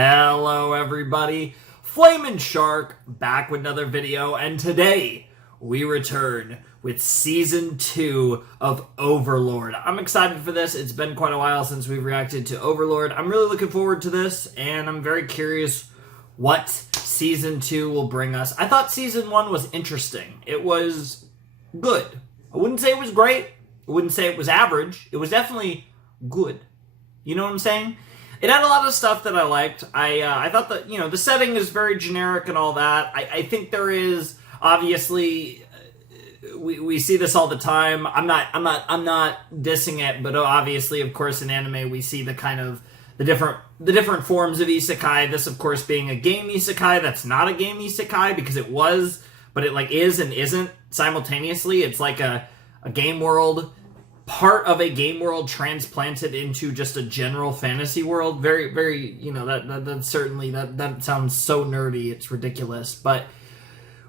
Hello everybody, Flamin' Shark back with another video, and today we return with Season 2 of Overlord. I'm excited for this. It's been quite a while since we've reacted to Overlord. I'm really looking forward to this, and I'm very curious what Season 2 will bring us. I thought Season 1 was interesting. It was good. I wouldn't say it was great. I wouldn't say it was average. It was definitely good. You know what I'm saying? It had a lot of stuff that I liked. I thought that, the setting is very generic and all that. I think there is, obviously, we see this all the time. I'm not dissing it, but obviously, of course, in anime, we see the kind of, the different forms of isekai. This, of course, being a game isekai that's not a game isekai, because it was, but it, is and isn't simultaneously. It's like a game world, part of a game world transplanted into just a general fantasy world. Very, very, that certainly, that sounds so nerdy, it's ridiculous. But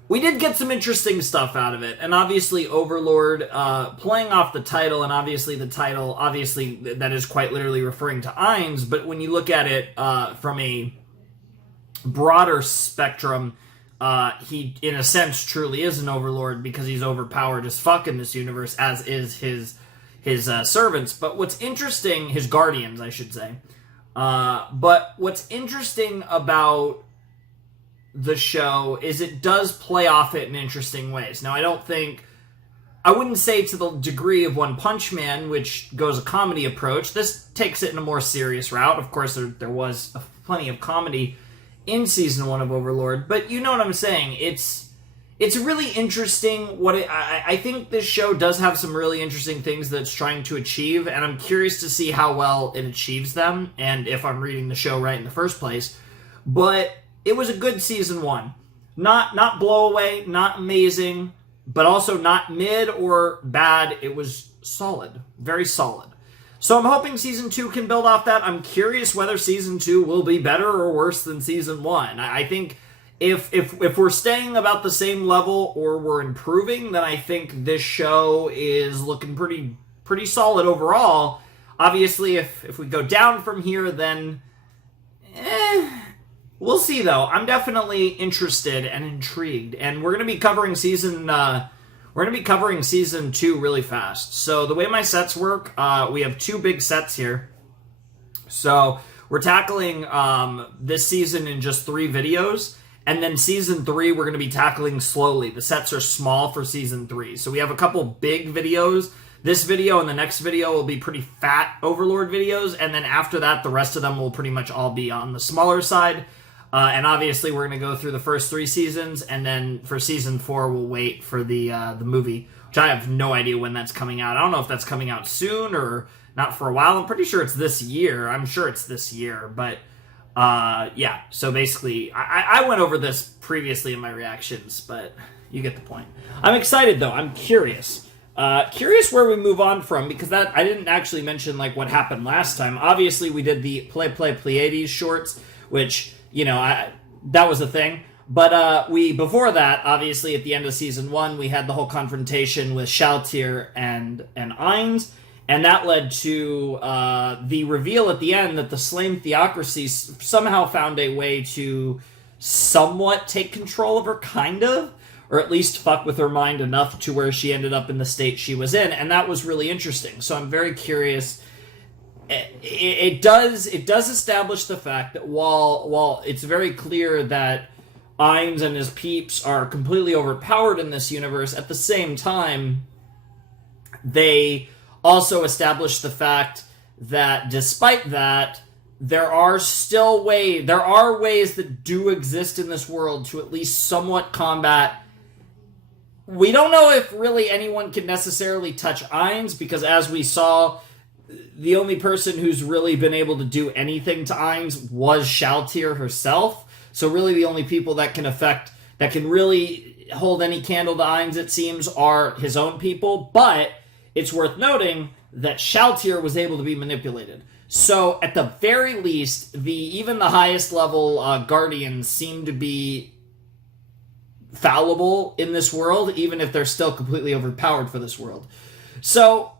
we did get some interesting stuff out of it. And obviously Overlord, playing off the title, and obviously the title, that is quite literally referring to Ains, but when you look at it from a broader spectrum, he, in a sense, truly is an overlord because he's overpowered as fuck in this universe, as is his servants. But what's interesting, his guardians, I should say. But what's interesting about the show is it does play off it in interesting ways. Now, I wouldn't say to the degree of One Punch Man, which goes a comedy approach. This takes it in a more serious route. Of course, there was plenty of comedy in Season 1 of Overlord, but you know what I'm saying. It's really interesting I think this show does have some really interesting things that it's trying to achieve, and I'm curious to see how well it achieves them, and if I'm reading the show right in the first place. But it was a good Season 1. Not blowaway, not amazing, but also not mid or bad. It was solid. Very solid. So I'm hoping Season 2 can build off that. I'm curious whether Season 2 will be better or worse than Season 1. I think if we're staying about the same level or we're improving, then I think this show is looking pretty solid overall. Obviously, if we go down from here, then we'll see, though. I'm definitely interested and intrigued, and we're going to be covering Season 2 really fast. So the way my sets work, we have two big sets here. So we're tackling this season in just 3 videos. And then Season 3, we're going to be tackling slowly. The sets are small for Season 3. So we have a couple big videos. This video and the next video will be pretty fat Overlord videos. And then after that, the rest of them will pretty much all be on the smaller side. And obviously, we're going to go through the first 3 seasons. And then for Season 4, we'll wait for the movie, which I have no idea when that's coming out. I don't know if that's coming out soon or not for a while. I'm pretty sure it's this year. I'm sure it's this year, but yeah, so basically, I went over this previously in my reactions, but you get the point. I'm excited, though. I'm curious. Curious where we move on from, because I didn't actually mention, what happened last time. Obviously, we did the Play Pleiades shorts, which, that was a thing. But before that, obviously, at the end of Season 1, we had the whole confrontation with Shalltear and Ains. And that led to the reveal at the end that the Slain Theocracy somehow found a way to somewhat take control of her, kind of, or at least fuck with her mind enough to where she ended up in the state she was in, and that was really interesting. So I'm very curious. It does establish the fact that while it's very clear that Ains and his peeps are completely overpowered in this universe, at the same time, they also established the fact that despite that, there are ways that do exist in this world to at least somewhat combat. We don't know if really anyone can necessarily touch Ains, because as we saw, the only person who's really been able to do anything to Ains was Shalltear herself. So really the only people that can really hold any candle to Ains, it seems, are his own people. But it's worth noting that Shalltear was able to be manipulated. So, at the very least, even the highest level guardians seem to be fallible in this world, even if they're still completely overpowered for this world. So,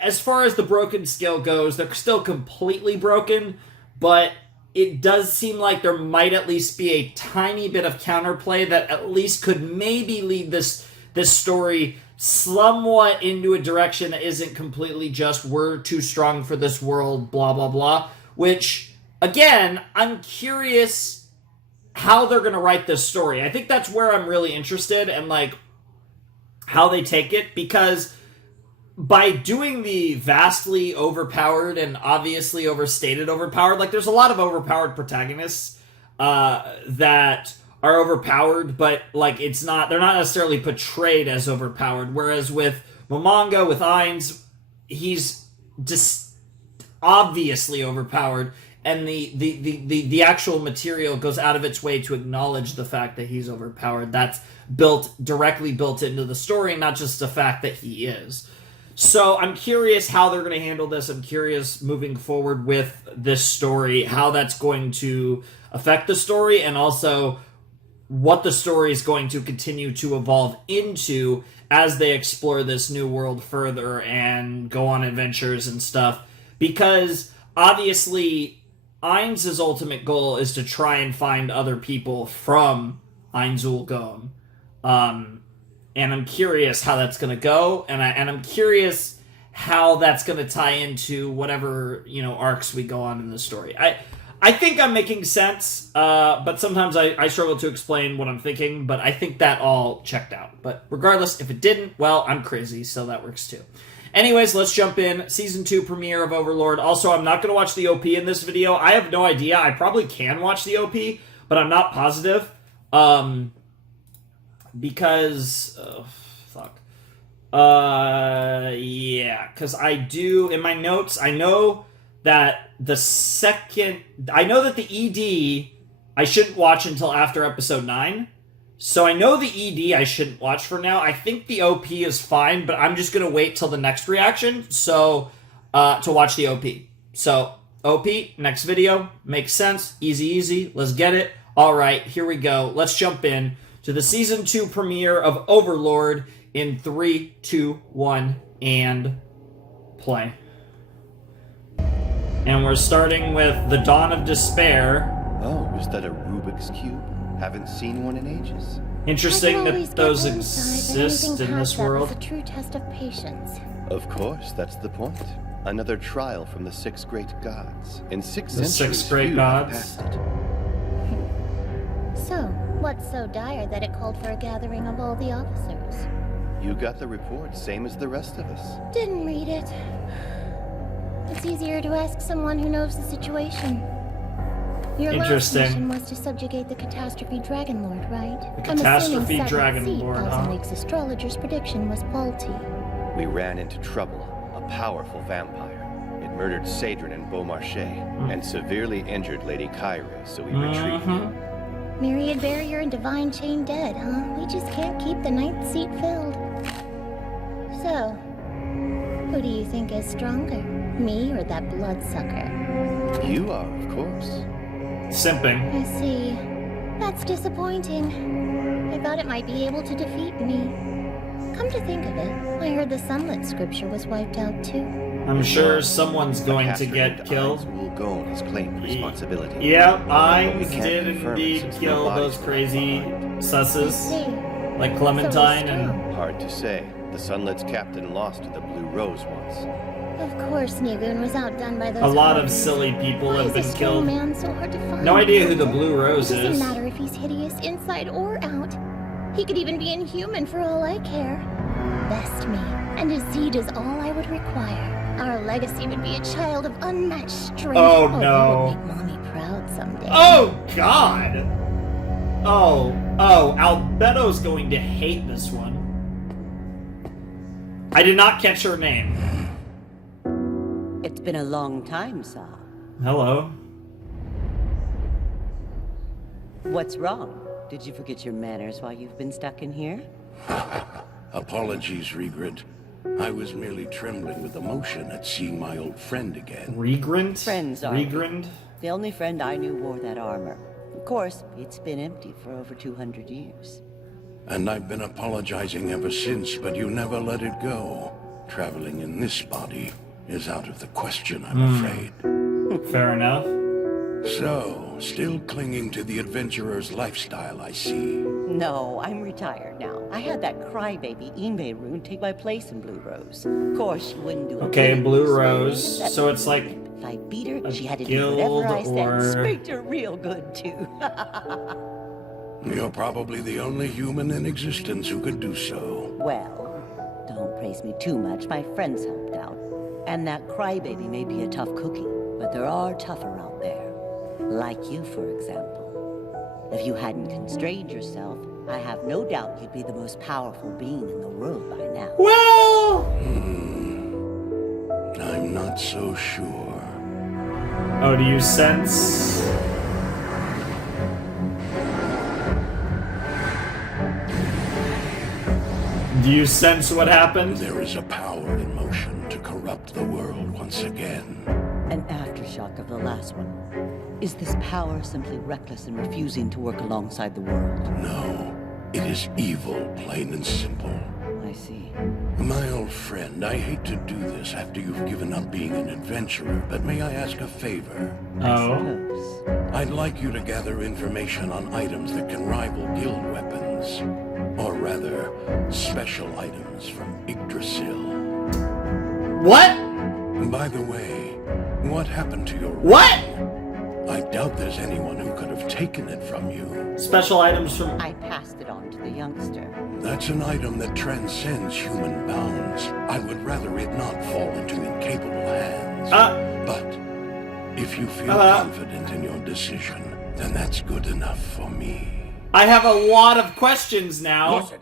as far as the broken scale goes, they're still completely broken, but it does seem like there might at least be a tiny bit of counterplay that at least could maybe lead this story somewhat into a direction that isn't completely just we're too strong for this world, blah, blah, blah. Which, again, I'm curious how they're going to write this story. I think that's where I'm really interested in, like, how they take it, because by doing the vastly overpowered and obviously overstated overpowered, like, there's a lot of overpowered protagonists that are overpowered, but, like, they're not necessarily portrayed as overpowered, whereas with Momonga, with Ains, he's just obviously overpowered, and the actual material goes out of its way to acknowledge the fact that he's overpowered. That's directly built into the story, not just the fact that he is. So I'm curious how they're going to handle this. I'm curious moving forward with this story, how that's going to affect the story, and also what the story is going to continue to evolve into as they explore this new world further and go on adventures and stuff. Because obviously, Ains' ultimate goal is to try and find other people from Ains Ulgom. And I'm curious how that's going to go, and I'm curious how that's going to tie into whatever, arcs we go on in the story. I think I'm making sense, but sometimes I struggle to explain what I'm thinking, but I think that all checked out. But regardless, if it didn't, well, I'm crazy, so that works too. Anyways, let's jump in. Season 2 premiere of Overlord. Also, I'm not going to watch the OP in this video. I have no idea. I probably can watch the OP, but I'm not positive. Because, yeah, because I do, in my notes, I know that the ED I shouldn't watch until after episode 9, so I know the ED I shouldn't watch for now. I think the OP is fine, but I'm just going to wait till the next reaction, so, to watch the OP. So, OP, next video, makes sense, easy, let's get it. Alright, here we go, let's jump in to the Season 2 premiere of Overlord in 3, 2, 1, and play. And we're starting with the Dawn of Despair. Oh, is that a Rubik's Cube? Haven't seen one in ages. Interesting that those exist in this world. It's a true test of patience. Of course, that's the point. Another trial from the 6 great gods. In 6 centuries, 6 great few gods. have passed it. So, what's so dire that it called for a gathering of all the officers? You got the report, same as the rest of us. Didn't read it. It's easier to ask someone who knows the situation. Your last mission was to subjugate the Catastrophe Dragon Lord, right? The Catastrophe Dragon Lord, huh? Week's astrologer's prediction was faulty. We ran into trouble. A powerful vampire. It murdered Sadrin and Beaumarchais, and severely injured Lady Kyra, so we retreated. Myriad Barrier and Divine Chain dead, huh? We just can't keep the ninth seat filled. So, who do you think is stronger? Me or that bloodsucker? You are, of course. Simping. I see. That's disappointing. I thought it might be able to defeat me. Come to think of it, I heard the Sunlit scripture was wiped out too. I'm sure someone's going to get killed. Ulgom has claimed responsibility. Yeah, Ains did indeed kill those crazy susses. Like Clementine and... Hard to say. The Sunlit's captain lost to the Blue Rose once. Of course, Nigun was outdone by those. A lot of silly people have been killed. Man so hard to find? No idea who the Blue Rose is. It doesn't is. matter if he's hideous inside or out. He could even be inhuman for all I care. Best me, and his deed is all I would require. Our legacy would be a child of unmatched strength. Oh no! He would make Mommy proud someday. Oh God! Oh, Albedo's going to hate this one. I did not catch her name. It's been a long time, Sa. Hello. What's wrong? Did you forget your manners while you've been stuck in here? Apologies, Regrant. I was merely trembling with emotion at seeing my old friend again. Regrant? Friends are Regrant? The only friend I knew wore that armor. Of course, it's been empty for over 200 years. And I've been apologizing ever since, but you never let it go. Traveling in this body is out of the question, I'm afraid. Fair enough. So, still clinging to the adventurer's lifestyle, I see. No, I'm retired now. I had that crybaby Inbe rune take my place in Blue Rose. Of course, she wouldn't do it. Okay, willingly, Blue so Rose. So it's like if I beat her, she had to do guild whatever I said. or- Spanked her real good, too. You're probably the only human in existence who could do so. Well, don't praise me too much. My friends helped out. And that crybaby may be a tough cookie, but there are tougher out there. Like you, for example. If you hadn't constrained yourself, I have no doubt you'd be the most powerful being in the world by now. well. I'm not so sure. Oh, do you sense? Do you sense what happened? There is a power in motion to corrupt the world once again. An aftershock of the last one. Is this power simply reckless and refusing to work alongside the world? No, it is evil, plain and simple. I see. My old friend, I hate to do this after you've given up being an adventurer, but may I ask a favor? Oh. Suppose. I'd like you to gather information on items that can rival guild weapons. Or rather, special items from Yggdrasil. What? By the way, what happened to your... What? I doubt there's anyone who could have taken it from you. Special items from... I passed it on to the youngster. That's an item that transcends human bounds. I would rather it not fall into incapable hands. But if you feel confident in your decision, then that's good enough for me. I have a lot of questions now. Listen,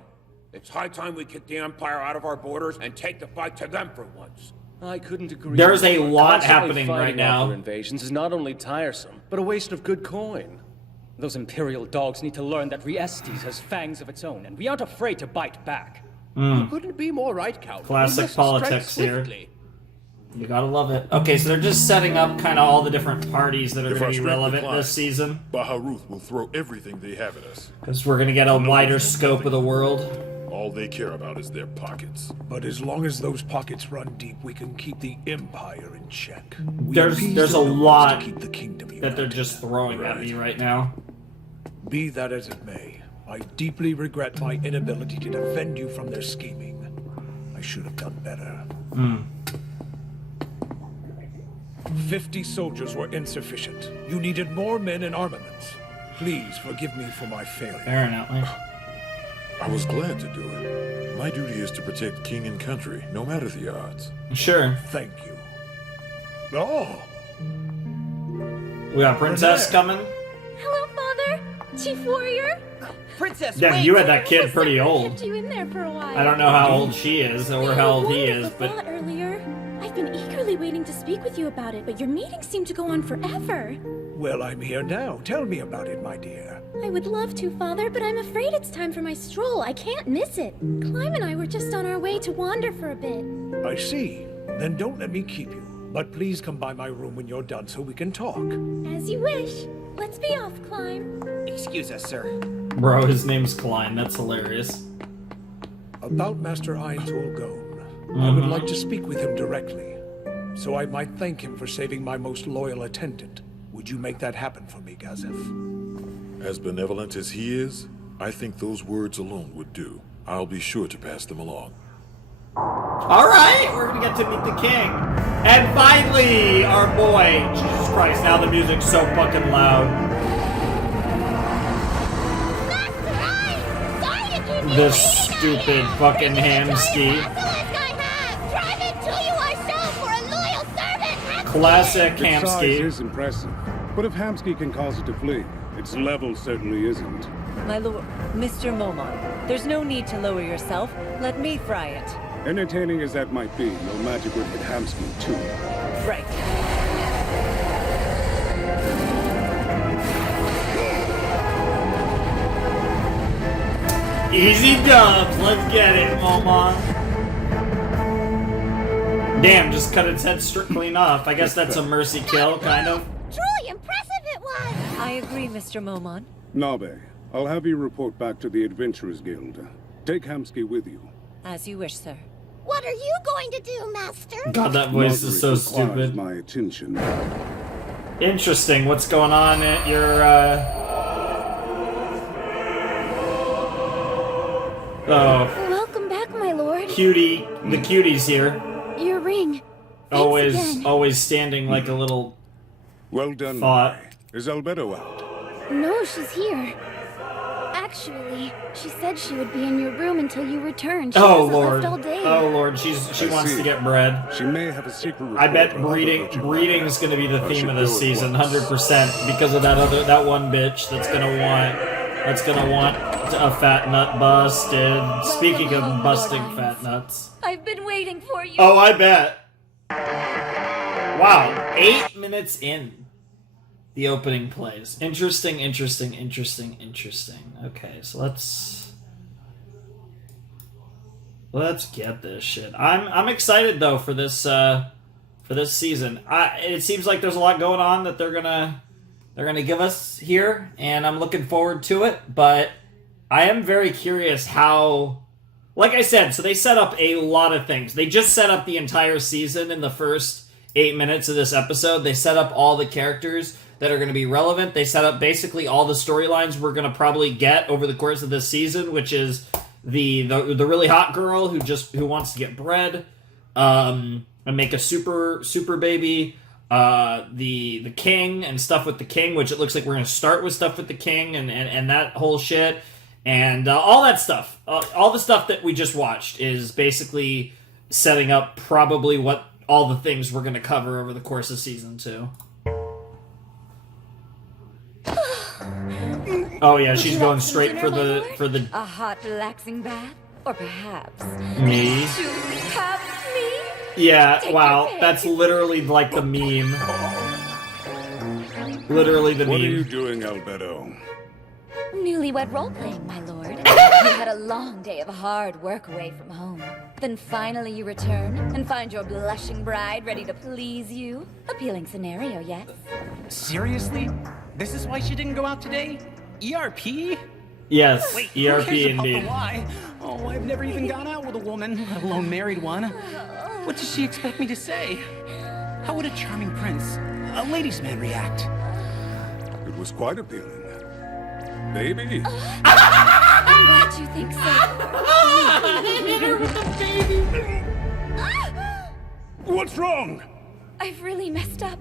it's high time we kick the Empire out of our borders and take the fight to them for once. I couldn't agree. There's a more. lot Constantly happening right fighting now. other invasions is not only tiresome, but a waste of good coin. Those Imperial dogs need to learn that Riestes has fangs of its own, and we aren't afraid to bite back. You couldn't be more right, Count. Classic We must politics strike here. swiftly. You gotta love it. Okay, so they're just setting up kind of all the different parties that are If going our to be strength relevant declines, this season. Baharut will throw everything they have at us. Because we're going to get a wider scope of the world. All they care about is their pockets. But as long as those pockets run deep, we can keep the Empire in check. We There's appease a the nobles lot to keep the kingdom that they're united. just throwing at me right now. Be that as it may, I deeply regret my inability to defend you from their scheming. I should have done better. 50 soldiers were insufficient. You needed more men and armaments. Please forgive me for my failure. Apparently. I was glad to do it. My duty is to protect king and country, no matter the odds. Sure. Thank you. Oh, We got Princess coming. Hello, Father. Chief Warrior. Princess, Damn, wait! you had that kid pretty old. Kept you in there for a while. I don't know how old she is or how old he is, Wonderful but thought earlier. I've been eagerly waiting to speak with you about it, but your meetings seem to go on forever. well, I'm here now. Tell me about it, my dear. I would love to, Father, but I'm afraid it's time for my stroll. I can't miss it. Clyde and I were just on our way to wander for a bit. I see. Then don't let me keep you. But please come by my room when you're done so we can talk. As you wish. Let's be off, Climb. Excuse us, sir. bro, his name's Klein. That's hilarious. About Master Ains and Albedo, I would like to speak with him directly, so I might thank him for saving my most loyal attendant. Would you make that happen for me, Gazef? As benevolent as he is, I think those words alone would do. I'll be sure to pass them along. Alright, we're gonna get to meet the king. And finally, our boy. Jesus Christ, now the music's so fucking loud. This stupid fucking hamski. Classic Its size hamski. is impressive, but if Hamsky can cause it to flee, its level certainly isn't. My lord, Mr. Momon, there's no need to lower yourself. Let me fry it. Entertaining as that might be, no magic would hit Hamsky too. Right. Easy dubs, let's get it, Momon. Damn, just cut its head clean off. I guess that's a mercy kill, kind of. Truly impressive it was! I agree, Mr. Momon. Nabe, I'll have you report back to the Adventurers Guild. Take Hamsky with you. As you wish, sir. What are you going to do, Master? God, that voice is so Nazarick requires stupid. my attention. Interesting. What's going on at your, Oh. Welcome back, my lord. Cutie. The cutie's here. Your ring. Always standing like a little... Well done. Thought. Is Albedo out? No, she's here. Actually, she said she would be in your room until you returned. She hasn't left all day. Oh Lord, she wants to get bread. She may have a secret. I bet breeding's gonna be the theme of this season, 100%, because of that one bitch that's gonna want a fat nut busted. Speaking of busting fat nuts. I've been waiting for you. Oh, I bet. Wow, 8 minutes in. The opening plays. Interesting. Okay, so let's get this shit. I'm excited though for this season. It seems like there's a lot going on that they're gonna give us here, and I'm looking forward to it. But I am very curious how. Like I said, so they set up a lot of things. They just set up the entire season in the first 8 minutes of this episode. They set up all the characters that are going to be relevant. They set up basically all the storylines we're going to probably get over the course of this season, which is the really hot girl who wants to get bread, and make a super baby, the king and stuff with the king, which it looks like we're going to start with stuff with the king and that whole shit, and all that stuff. All the stuff that we just watched is basically setting up probably what all the things we're going to cover over the course of season 2. Oh yeah, she's going straight for the a hot relaxing bath, or perhaps me. Perhaps me. Yeah, Take wow, your that's literally like the meme. Literally the meme. What are you doing, Albedo? Newlywed role-playing, my lord. You had a long day of hard work away from home. Then finally you return and find your blushing bride ready to please you. Appealing scenario, yes? Seriously? This is why she didn't go out today? ERP? Yes, Wait, ERP who cares about indeed. the why? Oh, I've never even gone out with a woman, let alone married one. What does she expect me to say? How would a charming prince, a ladies' man, react? It was quite appealing. Baby. I'm glad you think so. Hit her with the baby. What's wrong? I've really messed up.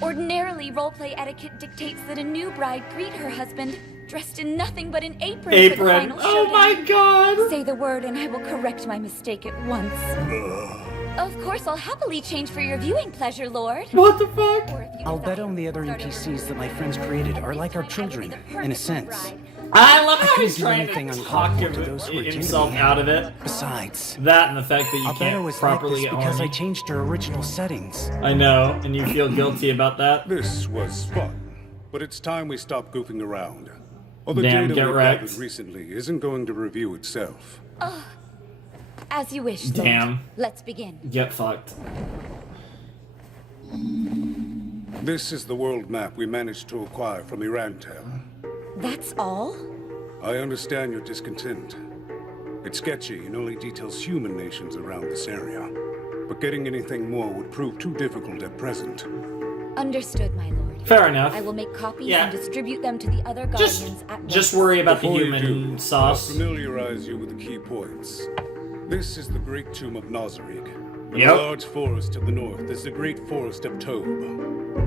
Ordinarily, roleplay etiquette dictates that a new bride greet her husband dressed in nothing but an apron. For the final Oh showdown. my god. Say the word and I will correct my mistake at once. Of course, I'll happily change for your viewing pleasure, Lord. What the fuck? Albedo and the other NPCs that my friends created are like our children, in a sense. I love how he's do trying anything to talk uncomfortable to those who are himself genuinely out of it. Besides, That and the fact that you Albedo can't was like properly this get because I horny. changed her original settings. I know, and you feel guilty about that. This was fun, but it's time we stop goofing around. All the Damn, data get we've wrecked. gathered recently isn't going to review itself. As you wish, Lord. Damn. Let's begin. Get fucked. This is the world map we managed to acquire from Irantel. That's all? I understand your discontent. It's sketchy and only details human nations around this area. But getting anything more would prove too difficult at present. Understood, my lord. Fair enough. I will make copies Yeah. and distribute them to the other guardians at once. Just worry about Before the you human do, sauce. I'll familiarize you with the key points. This is the Great Tomb of Nazarick. In Yep. the large forest to the north is the Great Forest of Tob.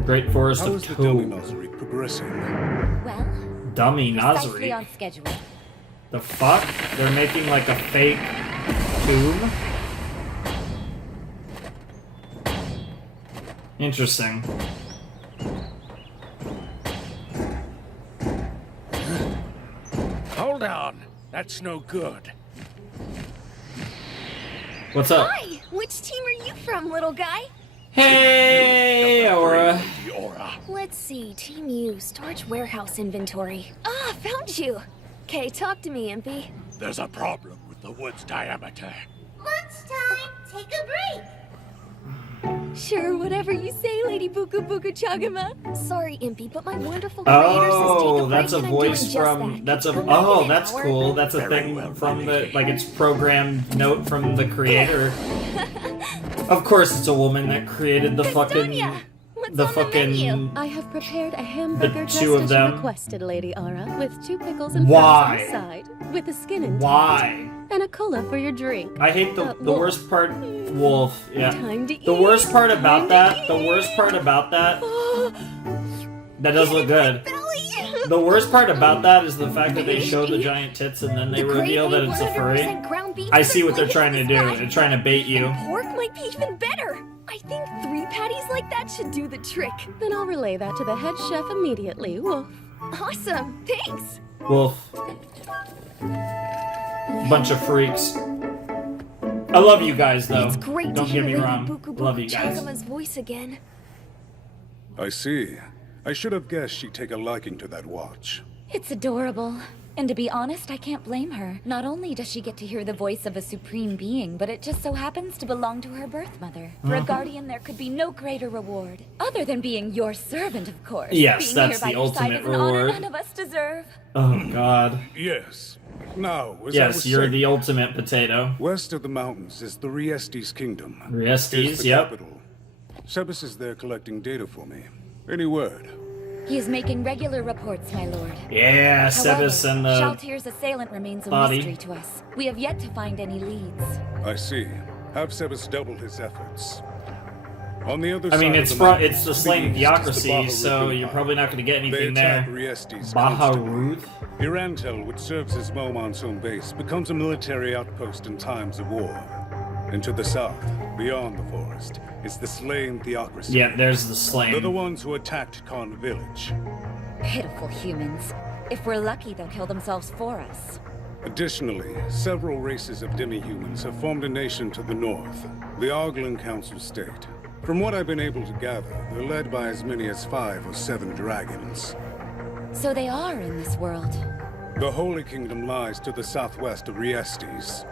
Great Forest How of is the dummy Tob. Nazarick progressing? Well, Dummy precisely Nazarick. on schedule. The fuck? They're making like a fake tomb? Interesting. Hold on. That's no good. What's up? Hi! Which team are you from, little guy? Hey, Aura. Let's see, Team U, storage warehouse inventory. Ah, found you! Okay, talk to me, Impy. There's a problem with the wood's diameter. Lunchtime! Take a break! Sure, whatever you say, Lady Buku Buku Chagama. Sorry, Impy, but my wonderful creator says take a Oh, break that's a and I'm doing voice just from. that. That's a. Come back Oh, in an that's hour. cool. That's a thing from the. Like, it's programmed note from the creator. Of course, it's a woman that created the fucking. What's the on fucking the menu? I have prepared a hamburger just two of as them. you requested, Lady Aura, with 2 pickles and Why? fries on the side, with the skin intact. Why? And a cola for your drink. I hate the Wolf. worst part. Wolf. Yeah. Time to The eat. worst part Time about to that. The eat. worst part about that. That does look good. The worst part about that is the fact that they show the giant tits and then they reveal that it's a furry. I see what they're trying to do. They're trying to bait you. Pork might be even better. I think 3 patties like that should do the trick. Then I'll relay that to the head chef immediately. Wolf. Awesome. Thanks. Wolf. Bunch of freaks. I love you guys, though. It's great Don't to get hear me Lady wrong. Buku Love Buku you guys. Chagama's voice again. I see. I should have guessed she'd take a liking to that watch. It's adorable. And to be honest, I can't blame her. Not only does she get to hear the voice of a supreme being, but it just so happens to belong to her birth mother. For a guardian, there could be no greater reward. Other than being your servant, of course. Yes, being that's here by the your side ultimate is an honor reward. none of us deserve. Oh, God. Yes. Now, as I Yes, was you're saying, the ultimate potato. west of the mountains is the Riestes Kingdom. Riestes, Here's the yep. capital. Sebas is there collecting data for me. Any word? He is making regular reports, my lord. Yeah, However, Sebas and the Shalltear's assailant remains a body. mystery to us. We have yet to find any leads. I see. Have Sebas double his efforts. On the other I mean, side it's of the mountain, it's the slain to the east is the theocracy, Baharut so you're Empire. probably not going to get They anything attack there. Riestes Baharut? Irantel, which serves as Momon's home base, becomes a military outpost in times of war. And to the south, beyond the forest, is the slain theocracy. Yeah, there's the They're the slain. ones who attacked Khan Village. Pitiful humans. If we're lucky, they'll kill themselves for us. Additionally, several races of demi-humans have formed a nation to the north, the Arglan Council State. From what I've been able to gather, they're led by as many as 5 or 7 dragons. So they are in this world. The Holy Kingdom lies to the southwest of Riestes.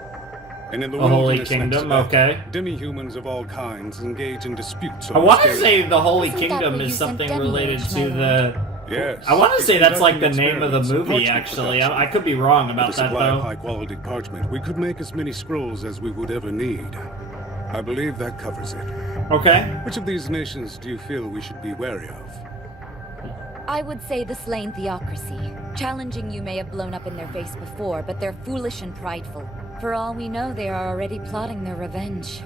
And in the The Holy wilderness next Kingdom, to that, okay. Demi-humans of all kinds engage in disputes I over want to state. say the Holy Isn't that Kingdom what you is sent something Demi related Rich, to my the... Yes. I want to It's say that's like the conducting name of the experiments, movie, parchment actually. production. I could be wrong about With a that, supply of though. high-quality parchment, we could make as many scrolls as we would ever need. I believe that covers it. Okay. Which of these nations do you feel we should be wary of? I would say the slain theocracy. Challenging you may have blown up in their face before, but they're foolish and prideful. For all we know, they are already plotting their revenge.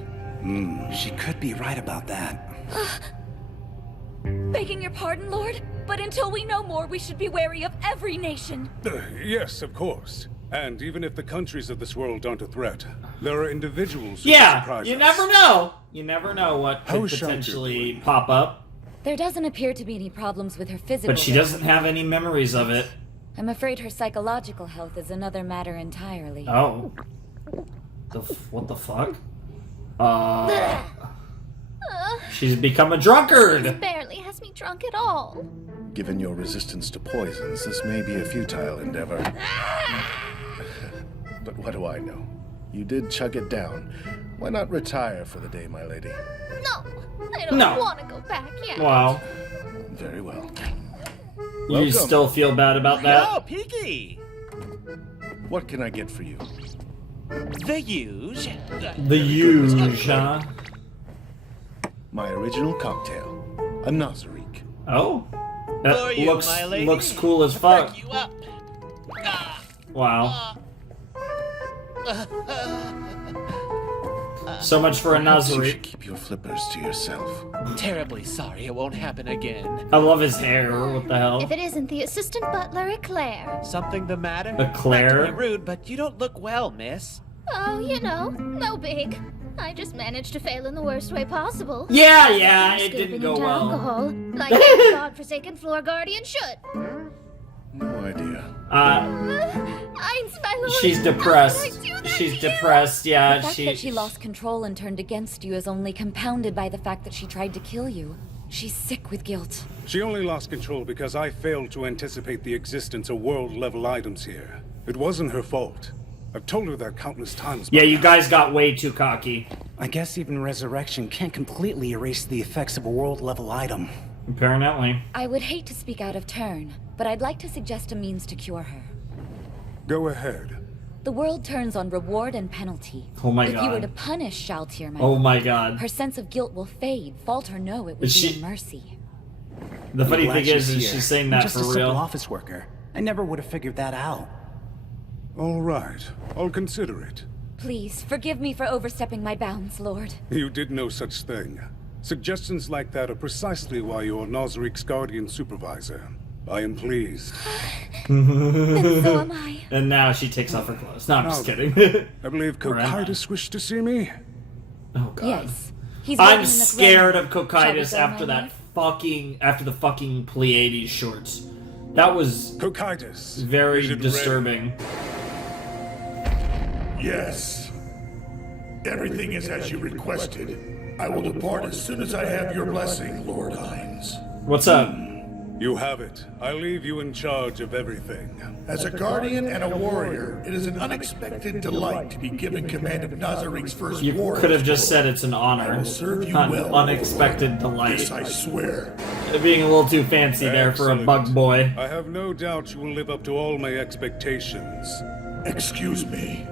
She could be right about that. Begging your pardon, Lord, but until we know more, we should be wary of every nation. Yes, of course. And even if the countries of this world aren't a threat, there are individuals who Yeah, surprise you us. never know. You never know what How could is Shalltear potentially doing? pop up. There doesn't appear to be any problems with her physical But she health. doesn't have any memories of it. I'm afraid her psychological health is another matter entirely. Oh. What the fuck? She's become a This drunkard! barely has me drunk at all. Given your resistance to poisons, this may be a futile endeavor. But what do I know? You did chug it down. Why not retire for the day, my lady? No, I don't No. want to go back yet. Wow. Very well. You Welcome. still feel bad about that? Oh, Peaky! What can I get for you? The huge. The huge, huh? My original cocktail, a Nazarick. Oh. For That you, looks my lady. looks cool as fuck. You up. Wow. So much for a Perhaps you should Nazarick. keep your flippers to yourself. Terribly sorry it won't happen again. I love his hair. What the hell? If it isn't the assistant butler, Eclair. Something the matter? Eclair? Not to be rude, but you don't look well, miss. Oh, you know, no big. I just managed to fail in the worst way possible. Yeah, it Escaping didn't go into well. alcohol, like any godforsaken floor guardian should. No idea. Ains, my lord. She's How could I depressed. do that She's to you? depressed, yeah. The fact that she lost control and turned against you is only compounded by the fact that she tried to kill you. She's sick with guilt. She only lost control because I failed to anticipate the existence of world-level items here. It wasn't her fault. I've told her that countless times. Yeah, you guys got way too cocky. I guess even resurrection can't completely erase the effects of a world-level item. Apparently. I would hate to speak out of turn, but I'd like to suggest a means to cure her. Go ahead. The world turns on reward and penalty. Oh my If you were god. to punish Shalltear, my Oh lord, my god. her sense of guilt will fade. Fault or no, it would Is be she- a mercy. The I'm funny glad thing is here. she's saying I'm that just for a simple real. office worker. I never would have figured that out. All right, I'll consider it. Please, forgive me for overstepping my bounds, Lord. You did no such thing. Suggestions like that are precisely why you're Nazarick's guardian supervisor. I am pleased. Then so am I. And now she takes off her clothes. No, I'm just Now kidding. then, I believe Or am I? Cocytus wished to see me. Oh god. Yes. He's waiting I'm in the scared throne. of Shall we Cocytus go, after my that lord? after the fucking Pleiades shorts. That was Cocytus. very is it disturbing. Yes. Everything is as you requested. I will depart as soon as I have your blessing, Lord Ains. What's up? You have it. I leave you in charge of everything. As a guardian and a warrior, it is an unexpected delight to be given command of Nazarick's first You war. could have just said it's an honor, I will serve you not an well, unexpected delight. This I swear. Being a little too fancy there for a Excellent. bug boy. I have no doubt you will live up to all my expectations. Excuse me.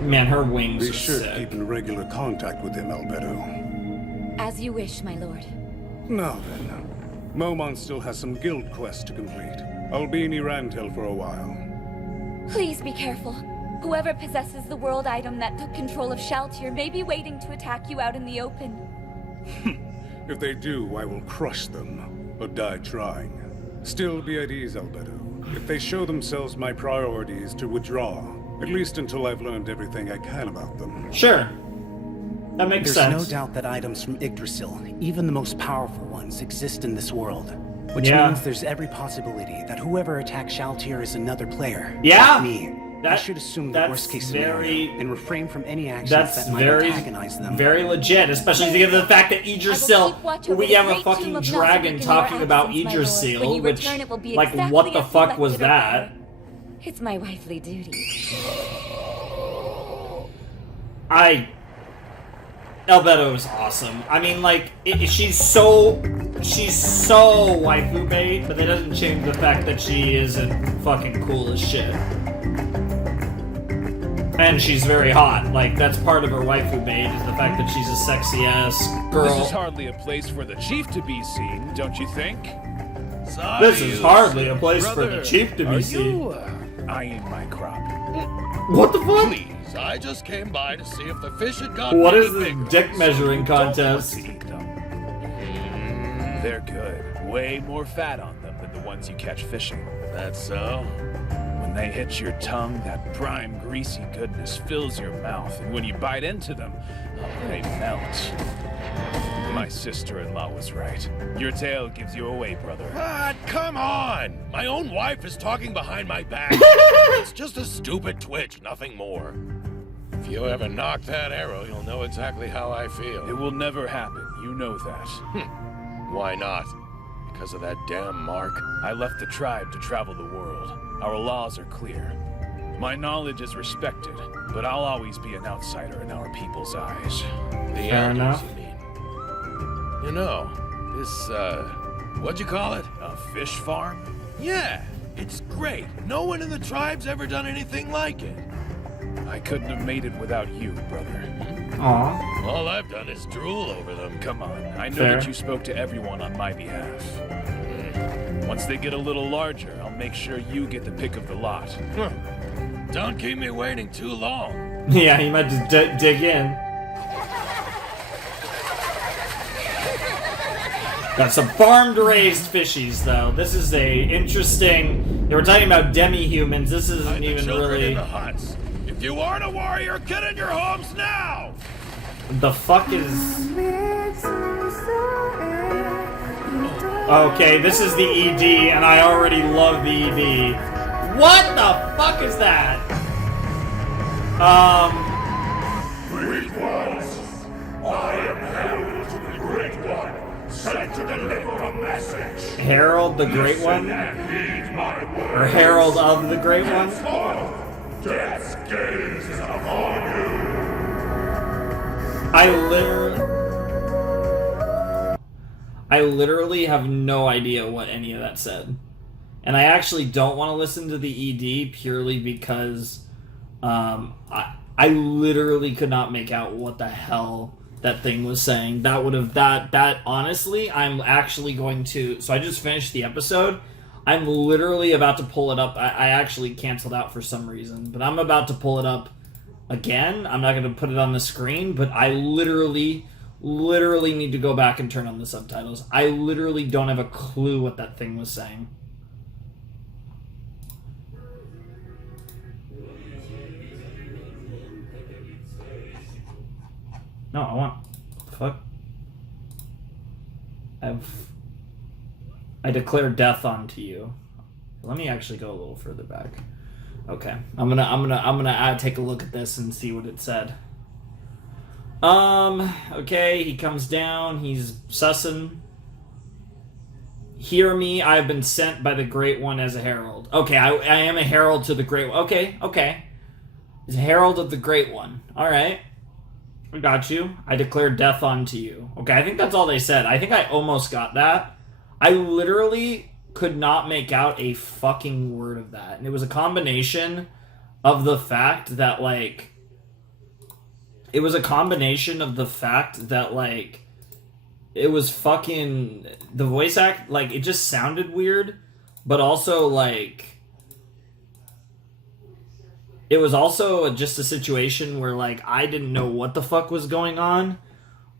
Man, her wings Be are sure to sick. keep in regular contact with him, Albedo. As you wish, my lord. Now then, Momon still has some guild quests to complete. I'll be in Irantel for a while. Please be careful. Whoever possesses the world item that took control of Shalltear may be waiting to attack you out in the open. If they do, I will crush them, or die trying. Still be at ease, Albedo. If they show themselves, my priority is to withdraw. At least until I've learned everything I can about them. Sure. That makes There's sense. no doubt that items from Yggdrasil, even the most powerful ones, exist in this world. Which Yeah. means there's every possibility that whoever attacked Shalltear is another player. Yeah. Like me. I That- should assume the that's worst case very- scenario and refrain from any actions That's that might very, antagonize them. very legit, especially given the fact that Yggdrasil, keep watch over we the have a great fucking tomb of dragon Nazarick in talking your about absence, my lord. When Yggdrasil, you which, return, it will be like, exactly what the as fuck was selected or that? better. It's my wifely duty. Albedo is awesome. I mean, like, she's so waifu bait, but that doesn't change the fact that she isn't fucking cool as shit. And she's very hot. Like, that's part of her waifu bait, is the fact that she's a sexy ass girl. This is hardly a place for the chief to be seen, don't you think? This is hardly a place for the chief to be are seen. You, eyeing my crop? What the fuck? Please, I just came by to see if the fish had gotten What any is this bigger. dick measuring contest? To eat them. They're good. Way more fat on them than the ones you catch fishing. That's so? When they hit your tongue, that prime greasy goodness fills your mouth, and when you bite into them, oh, they melt. My sister-in-law was right. Your tail gives you away, brother. Ah, come on! My own wife is talking behind my back. It's just a stupid twitch, nothing more. If you ever knock that arrow, you'll know exactly how I feel. It will never happen. You know that. Why not? Because of that damn mark? I left the tribe to travel the world. Our laws are clear. My knowledge is respected, but I'll always be an outsider in our people's eyes. The Fair elders, enough. you mean? You know, this, what'd you call it? A fish farm? Yeah, it's great. No one in the tribe's ever done anything like it. I couldn't have made it without you, brother. Aw. All I've done is drool over them. Come on, I know Fair. that you spoke to everyone on my behalf. Once they get a little larger, I'll make sure you get the pick of the lot. Huh. Don't keep me waiting too long. Yeah, he might just dig in. Got some farmed-raised fishies, though. This is a interesting... They were talking about demi-humans. This isn't Hide the even children really... in the huts. If you aren't a warrior, get in your homes now! The fuck is... Okay, this is the ED, and I already love the ED. What the fuck is that? Great ones, I am herald to the Great One, sent to deliver a message. Herald the Great One? Or Herald of the Great One? Death's gaze is upon you. I literally have no idea what any of that said. And I actually don't want to listen to the ED purely because I literally could not make out what the hell that thing was saying. That would have, that honestly, I'm actually going to, so I just finished the episode. I'm literally about to pull it up. I actually canceled out for some reason, but I'm about to pull it up again. I'm not going to put it on the screen, but I literally need to go back and turn on the subtitles. I literally don't have a clue what that thing was saying. No, I want... Fuck. I declare death onto you. Let me actually go a little further back. Okay. I'm gonna take a look at this and see what it said. Okay, he comes down, he's sussing. Hear me, I have been sent by the Great One as a herald. Okay, I am a herald to the Great One. Okay. He's a herald of the Great One. Alright. I got you. I declare death onto you. Okay, I think that's all they said. I think I almost got that. I literally could not make out a fucking word of that. And it was a combination of the fact that, like... It was a combination of the fact that, like... It was fucking... The voice act, like, it just sounded weird. But also, like... It was also just a situation where, like, I didn't know what the fuck was going on.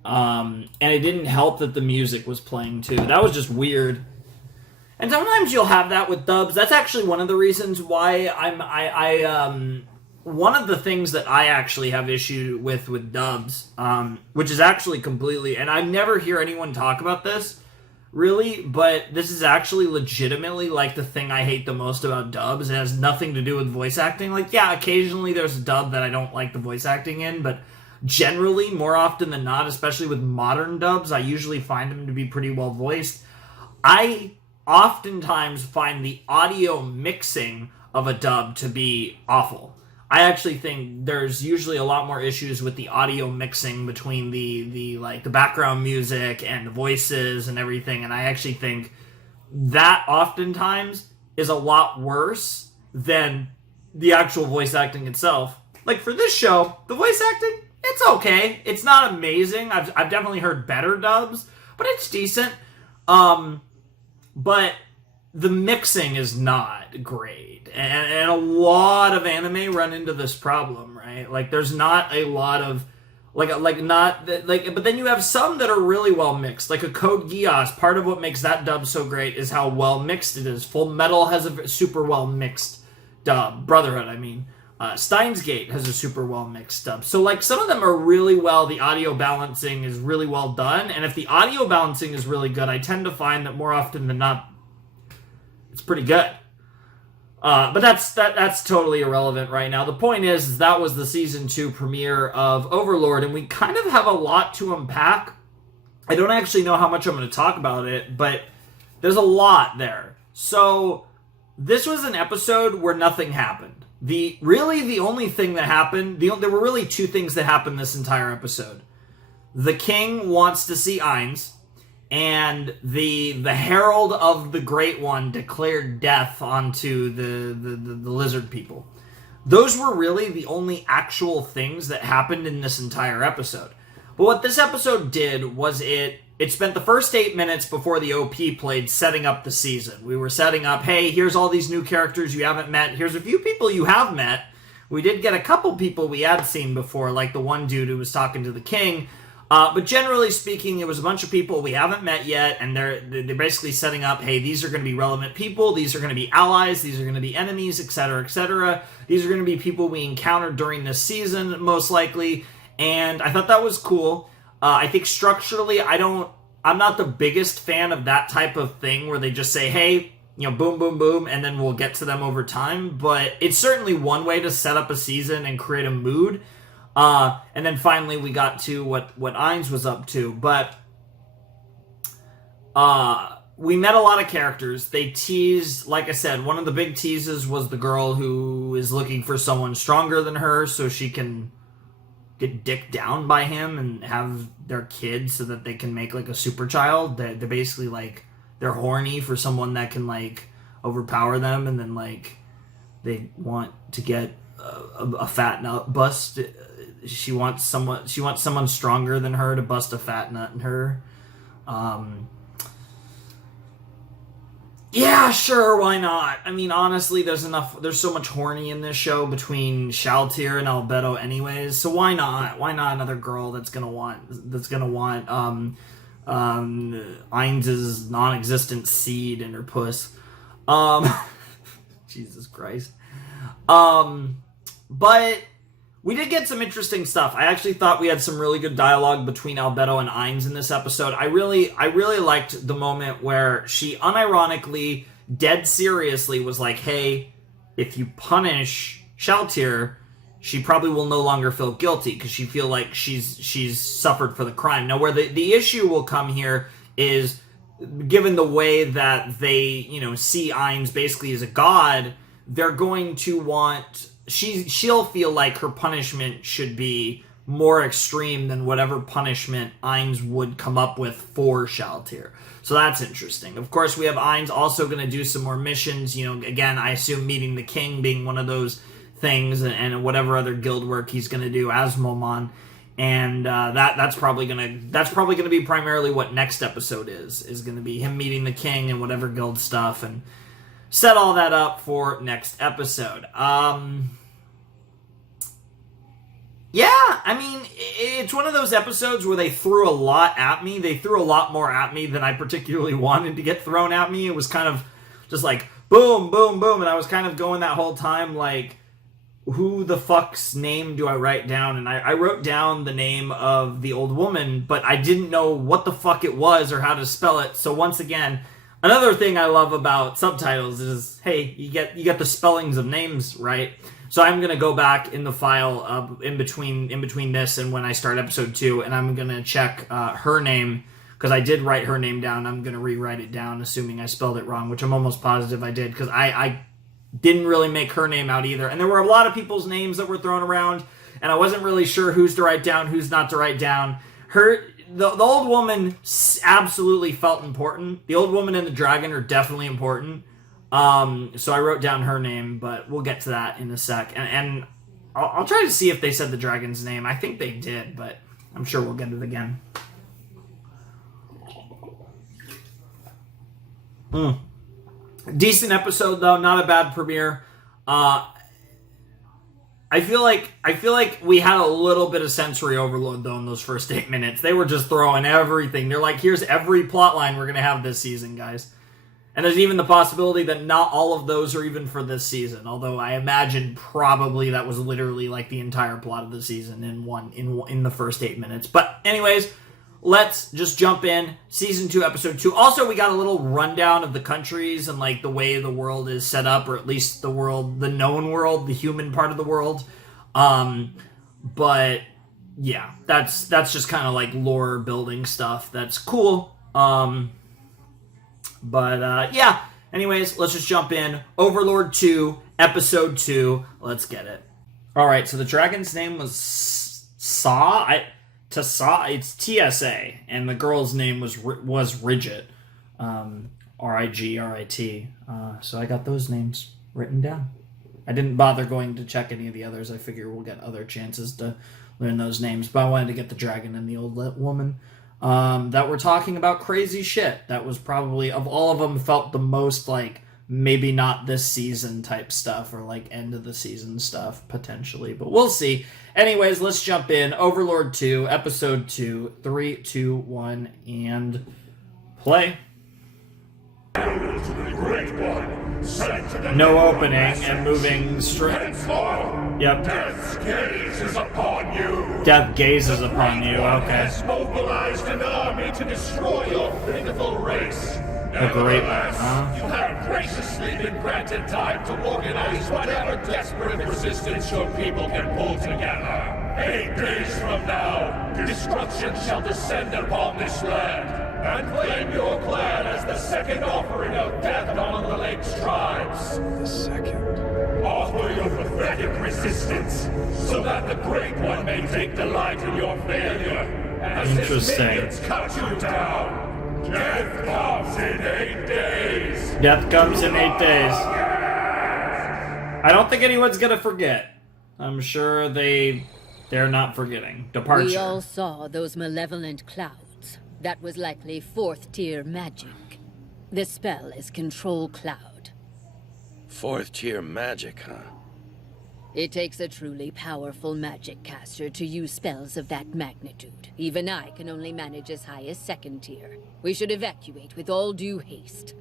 And it didn't help that the music was playing, too. That was just weird. And sometimes you'll have that with dubs. That's actually one of the reasons why one of the things that I actually have issue with dubs, which is actually completely... And I never hear anyone talk about this, really, but this is actually legitimately, like, the thing I hate the most about dubs. It has nothing to do with voice acting. Like, yeah, occasionally there's a dub that I don't like the voice acting in, but generally, more often than not, especially with modern dubs, I usually find them to be pretty well voiced. I oftentimes find the audio mixing of a dub to be awful. I actually think there's usually a lot more issues with the audio mixing between the background music and the voices and everything, and I actually think that oftentimes is a lot worse than the actual voice acting itself. Like, for this show, the voice acting, it's okay. It's not amazing. I've definitely heard better dubs, but it's decent. But the mixing is not great. And a lot of anime run into this problem, right? Like, there's not a lot of... but then you have some that are really well mixed. Like a Code Geass, part of what makes that dub so great is how well mixed it is. Full Metal has a super well mixed dub. Brotherhood, I mean. Steins Gate has a super well mixed dub. So, like, some of them are really well, the audio balancing is really well done, and if the audio balancing is really good, I tend to find that more often than not, it's pretty good. But that's totally irrelevant right now. The point is that was the Season 2 premiere of Overlord, and we kind of have a lot to unpack. I don't actually know how much I'm going to talk about it, but there's a lot there. So, this was an episode where nothing happened. The only thing that happened, there were really two things that happened this entire episode. The king wants to see Ains, and the herald of the Great One declared death onto the lizard people. Those were really the only actual things that happened in this entire episode. But what this episode did was it spent the first 8 minutes before the OP played setting up the season. We were setting up, hey, here's all these new characters you haven't met. Here's a few people you have met. We did get a couple people we had seen before, like the one dude who was talking to the king. But generally speaking, it was a bunch of people we haven't met yet, and they're basically setting up, hey, these are going to be relevant people, these are going to be allies, these are going to be enemies, etc., etc. These are going to be people we encountered during this season, most likely, and I thought that was cool. I think structurally, I'm not the biggest fan of that type of thing where they just say, hey, boom, boom, boom, and then we'll get to them over time. But it's certainly one way to set up a season and create a mood. And then finally we got to what Ains was up to. But we met a lot of characters. They teased, like I said, one of the big teases was the girl who is looking for someone stronger than her so she can get dicked down by him and have their kid so that they can make, like, a super child. They're basically, like, they're horny for someone that can, like, overpower them, and then, like, they want to get a fat nut bust. She wants someone stronger than her to bust a fat nut in her. Yeah, sure, why not? I mean, honestly, there's so much horny in this show between Shalltear and Albedo anyways, so why not? Why not another girl that's gonna want Ains's non-existent seed in her puss? Jesus Christ. But we did get some interesting stuff. I actually thought we had some really good dialogue between Albedo and Ains in this episode. I really liked the moment where she unironically, dead seriously was like, hey, if you punish Shalltear, she probably will no longer feel guilty because she feel like she's suffered for the crime. Now, where the issue will come here is, given the way that they, see Ains basically as a god, they're going to want... She'll feel like her punishment should be more extreme than whatever punishment Ains would come up with for Shalltear. So that's interesting. Of course, we have Ains also going to do some more missions. Again, I assume meeting the king being one of those things, and whatever other guild work he's going to do as Momon. And that's probably gonna be primarily what next episode is going to be him meeting the king and whatever guild stuff, and set all that up for next episode. Yeah, I mean, it's one of those episodes where they threw a lot at me. They threw a lot more at me than I particularly wanted to get thrown at me. It was kind of just like, boom, boom, boom, and I was kind of going that whole time like, who the fuck's name do I write down? And I wrote down the name of the old woman, but I didn't know what the fuck it was or how to spell it. So once again, another thing I love about subtitles is, hey, you get the spellings of names right. So I'm gonna go back in the file in between this and when I start episode 2, and I'm gonna check her name, because I did write her name down. I'm gonna rewrite it down, assuming I spelled it wrong, which I'm almost positive I did, because I didn't really make her name out either. And there were a lot of people's names that were thrown around, and I wasn't really sure who's to write down, who's not to write down. The old woman absolutely felt important. The old woman and the dragon are definitely important. So I wrote down her name, but we'll get to that in a sec. And I'll try to see if they said the dragon's name. I think they did, but I'm sure we'll get it again. Decent episode though, not a bad premiere. I feel like we had a little bit of sensory overload though in those first 8 minutes. They were just throwing everything. They're like, here's every plot line we're gonna have this season, guys. And there's even the possibility that not all of those are even for this season. Although I imagine probably that was literally like the entire plot of the season in the first 8 minutes. But anyways, let's just jump in. Season 2, episode 2. Also, we got a little rundown of the countries and like the way the world is set up, or at least the known world, the human part of the world. But yeah, that's just kind of like lore building stuff. That's cool. But yeah, anyways, let's just jump in. Overlord 2, episode 2. Let's get it. Alright, so the dragon's name was it's TSA, and the girl's name was Ridget. R-I-G-R-I-T. So I got those names written down. I didn't bother going to check any of the others. I figure we'll get other chances to learn those names, but I wanted to get the dragon and the old woman. That were talking about crazy shit. That was probably, of all of them, felt the most like maybe not this season type stuff, or like end of the season stuff potentially, but we'll see. Anyways, let's jump in. Overlord 2, episode 2, 3, 2, 1, and play. No opening and moving straight. Yep. Death's gaze is upon you. Death gazes upon you. Okay. Has mobilized an army to destroy your pitiful race. A great one, You have graciously been granted time to organize whatever desperate resistance your people can pull together. 8 days from now, destruction shall descend upon this land, and claim your clan as the second offering of death among the lake's tribes. The second? Offer your pathetic resistance, so that the Great One may take delight in your failure, as his minions cut you down. Death comes in 8 days. Death comes in 8 days. I don't think anyone's gonna forget. I'm sure they're not forgetting. Departure. We all saw those malevolent clouds. That was likely 4th tier magic. The spell is Control Cloud. 4th tier magic, huh? It takes a truly powerful magic caster to use spells of that magnitude. Even I can only manage as high as 2nd tier. We should evacuate with all due haste.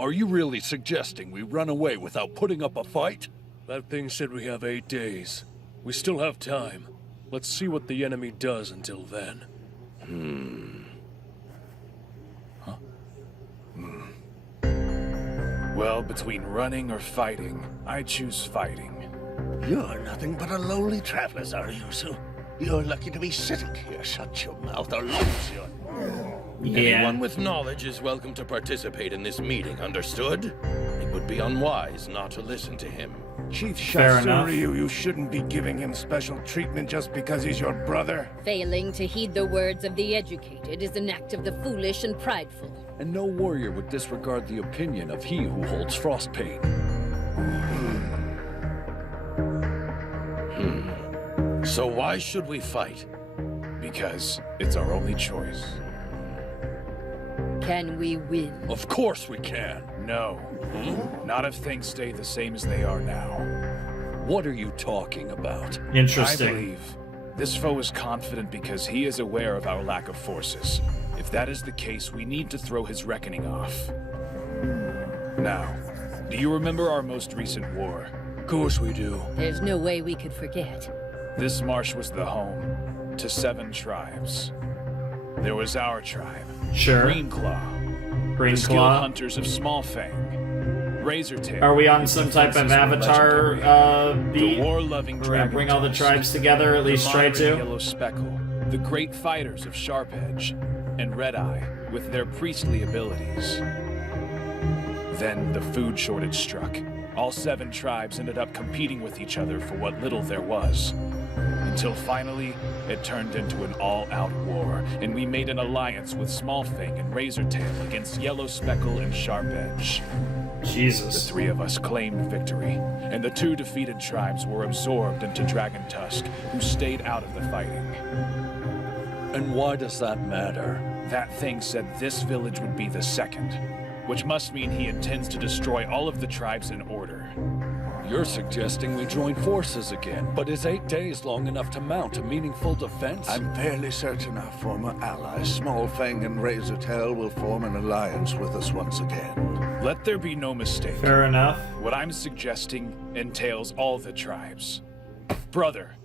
Are you really suggesting we run away without putting up a fight? That thing said we have 8 days. We still have time. Let's see what the enemy does until then. Well, between running or fighting, I choose fighting. You're nothing but a lowly traveler, Zaryusu. You're lucky to be sitting here. Shut your mouth or lose your... Anyone with knowledge is welcome to participate in this meeting, understood? It would be unwise not to listen to him. Chief Shalltear, you shouldn't be giving him special treatment just because he's your brother. Failing to heed the words of the educated is an act of the foolish and prideful. And no warrior would disregard the opinion of he who holds frostpain. So why should we fight? Because it's our only choice. Can we win? Of course we can. No. Not if things stay the same as they are now. What are you talking about? Interesting. I believe this foe is confident because he is aware of our lack of forces. If that is the case, we need to throw his reckoning off. Now, do you remember our most recent war? Of course we do. There's no way we could forget. This marsh was the home to 7 tribes. There was our tribe. Sure. Greenclaw. Greenclaw. The skilled hunters of Smallfang. Razortail. Are we on some type of Avatar beat? The war-loving We're gonna bring all the tribes together, at least try to. Yellow Speckle. The great fighters of Sharp Edge. And Red Eye, with their priestly abilities. Then the food shortage struck. All 7 tribes ended up competing with each other for what little there was. Until finally, it turned into an all-out war, and we made an alliance with Smallfang and Razortail against Yellow Speckle and Sharp Edge. Jesus. The 3 of us claimed victory, and the 2 defeated tribes were absorbed into Dragon Tusk, who stayed out of the fighting. And why does that matter? That thing said this village would be the 2nd, which must mean he intends to destroy all of the tribes in order. You're suggesting we join forces again, but is 8 days long enough to mount a meaningful defense? I'm fairly certain our former allies, Smallfang and Razortail, will form an alliance with us once again. Let there be no mistake. Fair enough. What I'm suggesting entails all the tribes. Brother,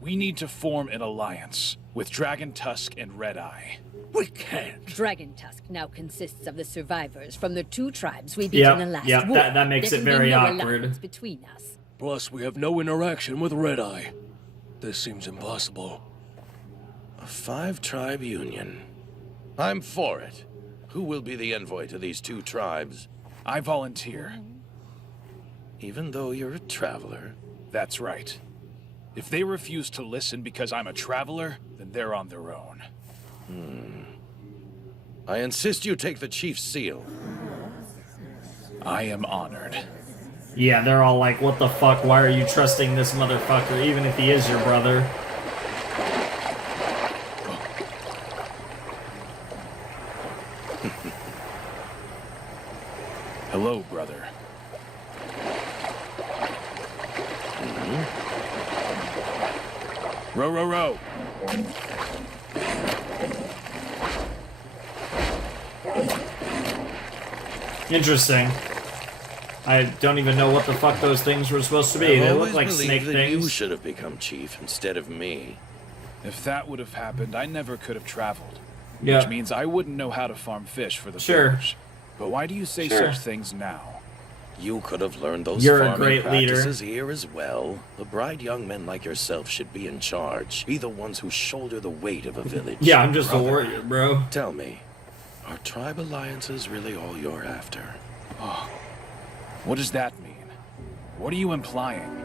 we need to form an alliance with Dragon Tusk and Red Eye. We can't. Dragon Tusk now consists of the survivors from the 2 tribes we beat in the last war. That makes it very awkward. Between us. Plus, we have no interaction with Red Eye. This seems impossible. A 5-tribe union. I'm for it. Who will be the envoy to these 2 tribes? I volunteer. Even though you're a traveler? That's right. If they refuse to listen because I'm a traveler, then they're on their own. I insist you take the chief's seal. I am honored. Yeah, they're all like, what the fuck? Why are you trusting this motherfucker, even if he is your brother? Hello, brother. Row, row, row. Interesting. I don't even know what the fuck those things were supposed to be. They look like snake things. You should have become chief instead of me. If that would have happened, I never could have traveled. Yeah. Which means I wouldn't know how to farm fish for the Sure. village. But why do you say such things now? You could have learned those You're a farming great leader. practices here as well. The bright young men like yourself should be in charge. Be the ones who shoulder the weight of a village. Yeah, I'm just a warrior, bro. Tell me, are tribe alliances really all you're after? Oh, what does that mean? What are you implying?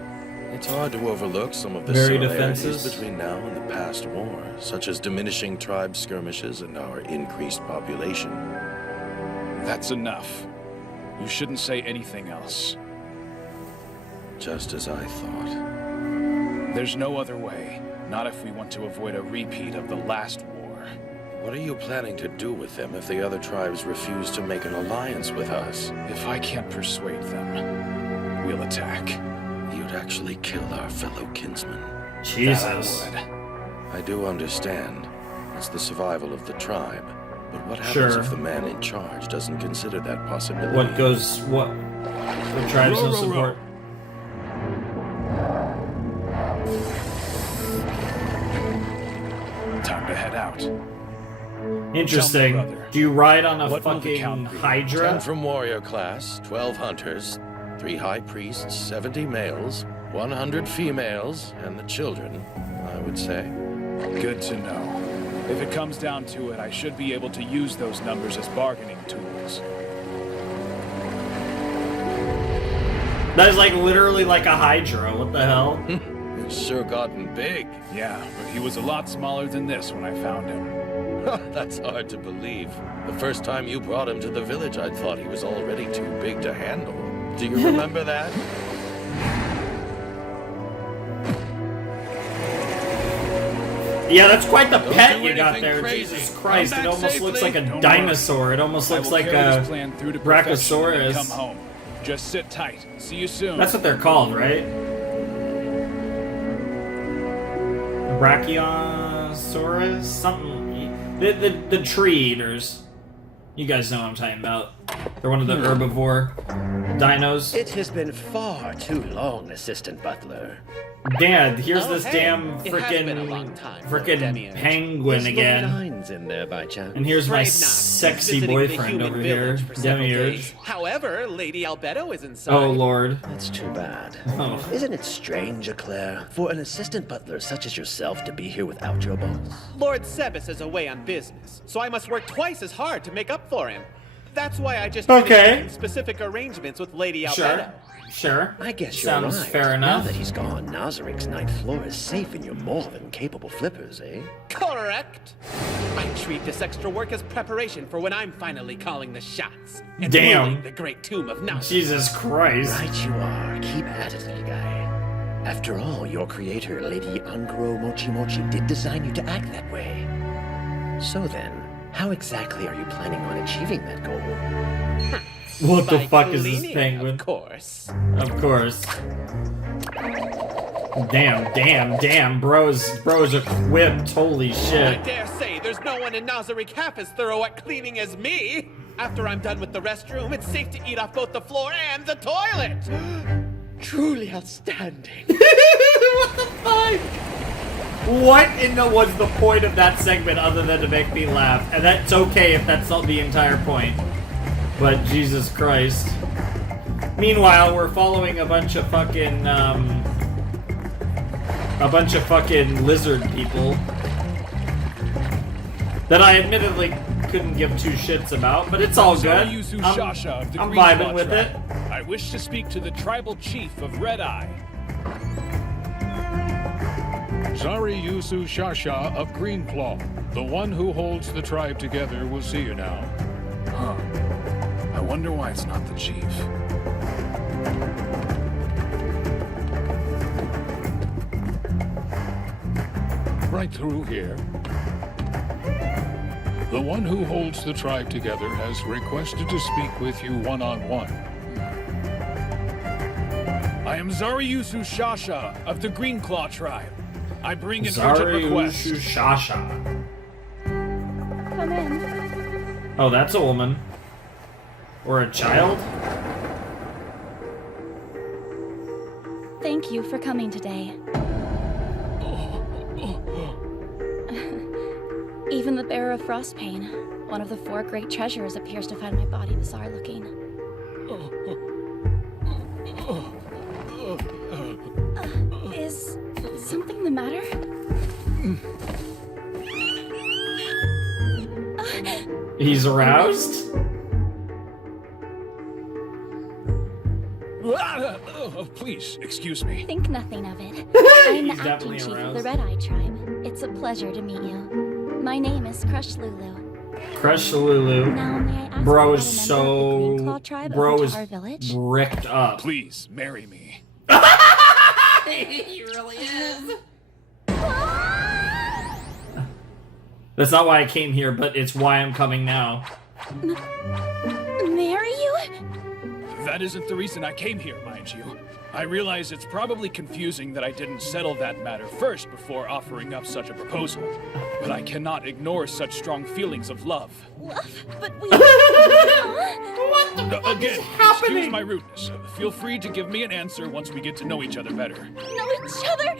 It's hard to overlook some of the Very similarities defenses. between now and the past war, such as diminishing tribe skirmishes and our increased population. That's enough. You shouldn't say anything else. Just as I thought. There's no other way. Not if we want to avoid a repeat of the last war. What are you planning to do with them if the other tribes refuse to make an alliance with us? If I can't persuade them, we'll attack. You'd actually kill our fellow kinsmen. Jesus. That I would. I do understand. It's the survival of the tribe. But what happens if the man in charge doesn't consider that possibility? What the tribes no support. Time to head out. Interesting. Me, do you ride on a what fucking Hydra? 10 from warrior class, 12 hunters, 3 high priests, 70 males, 100 females, and the children, I would say. Good to know. If it comes down to it, I should be able to use those numbers as bargaining tools. That is like literally like a Hydra. What the hell? He's sure gotten big. Yeah, but he was a lot smaller than this when I found him. That's hard to believe. The first time you brought him to the village, I thought he was already too big to handle. Do you remember that? Yeah, that's quite the pet you got there. Crazy. Jesus Christ, it almost looks like a dinosaur. It almost looks like a Brachiosaurus. Come home. Just sit tight. See you soon. That's what they're called, right? Brachiosaurus? Something. The tree eaters. You guys know what I'm talking about. They're one of the herbivore dinos. It has been far too long, Assistant Butler. Dad, here's this damn frickin' penguin again. Hines in there by chance? And here's my sexy boyfriend over here, Demiurge. However, Lady Albedo is inside. Oh Lord. That's too bad. Oh. Isn't it strange, Eclair, for an assistant butler such as yourself to be here without your boss? Lord Sebas is away on business, so I must work twice as hard to make up for him. That's why I just made specific arrangements with Lady Albedo. Sure. I guess sounds you're right. fair enough. Now that he's gone, Nazarick's ninth floor is safe in your more than capable flippers, eh? Correct. I treat this extra work as preparation for when I'm finally calling the shots. And damn. ruling the great tomb of Nazarick. Jesus Christ. Right you are. Keep at it, little guy. After all, your creator, Lady Angro Mochi Mochi, did design you to act that way. So then, how exactly are you planning on achieving that goal? What the fuck is this penguin? Of course. Of course. Damn. Bro's equipped. Holy shit. I dare say there's no one in Nazarick half as thorough at cleaning as me. After I'm done with the restroom, it's safe to eat off both the floor and the toilet. Truly outstanding. What the fuck? What in the was the point of that segment other than to make me laugh? And that's okay if that's not the entire point. But Jesus Christ. Meanwhile, we're following a bunch of fucking lizard people that I admittedly couldn't give two shits about, but it's all good. Zaryusu and Shasha of the I'm Green vibing Claw with tribe. it. I wish to speak to the tribal chief of Red Eye. Zaryusu and Shasha of Green Claw, the one who holds the tribe together, will see you now. Huh. I wonder why it's not the chief. Right through here. The one who holds the tribe together has requested to speak with you one-on-one. I am Zaryusu and Shasha of the Green Claw tribe. I bring an urgent request. Zaryusu and Shasha. Come in. Oh, that's a woman. Or a child? Thank you for coming today. Even the bearer of Frostpain, one of the 4 great treasures, appears to find my body bizarre looking. Is something the matter? He's aroused? Please, excuse me. Think nothing of it. I'm the acting chief of the Red Eye tribe. It's a pleasure to meet you. My name is Crush Lulu. Crush Lulu. Now, may I ask Bro about is a member of the Green Claw so... tribe Bro of is Tar Village? bricked up. Please, marry me. He really is. That's not why I came here, but it's why I'm coming now. Marry you? That isn't the reason I came here, mind you. I realize it's probably confusing that I didn't settle that matter first before offering up such a proposal. But I cannot ignore such strong feelings of love. Love? But we... What the fuck Again, is happening? excuse my rudeness. Feel free to give me an answer once we get to know each other better. Know each other?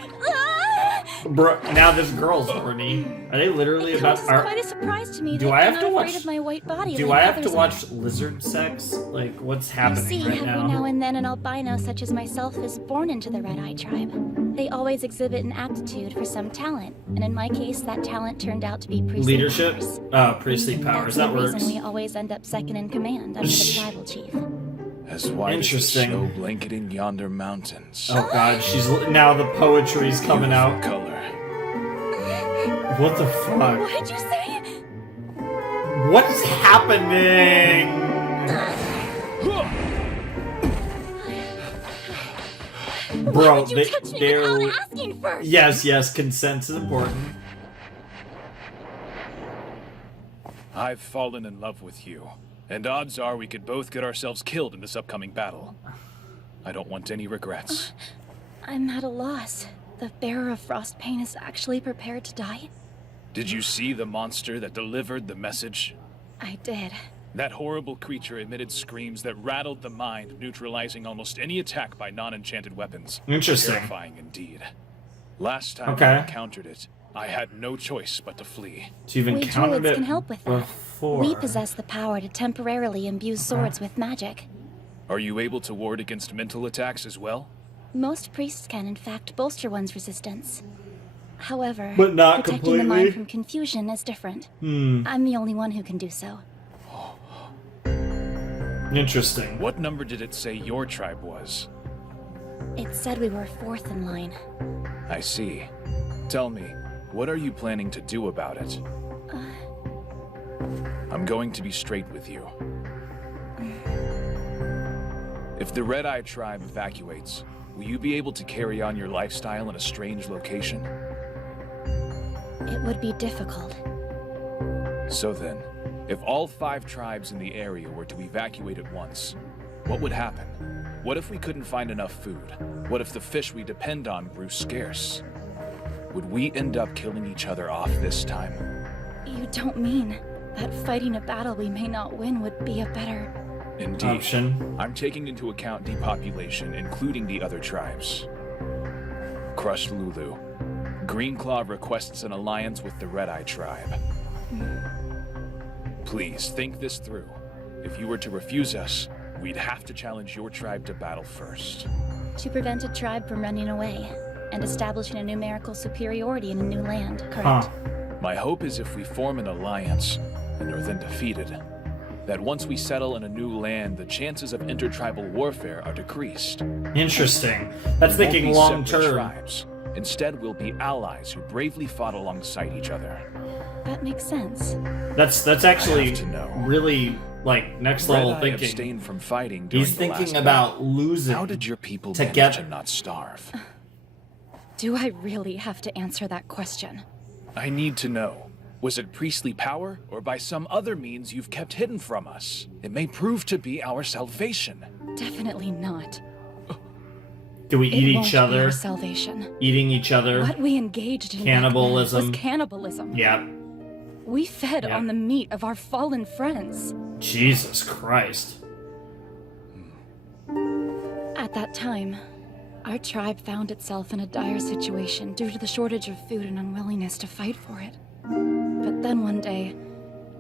Bro, now this girl's horny. Are they literally about? It's quite a surprise to me Do that I you're have not to afraid watch? of my white body. Do like I have to others watch are. lizard sex? Like, what's You happening see, right every now? now and then an albino such as myself is born into the Red-Eye tribe. They always exhibit an aptitude for some talent, and in my case, that talent turned out to be priestly Leadership? powers. Priestly powers. That's That the works. reason we always end up second in command under the tribal chief. As wide as the Interesting. snow blanketing yonder mountains. Oh god, she's now the poetry's coming out. Color. What the fuck? What did you say? What is happening? Bro, Why would you touch me they're without asking first? yes, consent is important. I've fallen in love with you, and odds are we could both get ourselves killed in this upcoming battle. I don't want any regrets. I'm at a loss. The bearer of frost pain is actually prepared to die? Did you see the monster that delivered the message? I did. That horrible creature emitted screams that rattled the mind, neutralizing almost any attack by non-enchanted weapons. Interesting. Terrifying indeed. Last time Okay. I encountered it, I had no choice but to flee. So you've We encountered druids it can help with that. before. We possess the power to temporarily imbue swords with magic. Are you able to ward against mental attacks as well? Most priests can, in fact, bolster one's resistance. However, But not protecting the completely? mind from confusion is different. Hmm. I'm the only one who can do so. Interesting. What number did it say your tribe was? It said we were fourth in line. I see. Tell me, what are you planning to do about it? I'm going to be straight with you. If the Red-Eye tribe evacuates, will you be able to carry on your lifestyle in a strange location? It would be difficult. So then, if all 5 tribes in the area were to evacuate at once, what would happen? What if we couldn't find enough food? What if the fish we depend on grew scarce? Would we end up killing each other off this time? You don't mean that fighting a battle we may not win would be a better... Indeed. Option. I'm taking into account depopulation, including the other tribes. Crushed Lulu. Greenclaw requests an alliance with the Red-Eye tribe. Please, think this through. If you were to refuse us, we'd have to challenge your tribe to battle first. To prevent a tribe from running away and establishing a numerical superiority in a new land, correct? My hope is if we form an alliance and are then defeated, that once we settle in a new land, the chances of intertribal warfare are decreased. Interesting. That's We won't thinking be long separate term. tribes. Instead, we'll be allies who bravely fought alongside each other. That makes sense. That's actually really like next level Red-Eye thinking. abstained from fighting during He's the thinking last about battle. losing. How did your people together? manage to not starve? Do I really have to answer that question? I need to know. Was it priestly power, or by some other means you've kept hidden from us? It may prove to be our salvation. Definitely not. Do we eat It won't each be other? our salvation. Eating each other. What we engaged in Cannibalism. back then was cannibalism. Yep. We fed Yep. on the meat of our fallen friends. Jesus Christ. At that time, our tribe found itself in a dire situation due to the shortage of food and unwillingness to fight for it. But then one day,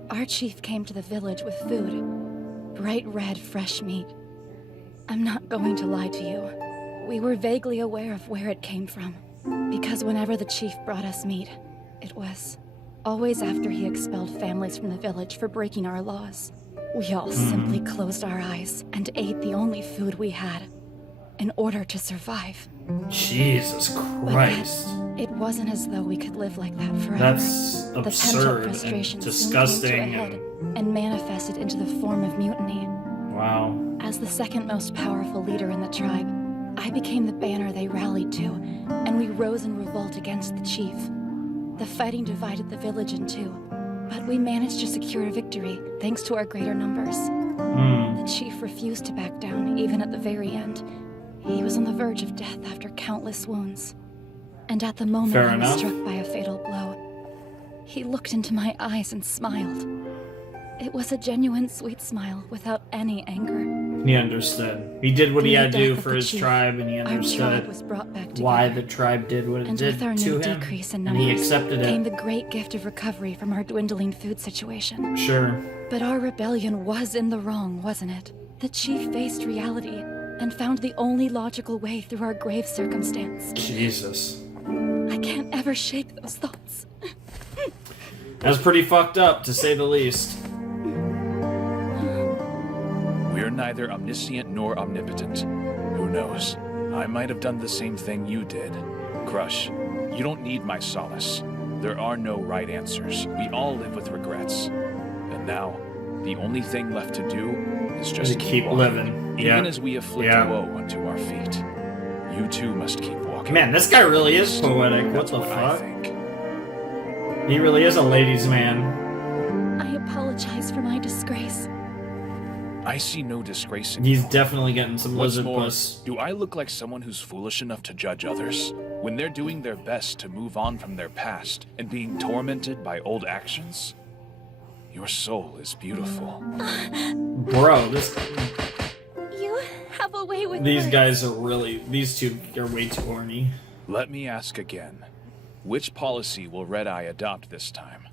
our chief came to the village with food. Bright red, fresh meat. I'm not going to lie to you. We were vaguely aware of where it came from. Because whenever the chief brought us meat, it was always after he expelled families from the village for breaking our laws. We all simply closed our eyes and ate the only food we had in order to survive. Jesus Christ. It wasn't as though we could live like that forever. That's The absurd pent-up and frustration disgusting. soon came to a head and manifested into the form of mutiny. Wow. As the second most powerful leader in the tribe, I became the banner they rallied to, and we rose in revolt against the chief. The fighting divided the village in two, but we managed to secure a victory thanks to our greater numbers. The chief refused to back down, even at the very end. He was on the verge of death after countless wounds. And at the moment he was struck by a fatal blow, he looked into my eyes and smiled. It was a genuine sweet smile without any anger. He understood. He did what he had to do for his tribe, and he understood why the tribe did what it did to him, and he accepted it. Came the great gift of recovery from our dwindling food situation. Sure. But our rebellion was in the wrong, wasn't it? The chief faced reality and found the only logical way through our grave circumstance. Jesus. I can't ever shake those thoughts. That's pretty fucked up, to say the least. We're neither omniscient nor omnipotent. Who knows? I might have done the same thing you did. Crush, you don't need my solace. There are no right answers. We all live with regrets. And now, the only thing left to do is just keep living. Even as we afflict woe unto our feet. You too must keep walking. Man, this guy really is poetic. What the fuck? He really is a ladies' man. I apologize for my disgrace. I see no disgrace in He's you. definitely getting some What's lizard more, puss. do I look like someone who's foolish enough to judge others? When they're doing their best to move on from their past and being tormented by old actions? Your soul is beautiful. Bro, this... You have a way with These words. guys are really... These two are way too horny. Let me ask again. Which policy will Red Eye adopt this time?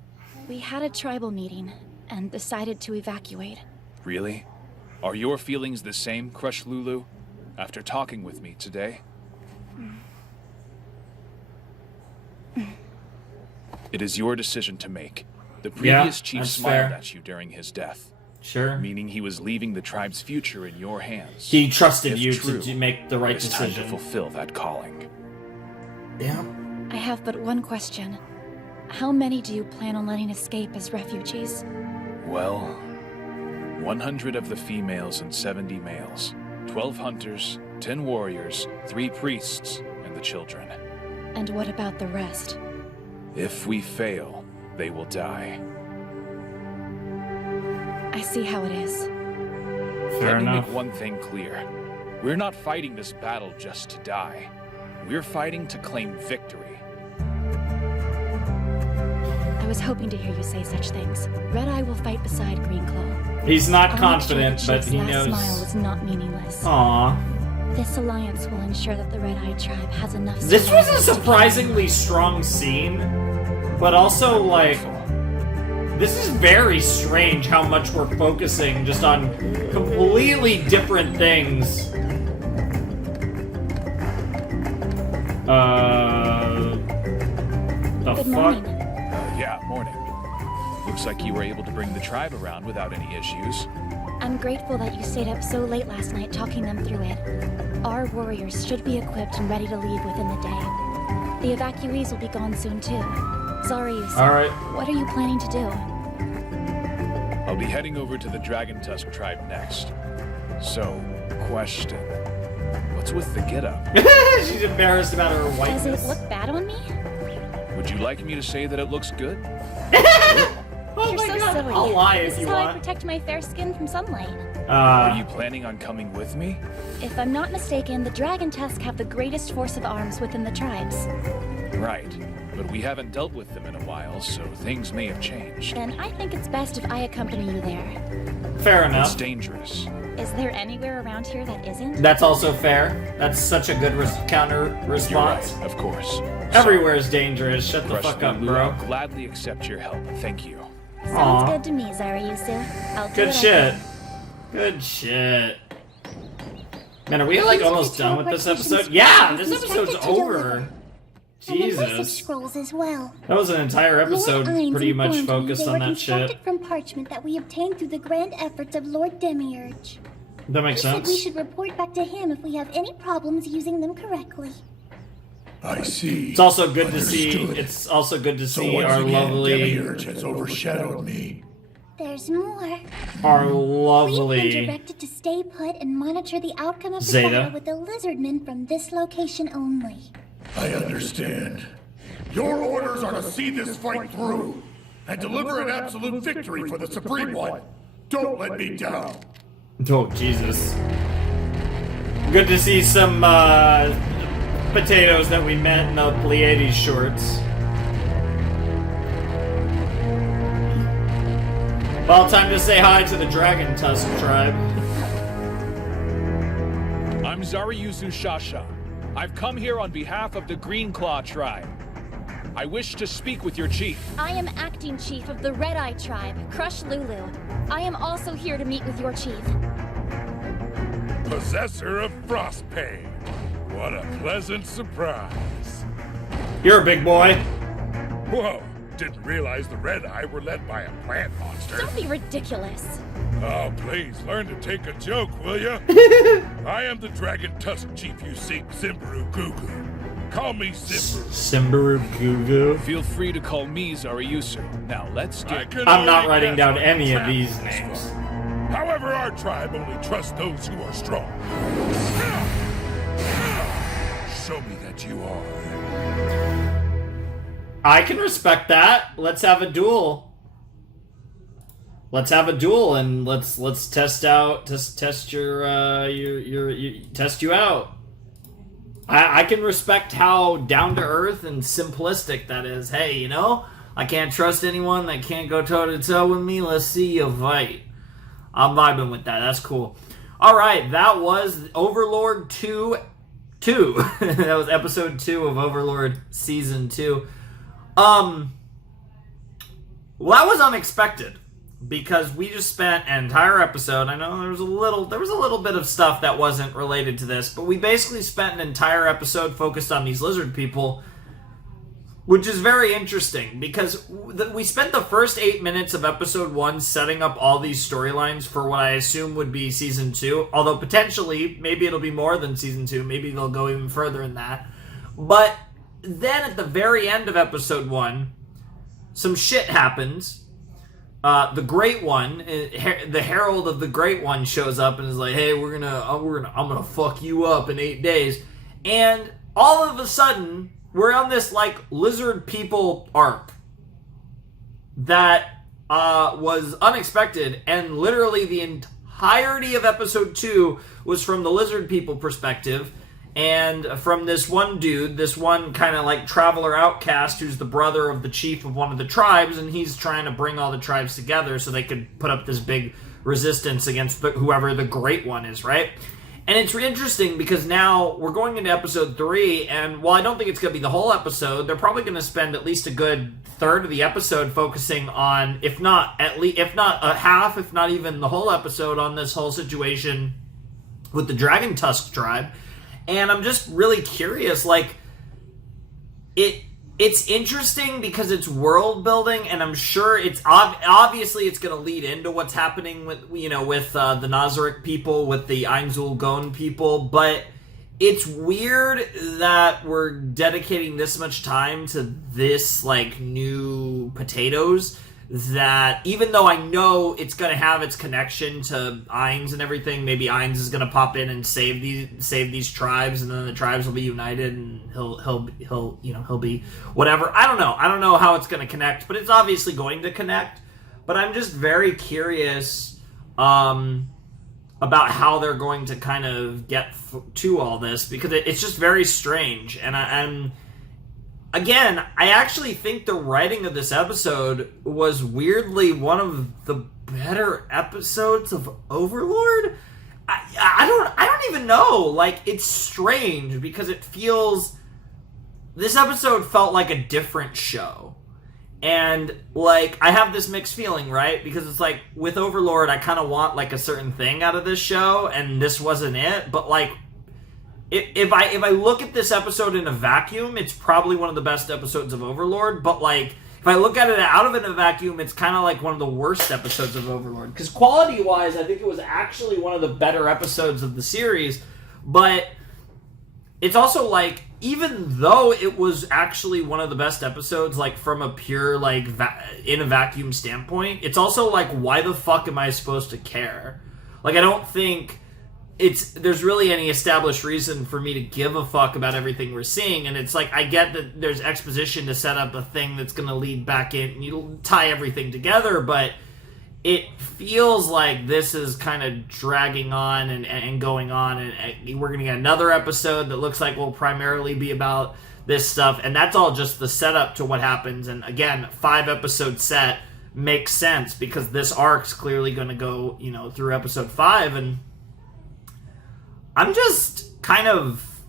We had a tribal meeting and decided to evacuate. Really? Are your feelings the same, Crush Lulu? After talking with me today? It is your decision to make. The previous chief smiled at you during his death. Sure. Meaning he was leaving the tribe's future in your hands. He trusted If you true, to make the right it is time decision. to fulfill that calling. Yeah. I have but one question. How many do you plan on letting escape as refugees? Well, 100 of the females and 70 males. 12 hunters, 10 warriors, 3 priests, and the children. And what about the rest? If we fail, they will die. I see how it is. Let me make one thing clear. We're not fighting this battle just to die. We're fighting to claim victory. I was hoping to hear you say such things. Red Eye will fight beside Greenclaw. He's not I'll confident, make sure the but he chief's knows. last smile was not meaningless. Aww. This alliance will ensure that the Red Eye tribe has enough. This was a survivors to surprisingly strong scene, but also, like, this is very strange how much we're focusing just on completely different things. The Good fuck? morning. Yeah, morning. Looks like you were able to bring the tribe around without any issues. I'm grateful that you stayed up so late last night talking them through it. Our warriors should be equipped and ready to leave within the day. The evacuees will be gone soon too. Zaryusu, Alright. what are you planning to do? I'll be heading over to the Dragon Tusk tribe next. So, question. What's with the getup? She's embarrassed about her whiteness. Does it look bad on me? Would you like me to say that it looks good? Oh You're my so God, silly. I'll lie This if is you how I want. protect my fair skin from sunlight. Are you planning on coming with me? If I'm not mistaken, the Dragon Tusk have the greatest force of arms within the tribes. Right. But we haven't dealt with them in a while, so things may have changed. Then I think it's best if I accompany you there. Fair enough. It's dangerous. Is there anywhere around here that isn't? That's also fair. That's such a good counter response. You're right, of course. Everywhere is dangerous. Shut the Crush fuck up, Lulu, bro. I'll gladly accept your help. Thank you. Sounds Aw. good to me, Zaryusu. I'll do Good what I shit. can. Good shit. Man, are we like almost done with this episode? Yeah, this episode's over. Jesus. Scrolls as well. That was an entire episode Lord Ains pretty much informed me focused they on were that shit. constructed from parchment that we obtained through the grand efforts of Lord Demiurge. That makes He said we sense. should report back to him if we have any problems using them correctly. I see. It's also good to see. Understood. It's also good to So see once our again, lovely. Demiurge has overshadowed me. There's more. Our We've lovely been directed to stay put and monitor the outcome of the Zeta. battle with the Lizardmen from this location only. I understand. Your orders are to see this fight through and deliver an absolute victory for the Supreme One. Don't let me down. Oh, Jesus. Good to see some potatoes that we met in the Pleiades shorts. Well, time to say hi to the Dragon Tusk tribe. I'm Zaryusu and Shasha. I've come here on behalf of the Green Claw tribe. I wish to speak with your chief. I am acting chief of the Red Eye tribe, Crush Lulu. I am also here to meet with your chief. Possessor of Frostpain. What a pleasant surprise. You're a big boy. Whoa, didn't realize the Red Eye were led by a plant monster. Don't be ridiculous. Oh, please, learn to take a joke, will ya? I am the Dragon Tusk Chief you seek, Simbaru Gugu. Call me Simbaru. Simbaru Gugu. Feel free to call me Zaryusu. Now let's get... I'm not writing down any of these names. However, our tribe only trusts those who are strong. Show me that you are. I can respect that. Let's have a duel. Let's have a duel and let's test out test you out. I can respect how down to earth and simplistic that is. Hey, you know, I can't trust anyone that can't go toe to toe with me. Let's see you fight. I'm vibing with that. That's cool. All right, that was Overlord 2. That was episode 2 of Overlord season 2. Well, that was unexpected because we just spent an entire episode. I know there was a little bit of stuff that wasn't related to this, but we basically spent an entire episode focused on these lizard people, which is very interesting because we spent the first 8 minutes of episode 1 setting up all these storylines for what I assume would be season 2, although potentially maybe it'll be more than season 2. Maybe they'll go even further in that. But then at the very end of episode 1, some shit happens. The Great One, the Herald of the Great One, shows up and is like, "Hey, I'm gonna fuck you up in 8 days," and all of a sudden we're on this like lizard people arc that was unexpected, and literally the entirety of episode 2 was from the lizard people perspective. And from this one dude, this one kind of like traveler outcast who's the brother of the chief of one of the tribes, and he's trying to bring all the tribes together so they could put up this big resistance against whoever the Great One is, right? And it's interesting because now we're going into episode 3, and while I don't think it's going to be the whole episode, they're probably going to spend at least a good third of the episode focusing on, if not a half, if not even the whole episode on this whole situation with the Dragon Tusk tribe. And I'm just really curious, like, it's interesting because it's world building, and I'm sure it's obviously it's going to lead into what's happening with the Nazarick people, with the Ains and Albedo people, but it's weird that we're dedicating this much time to this, like, new potatoes, that even though I know it's going to have its connection to Ains and everything, maybe Ains is going to pop in and save these tribes, and then the tribes will be united, and he'll be whatever. I don't know how it's going to connect, but it's obviously going to connect. But I'm just very curious about how they're going to kind of get to all this, because it's just very strange. And again, I actually think the writing of this episode was weirdly one of the better episodes of Overlord. I don't even know. Like, it's strange because it feels... This episode felt like a different show. And, like, I have this mixed feeling, right? Because it's like, with Overlord, I kind of want, like, a certain thing out of this show, and this wasn't it. But, like, If I look at this episode in a vacuum, it's probably one of the best episodes of Overlord, but, like, if I look at it out of a vacuum, it's kind of like one of the worst episodes of Overlord. Because quality-wise, I think it was actually one of the better episodes of the series, but it's also like, even though it was actually one of the best episodes, like from a pure like in a vacuum standpoint, it's also like, why the fuck am I supposed to care? Like, I don't think there's really any established reason for me to give a fuck about everything we're seeing. And it's like, I get that there's exposition to set up a thing that's going to lead back in and you tie everything together, but it feels like this is kind of dragging on and going on, and we're going to get another episode that looks like will primarily be about this stuff, and that's all just the setup to what happens. And again, 5-episode set makes sense because this arc's clearly going to go, you know, through episode 5, and I'm just kind of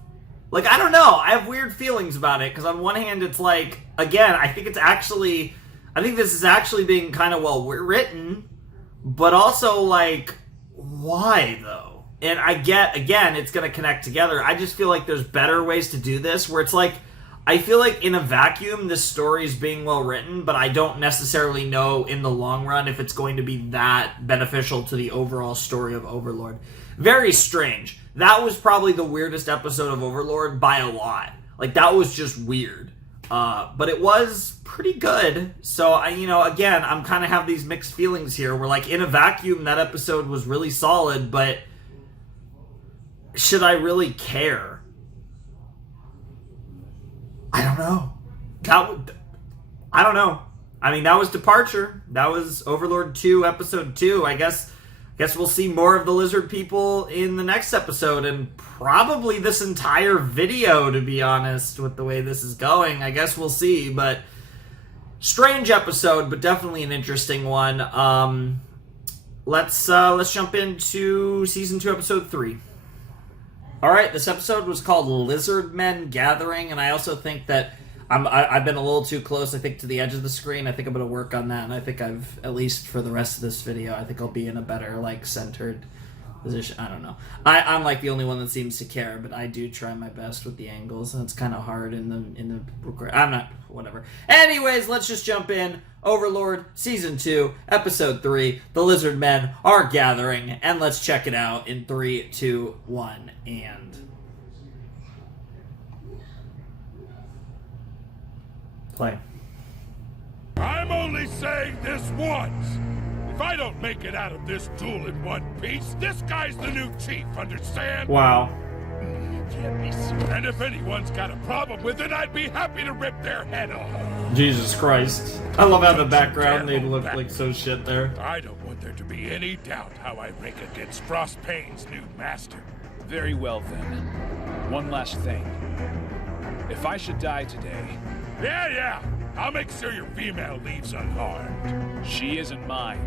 like, I don't know, I have weird feelings about it, because on one hand it's like, again, I think this is actually being kind of well written, but also like, why though? And I get, again, it's going to connect together. I just feel like there's better ways to do this, where it's like, I feel like in a vacuum this story is being well written, but I don't necessarily know in the long run if it's going to be that beneficial to the overall story of Overlord. Very strange. That was probably the weirdest episode of Overlord by a lot. Like, that was just weird. But it was pretty good. So, again, I'm kind of have these mixed feelings here. Where, like, in a vacuum, that episode was really solid, but should I really care? I don't know. I don't know. I mean, that was Departure. That was Overlord 2, Episode 2. I guess we'll see more of the lizard people in the next episode, and probably this entire video, to be honest, with the way this is going. I guess we'll see, but strange episode, but definitely an interesting one. Let's jump into Season 2, Episode 3. Alright, this episode was called Lizardmen Gathering, and I also think that I've been a little too close, I think, to the edge of the screen. I think I'm going to work on that, and I think I've, at least for the rest of this video, I think I'll be in a better, like, centered position. I don't know. I'm, like, the only one that seems to care, but I do try my best with the angles, and it's kind of hard in the... I'm not... whatever. Anyways, let's just jump in. Overlord, Season 2, Episode 3, The Lizardmen are gathering, and let's check it out in 3, 2, 1, and... play. I'm only saying this once. If I don't make it out of this duel in one piece, this guy's the new chief, understand? Wow. And if anyone's got a problem with it, I'd be happy to rip their head off. Jesus Christ. I love how the background, they look like so shit there. I don't want there to be any doubt how I rank against Frostpane's new master. Very well, then. One last thing. If I should die today... Yeah. I'll make sure your female leaves unharmed. She isn't mine.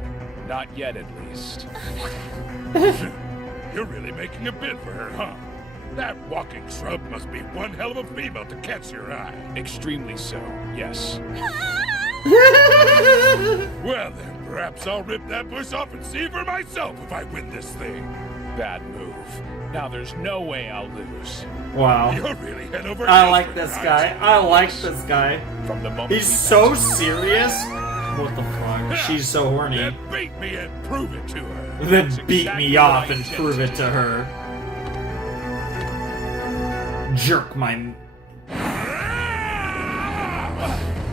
Not yet, at least. You're really making a bid for her, huh? That walking shrub must be one hell of a female to catch your eye. Extremely so, yes. Well then, perhaps I'll rip that bush off and see for myself if I win this thing. Bad move. Now there's no way I'll lose. Wow. You're really head over I like this guy. I like this guy. From the moment he's so serious. What the fuck? She's so horny. Then beat me and prove it to her. Then beat me off and prove it to her. Jerk my...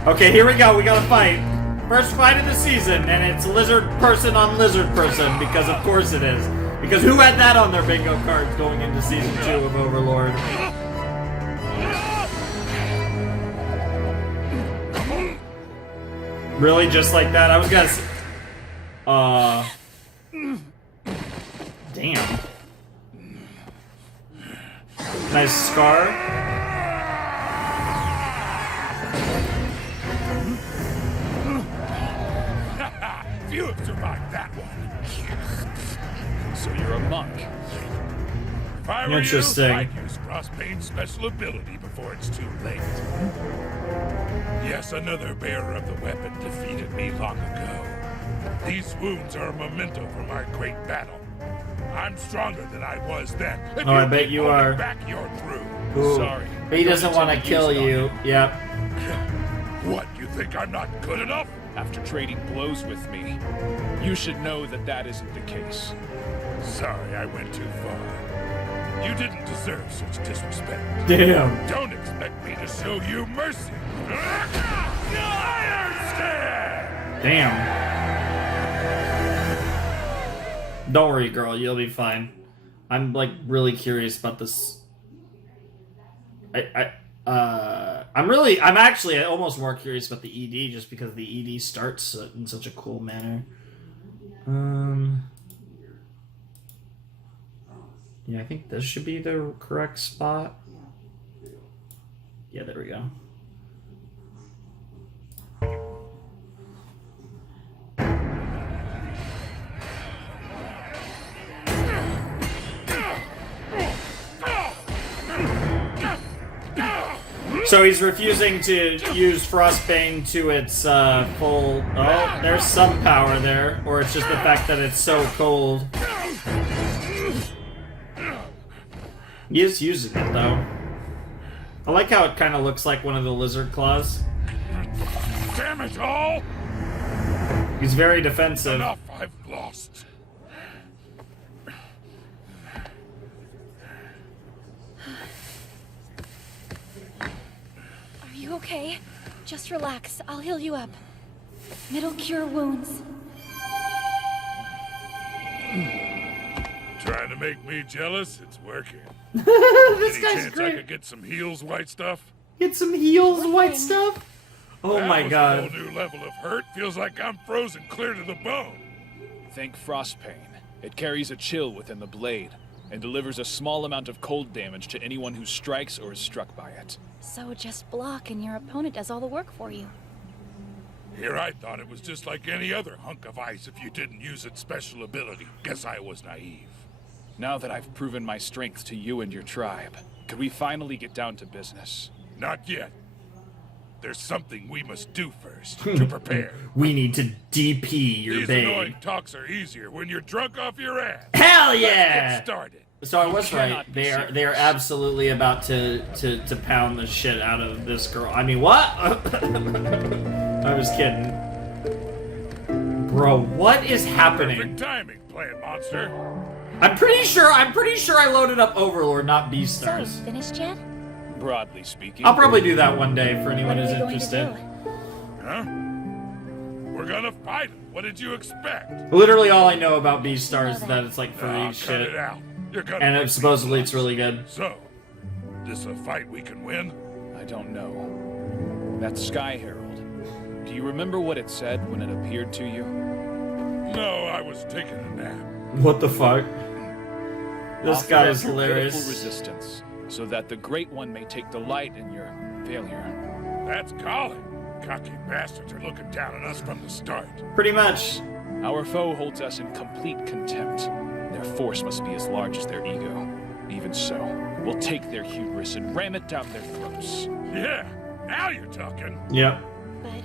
Okay, here we go. We gotta fight. First fight of the season, and it's lizard person on lizard person, because of course it is. Because who had that on their bingo cards going into Season 2 of Overlord? Really? Just like that? I was gonna say... Damn. Nice scar. You have survived that one. So you're a monk. If I were Interesting. you, I'd use Frostpane's special ability before it's too late. Yes, another bearer of the weapon defeated me long ago. These wounds are a memento from our great battle. I'm stronger than I was then. If Oh, I bet you are. Back, you're through. Ooh. Sorry. He doesn't want to kill you. Yep. What, you think I'm not good enough? After trading blows with me, you should know that that isn't the case. Sorry, I went too far. You didn't deserve such disrespect. Damn. Don't expect me to show you mercy. Damn. Don't worry, girl. You'll be fine. I'm like really curious about this. I'm actually almost more curious about the ED just because the ED starts in such a cool manner. Yeah, I think this should be the correct spot. Yeah, there we go. So he's refusing to use Frostbane to its full... Oh, there's some power there. Or it's just the fact that it's so cold. He is using it, though. I like how it kind of looks like one of the lizard claws. Damn it all! He's very defensive. Enough, I've lost. Are you okay? Just relax. I'll heal you up. It'll cure wounds. Trying to make me jealous? It's working. This Any guy's chance great. I could get some heals, white stuff? Get some heals, white stuff? Oh That my was god. A whole new level of hurt. Feels like I'm frozen clear to the bone. Think Frostbane. It carries a chill within the blade, and delivers a small amount of cold damage to anyone who strikes or is struck by it. So just block and your opponent does all the work for you. Here I thought it was just like any other hunk of ice if you didn't use its special ability. Guess I was naive. Now that I've proven my strength to you and your tribe, could we finally get down to business? Not yet. There's something we must do first to prepare. We need to DP your These babe. annoying talks are easier when you're drunk off your ass. Hell Let's yeah! get started. So I was right. They are absolutely about to pound the shit out of this girl. I mean, what? I was kidding. Bro, what is happening? Perfect timing, plant monster. I'm pretty sure I loaded up Overlord, not Beastars. So, finished yet? Broadly speaking. I'll probably do that one day for anyone What are who's we going to interested. Huh? We're gonna fight him. What did you expect? Literally all I know about Beastars is that it's like free Cut shit. it out. You're gonna And make me supposedly it's really good. So, this a fight we can win? I don't know. That Sky Herald. Do you remember what it said when it appeared to you? No, I was taking a nap. What the fuck? This Offer guy up is your hilarious. pitiful resistance, so that the Great One may take delight in your failure. That's calling. Cocky bastards are looking down on us from the start. Pretty much. Our foe holds us in complete contempt. Their force must be as large as their ego. Even so, we'll take their hubris and ram it down their throats. Yeah, now you're talking. Yep. But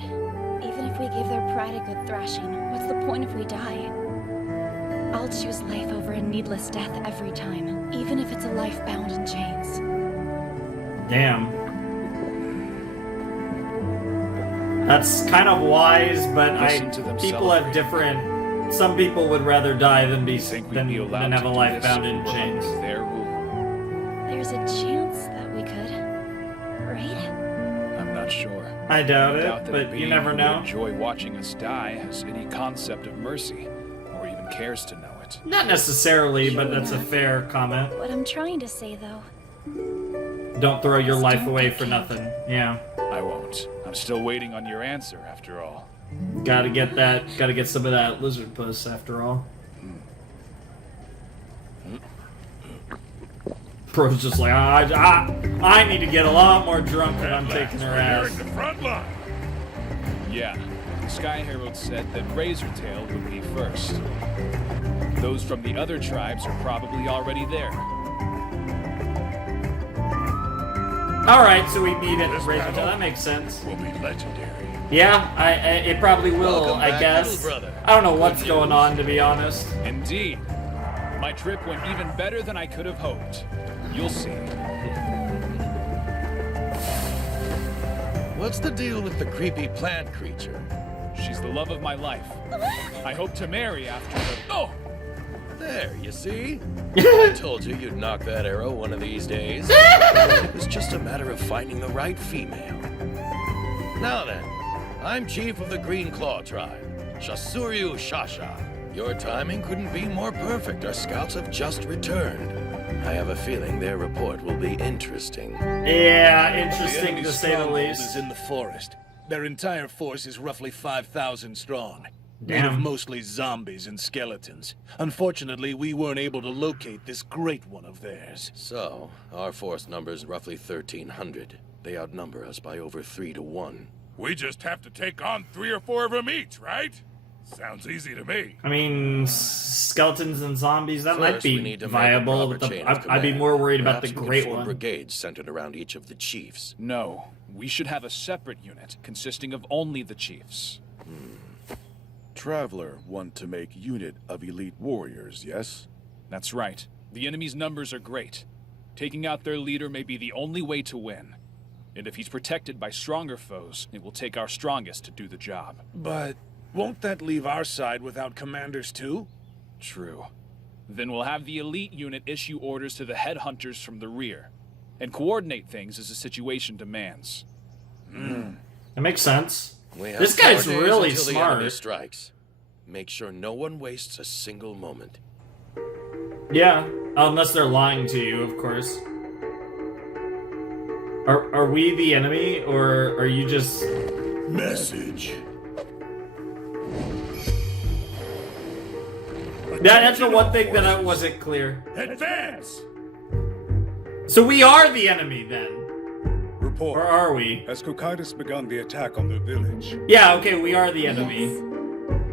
even if we give their pride a good thrashing, what's the point if we die? I'll choose life over a needless death every time, even if it's a life bound in chains. Damn. That's kind of wise, but people have different. Some people would rather die than than have a life bound in chains. There's a chance that we could, right? I'm not sure. I doubt it, that but a you being never who know. would enjoy watching us die has any concept of mercy, or even cares to know it. Not necessarily, but that's a fair comment. What I'm trying to say, though, Don't throw your life away for nothing. Yeah. I won't. I'm still waiting on your answer, after all. Gotta get some of that lizard puss, after all. Bro's just like, I need to get a lot more drunk when I'm taking her ass. The front line. Yeah, the Sky Herald said that Razortail would be first. Those from the other tribes are probably already there. Alright, so we meet at Razortail. That makes sense. Will be legendary. Yeah, it probably will, Welcome I back, guess. little brother. I don't know what's going on, to be honest. Indeed. My trip went even better than I could have hoped. You'll see. What's the deal with the creepy plant creature? She's the love of my life. I hope to marry after her. Oh! There, you see? I told you you'd knock that arrow one of these days. It was just a matter of finding the right female. Now then, I'm chief of the Green Claw tribe, Zaryusu and Shasha. Your timing couldn't be more perfect. Our scouts have just returned. I have a feeling their report will be interesting. Yeah, interesting to say the least. Is in the forest. Their entire force is roughly 5,000 strong. Made Damn. of mostly zombies and skeletons. Unfortunately, we weren't able to locate this great one of theirs. So, our force numbers roughly 1,300. They outnumber us by over 3 to 1. We just have to take on 3 or 4 of them each, right? Sounds easy to me. I mean, skeletons and zombies, that might First, we be need to make a viable, proper but chain of I'd be command. more worried about Perhaps the we could great form one. brigades centered around each of the chiefs. No, we should have a separate unit consisting of only the chiefs. Traveler want to make unit of elite warriors, yes? That's right. The enemy's numbers are great. Taking out their leader may be the only way to win. And if he's protected by stronger foes, it will take our strongest to do the job. But won't that leave our side without commanders too? True. Then we'll have the elite unit issue orders to the headhunters from the rear, and coordinate things as the situation demands. That makes sense. We have This guy's 4 days really until the enemy smart. strikes. Make sure no one wastes a single moment. Yeah, unless they're lying to you, of course. Are we the enemy, or are you just... Message. That's the one thing that I wasn't clear. Advance! So we are the enemy, then? Report. Or are we? Has Cocytus begun the attack on the village? Yeah, okay, we are the enemy.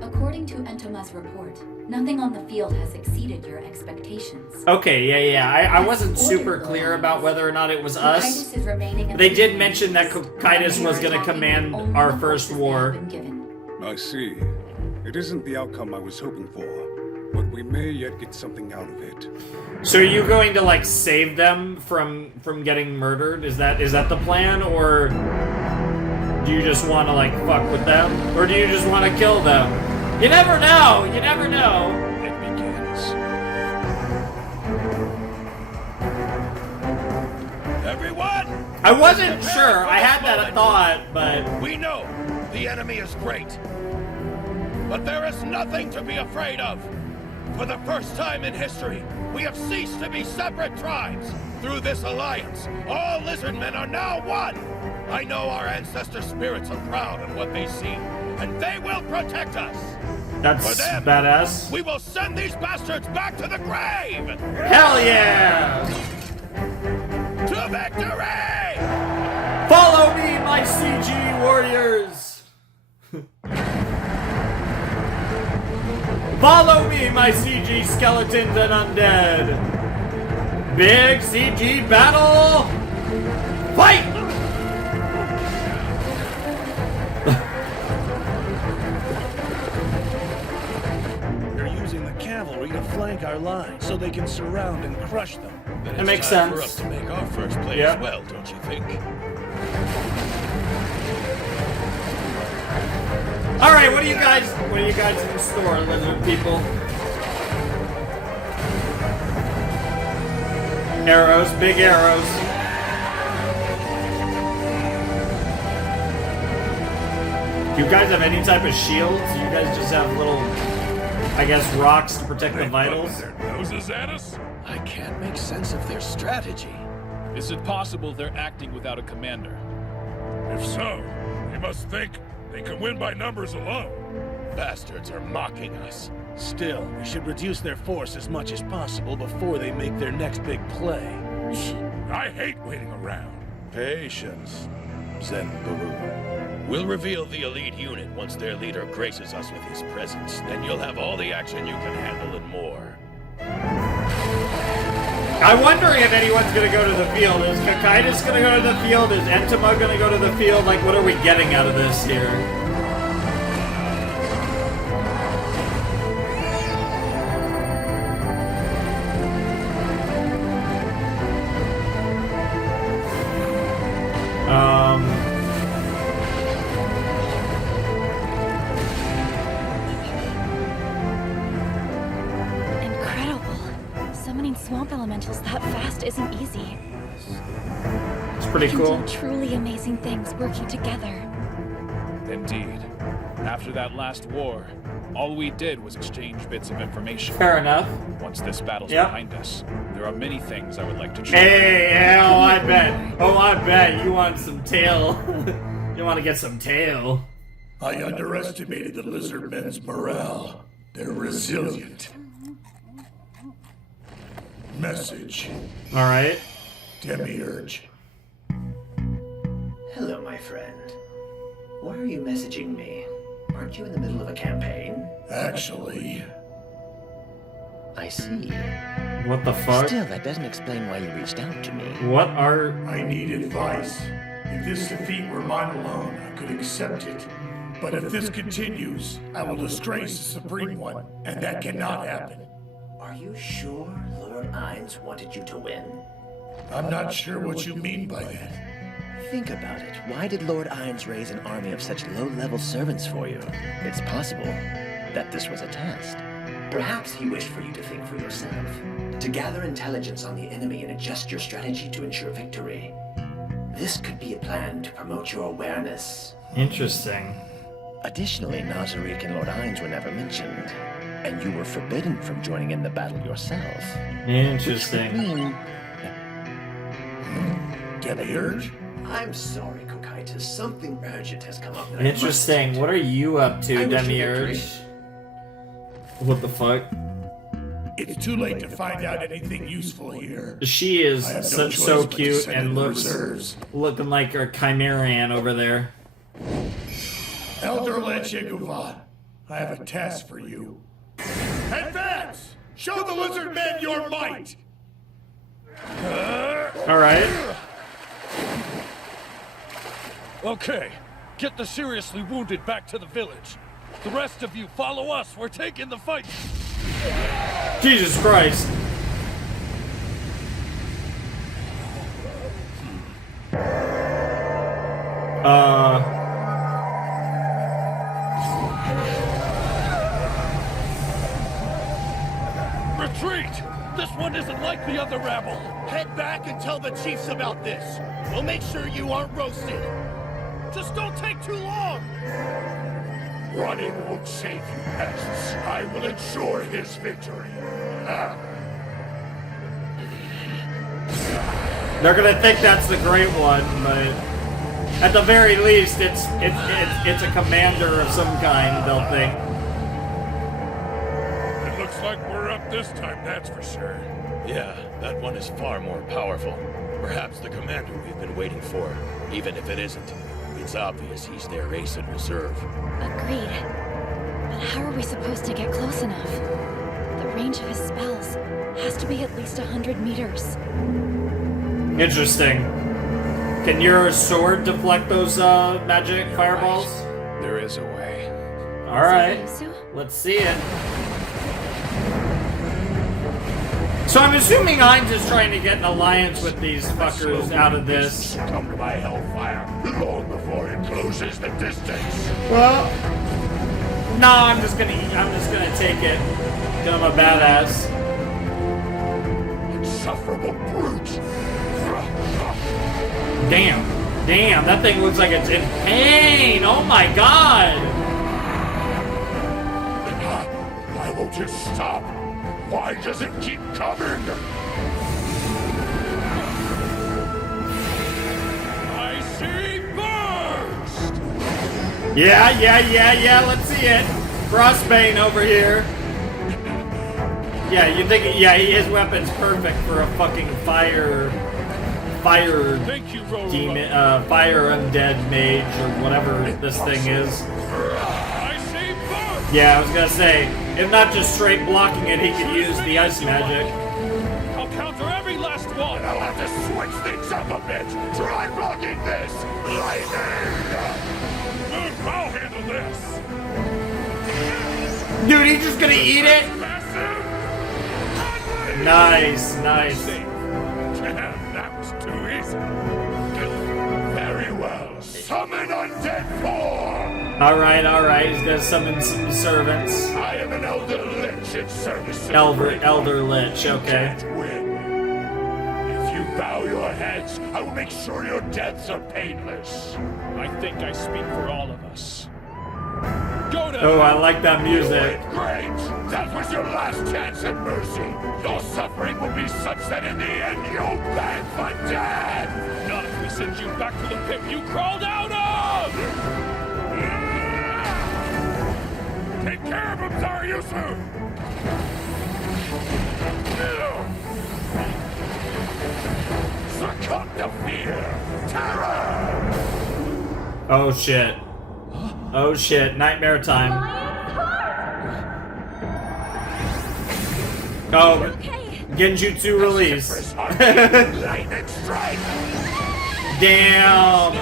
According to Entoma's report, nothing on the field has exceeded your expectations. Okay, yeah. I wasn't super clear about whether or not it was us. Cocytus is remaining in They the did mention that Cocytus was going to command our first war. I see. It isn't the outcome I was hoping for, but we may yet get something out of it. So are you going to, like, save them from getting murdered? Is that the plan, or do you just want to, like, fuck with them? Or do you just want to kill them? You never know! You never know! It begins. Everyone! I wasn't sure. I had that thought, but... We know the enemy is great. But there is nothing to be afraid of. For the first time in history, we have ceased to be separate tribes. Through this alliance, all Lizardmen are now one. I know our ancestor spirits are proud of what they see, and they will protect us. That's For them, badass. we will send these bastards back to the grave! Hell yeah! To victory! Follow me, my CG warriors! Follow me, my CG skeletons and undead! Big CG battle! Fight! They're using the cavalry to flank our line so they can surround and crush them. Then That it's makes time sense. for us to make our first play Yeah. as well, don't you think? Alright, what do you guys in store, lizard people? Arrows, big arrows. Do you guys have any type of shields? You guys just have little, I guess, rocks to protect the vitals? Their noses at us? I can't make sense of their strategy. Is it possible they're acting without a commander? If so, they must think they can win by numbers alone. Bastards are mocking us. Still, we should reduce their force as much as possible before they make their next big play. I hate waiting around. Patience, Zen Baru. We'll reveal the elite unit once their leader graces us with his presence. Then you'll have all the action you can handle and more. I'm wondering if anyone's gonna go to the field. Is Cocytus gonna go to the field? Is Entoma gonna go to the field? Like, what are we getting out of this here? earth elementals that fast isn't easy. It's pretty We cool. can do truly amazing things working together. Indeed. After that last war, all we did was exchange bits of information. Fair enough. Once this battle's Yep. behind us, there are many things I would like to try. Hey, oh, I bet. Oh, I bet you want some tail. You want to get some tail. I underestimated the Lizardmen's morale. They're resilient. Message. All right. Demiurge. Hello, my friend. Why are you messaging me? Aren't you in the middle of a campaign? Actually... I see. What the fuck? Still, that doesn't explain why you reached out to me. What are... I need advice. If this defeat were mine alone, I could accept it. But if this continues, I will disgrace the Supreme One, and that cannot happen. Are you sure Lord Ains wanted you to win? I'm not sure what you mean by that. Think about it. Why did Lord Ains raise an army of such low-level servants for you? It's possible that this was a test. Perhaps he wished for you to think for yourself, to gather intelligence on the enemy and adjust your strategy to ensure victory. This could be a plan to promote your awareness. Interesting. Additionally, Nazarick and Lord Ains were never mentioned, and you were forbidden from joining in the battle yourself. Interesting. Which would mean... Demiurge? I'm sorry, Cocytus. Something urgent has come up. that I must Interesting. attend What are you up to, I wish you Demiurge? victory. What the fuck? It's too late to find out anything useful here. She is I have no so, choice so but to cute send and in the looks reserves. looking like a Chimerian over there. Elder Lecheguva, I have a task for you. Advance! Show the Lizardmen your might! Alright. Okay, get the seriously wounded back to the village. The rest of you follow us. We're taking the fight. Jesus Christ. Retreat! This one isn't like the other rabble. Head back and tell the chiefs about this. We'll make sure you aren't roasted. Just don't take too long. Running won't save you, pests. I will ensure his victory. They're gonna think that's the great one, but at the very least, it's a commander of some kind. They'll think. It looks like we're up this time, that's for sure. Yeah, that one is far more powerful. Perhaps the commander we've been waiting for. Even if it isn't, it's obvious he's their ace in reserve. Agreed. But how are we supposed to get close enough? The range of his spells has to be at least 100 meters. Interesting. Can your sword deflect those magic fireballs? There is a way. Alright. Let's see it. So I'm assuming Ains is trying to get an alliance with these fuckers out of this. Come to my hellfire long before it closes the distance. Well, no, I'm just gonna take it. 'Cause I'm a badass. Insufferable brute. Damn, that thing looks like it's in pain. Oh my god. Why won't you stop? Why does it keep coming? I see burst! Yeah, let's see it. Frostbane over here. Yeah, you think, his weapon's perfect for a fucking fire Thank you, demon, fire undead mage or whatever this thing is. I see burst! Yeah, I was gonna say, if not just straight blocking it, he could use the ice magic. I'll counter every last one! I'll have to switch things up a bit. Try blocking this! Lightning! I'll handle this! Dude, he's just gonna eat it? Nice. That was too easy. Very well. Summon undead form! Alright, he's gonna summon some servants. I am an elder lich in service of Elder lich, okay. Can't win. bow your heads, I will make sure your deaths are painless. I think I speak for all of us. Go to Oh, I like that music. Great! That was your last chance at mercy. Your suffering will be such that in the end you'll beg for death! Not if we send you back to the pit you crawled out of! Take care of him, Zaryusu! Succumb to fear! Terror! Oh shit. Oh shit, nightmare time. Oh, Genjutsu release. Damn!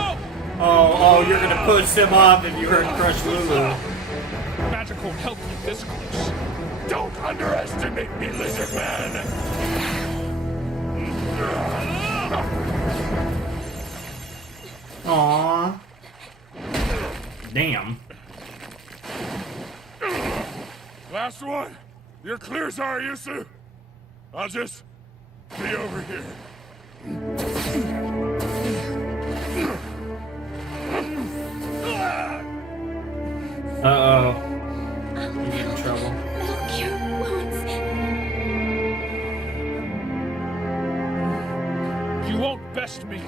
Oh, you're gonna push him off if you hurt Crush Lulu. Magic won't help you this close. Don't underestimate me, Lizardman! Aww. Damn. Last one! You're clear, Zaryusu! I'll just be over here. Uh-oh. You get in trouble. That'll cure wounds. You won't best me.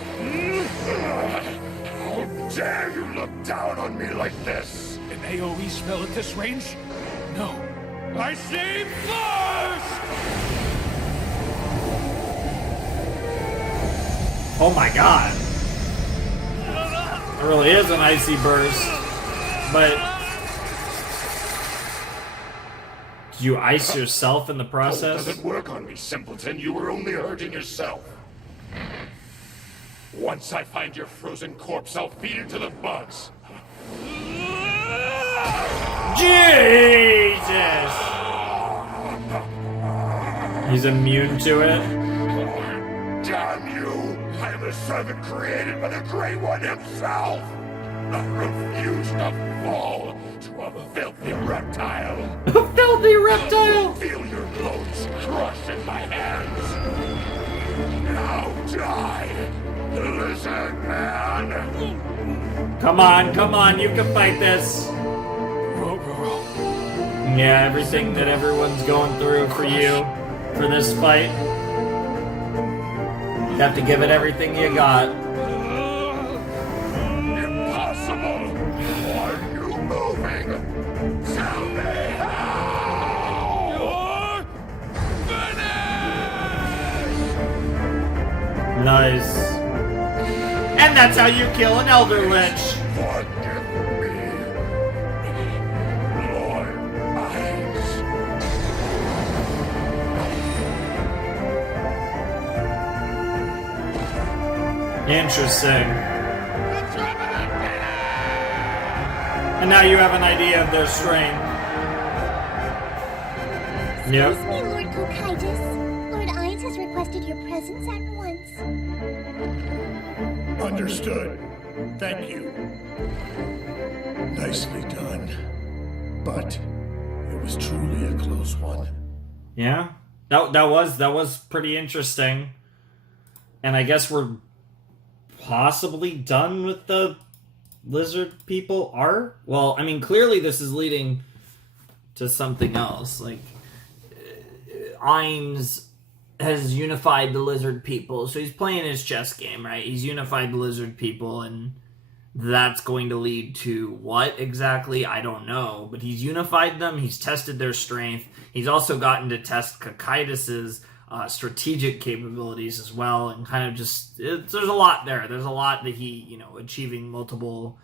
How dare you look down on me like this? An AoE spell at this range? No. I see first! Oh my god. It really is an icy burst. But did you ice yourself in the process? It doesn't work on me, simpleton. You were only hurting yourself. Once I find your frozen corpse, I'll feed it to the bugs. Jesus! He's immune to it? Damn you! I am a servant created by the Grey One himself! I refuse to fall to a filthy reptile! A filthy reptile! Feel your bones crush in my hands! Now die, Lizardman! Come on, you can fight this! Yeah, everything that everyone's going through for you, for this fight. You have to give it everything you got. Impossible! Are you moving? Tell me how! You're finished! Nice. And that's how you kill an Elder Lich. Forgive me, Lord Ains. Interesting. And now you have an idea of their strength. Yep. Excuse me, Lord Cocytus. Lord Ains has requested your presence at once. Understood. Thank you. Nicely done. But it was truly a close one. Yeah. That was pretty interesting. And I guess we're possibly done with the lizard people are? Well, I mean, clearly this is leading to something else. Like, Ains has unified the lizard people, so he's playing his chess game, right? He's unified the lizard people, and that's going to lead to what exactly? I don't know. But he's unified them, he's tested their strength, he's also gotten to test Cocytus's strategic capabilities as well, and kind of just there's a lot there. There's a lot that he, achieving multiple,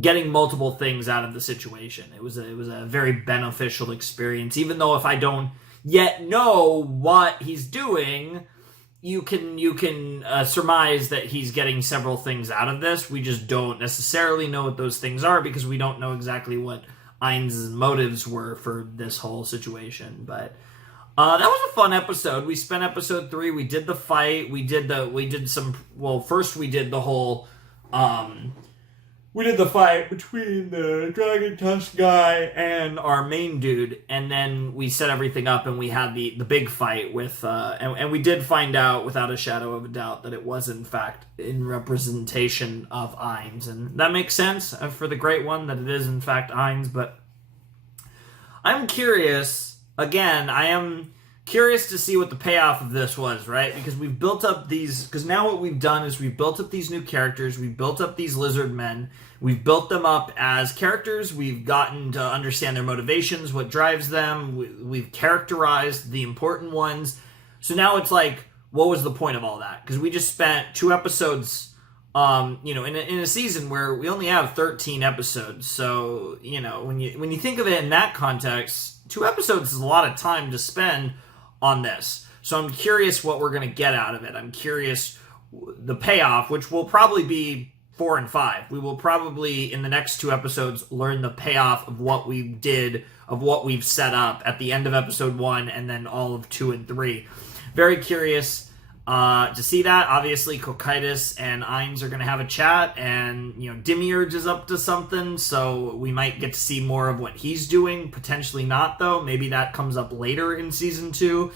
getting multiple things out of the situation. It was a very beneficial experience. Even though if I don't yet know what he's doing, you can surmise that he's getting several things out of this. We just don't necessarily know what those things are because we don't know exactly what Ains' motives were for this whole situation, but. That was a fun episode. We spent episode 3. We did the fight. First we did the whole we did the fight between the Dragon Tusk guy and our main dude, and then we set everything up and we had the big fight with, and we did find out without a shadow of a doubt that it was in fact in representation of Ains, and that makes sense for the Great One that it is in fact Ains, but I'm curious, again, I am curious to see what the payoff of this was, right? Because we've built up these, because now what we've done is we've built up these new characters, we've built up these Lizardmen, we've built them up as characters, we've gotten to understand their motivations, what drives them, we've characterized the important ones, so now it's like, what was the point of all that? Because we just spent 2 episodes, in a season where we only have 13 episodes, so, when you think of it in that context, 2 episodes is a lot of time to spend on this. So I'm curious what we're going to get out of it. I'm curious the payoff, which will probably be 4 and 5. We will probably, in the next 2 episodes, learn the payoff of what we did, of what we've set up at the end of episode 1 and then all of 2 and 3. Very curious to see that. Obviously, Cocytus and Ains are going to have a chat, and, Demiurge is up to something, so we might get to see more of what he's doing. Potentially not, though. Maybe that comes up later in season 2.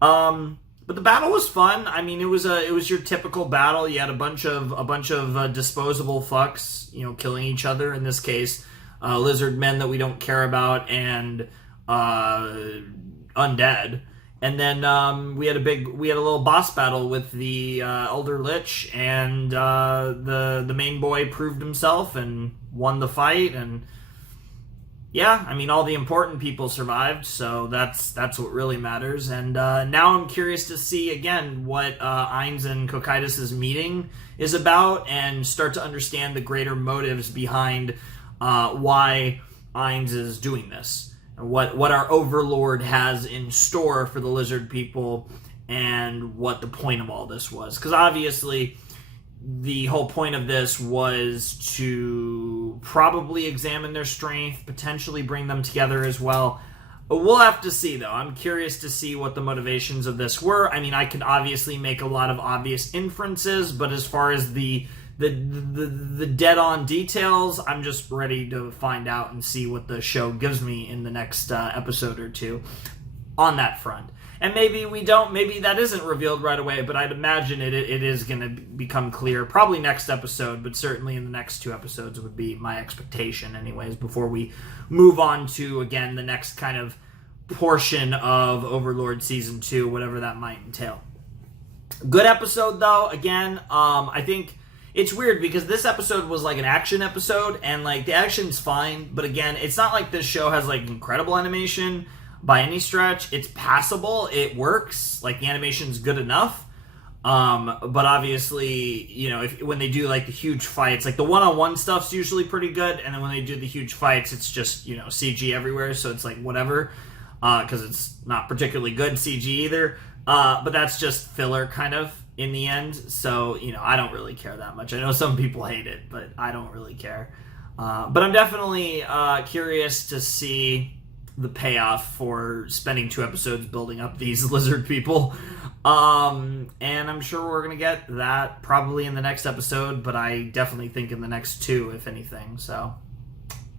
But the battle was fun. I mean, it was your typical battle. You had a bunch of disposable fucks, killing each other. In this case, lizard men that we don't care about, and undead. And then we had a little boss battle with the Elder Lich, and the main boy proved himself and won the fight. And yeah, I mean, all the important people survived, so that's what really matters. And now I'm curious to see again what Ains and Cocytus' meeting is about, and start to understand the greater motives behind why Ains is doing this. What our Overlord has in store for the lizard people, and what the point of all this was. Because obviously, the whole point of this was to probably examine their strength, potentially bring them together as well. But we'll have to see, though. I'm curious to see what the motivations of this were. I mean, I could obviously make a lot of obvious inferences, but as far as the dead-on details, I'm just ready to find out and see what the show gives me in the next episode or 2 on that front. And maybe we don't, maybe that isn't revealed right away, but I'd imagine it is going to become clear, probably next episode, but certainly in the next 2 episodes would be my expectation anyways, before we move on to, again, the next kind of portion of Overlord Season 2, whatever that might entail. Good episode, though. Again, I think it's weird because this episode was like an action episode, and like the action's fine, but again, it's not like this show has like incredible animation by any stretch. It's passable, it works, like the animation's good enough, but obviously, when they do like the huge fights, like the one-on-one stuff's usually pretty good, and then when they do the huge fights, it's just, CG everywhere, so it's like whatever, because it's not particularly good CG either, but that's just filler kind of in the end, so, I don't really care that much. I know some people hate it, but I don't really care. But I'm definitely curious to see the payoff for spending 2 episodes building up these lizard people. And I'm sure we're going to get that probably in the next episode, but I definitely think in the next 2, if anything. So,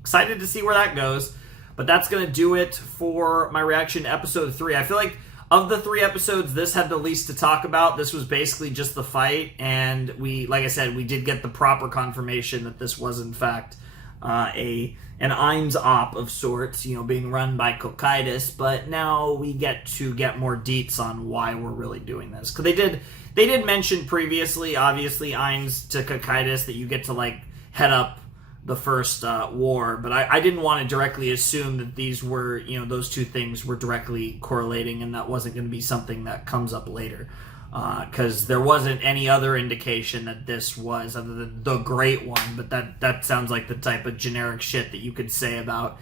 excited to see where that goes. But that's going to do it for my reaction to episode 3. I feel like of the 3 episodes, this had the least to talk about. This was basically just the fight, and like I said, we did get the proper confirmation that this was in fact an Ains op of sorts, being run by Cocytus, but now we get to get more deets on why we're really doing this. Because they did mention previously, obviously, Ains to Cocytus, that you get to, like, head up the first war, but I didn't want to directly assume that these were, those 2 things were directly correlating, and that wasn't going to be something that comes up later. Because there wasn't any other indication that this was, other than the Great One, but that sounds like the type of generic shit that you could say about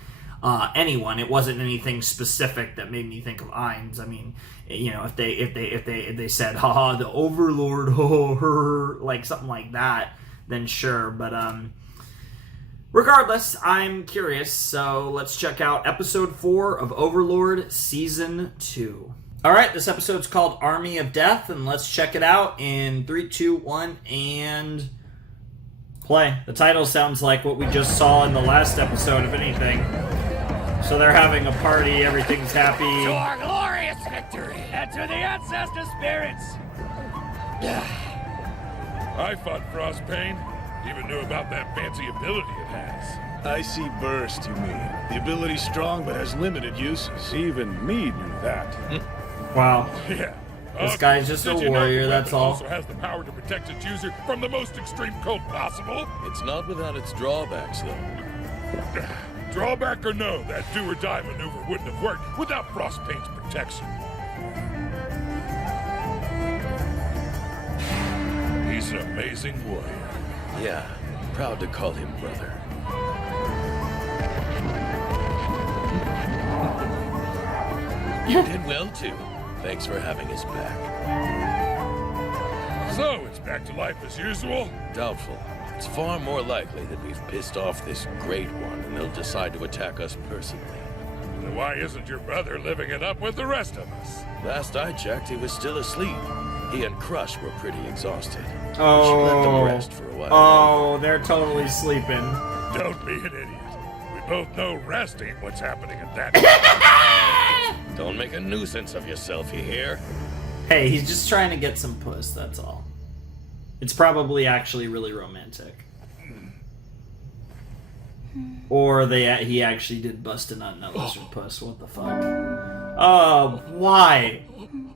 anyone. It wasn't anything specific that made me think of Ains. I mean, if they said, haha, the Overlord, like something like that, then sure, but regardless, I'm curious, so let's check out episode 4 of Overlord Season 2. Alright, this episode's called Army of Death, and let's check it out in 3, 2, 1, and Play. The title sounds like what we just saw in the last episode, if anything. So they're having a party, everything's happy. To our glorious victory, and to the ancestor spirits. I fought Frostbane. Even knew about that fancy ability it has. Icy Burst, you mean? The ability's strong, but has limited uses. Even me knew that. Wow. Yeah. This guy's just a Did you know warrior, the that's weapon all. also has the power to protect its user from the most extreme cold possible? It's not without its drawbacks, though. Drawback or no, that do-or-die maneuver wouldn't have worked without Frostbane's protection. He's an amazing warrior. Yeah, proud to call him brother. You did well, too. Thanks for having us back. So, it's back to life as usual? Doubtful. It's far more likely that we've pissed off this Great One and they'll decide to attack us personally. Then why isn't your brother living it up with the rest of us? Last I checked, he was still asleep. He and Crush were pretty exhausted. Oh. We should let them rest for a while. Oh, they're totally sleeping. Don't be an idiot. We both know rest ain't what's happening at that. Don't make a nuisance of yourself, you hear? Hey, he's just trying to get some puss, that's all. It's probably actually really romantic. Or he actually did bust a nut in that lizard puss. What the fuck? Why?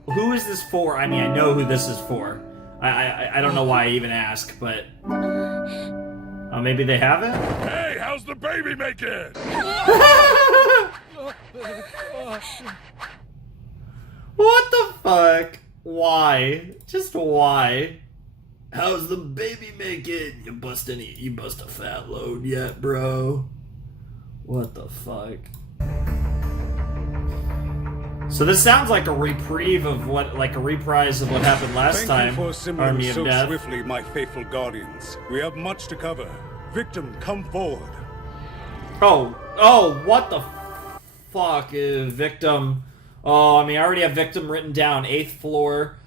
Who is this for? I mean, I know who this is for. I don't know why I even ask, but... Oh, maybe they have it? Hey, how's the baby making? What the fuck? Why? Just why? How's the baby making? You bust a fat load yet, bro? What the fuck? So this sounds like a reprieve of like a reprise of what happened last time. Thank you for assembling Army of so Death. swiftly, my faithful guardians. We have much to cover. Victim, come forward. Oh, what the fuck is Victim? Oh, I mean, I already have Victim written down. 8th floor.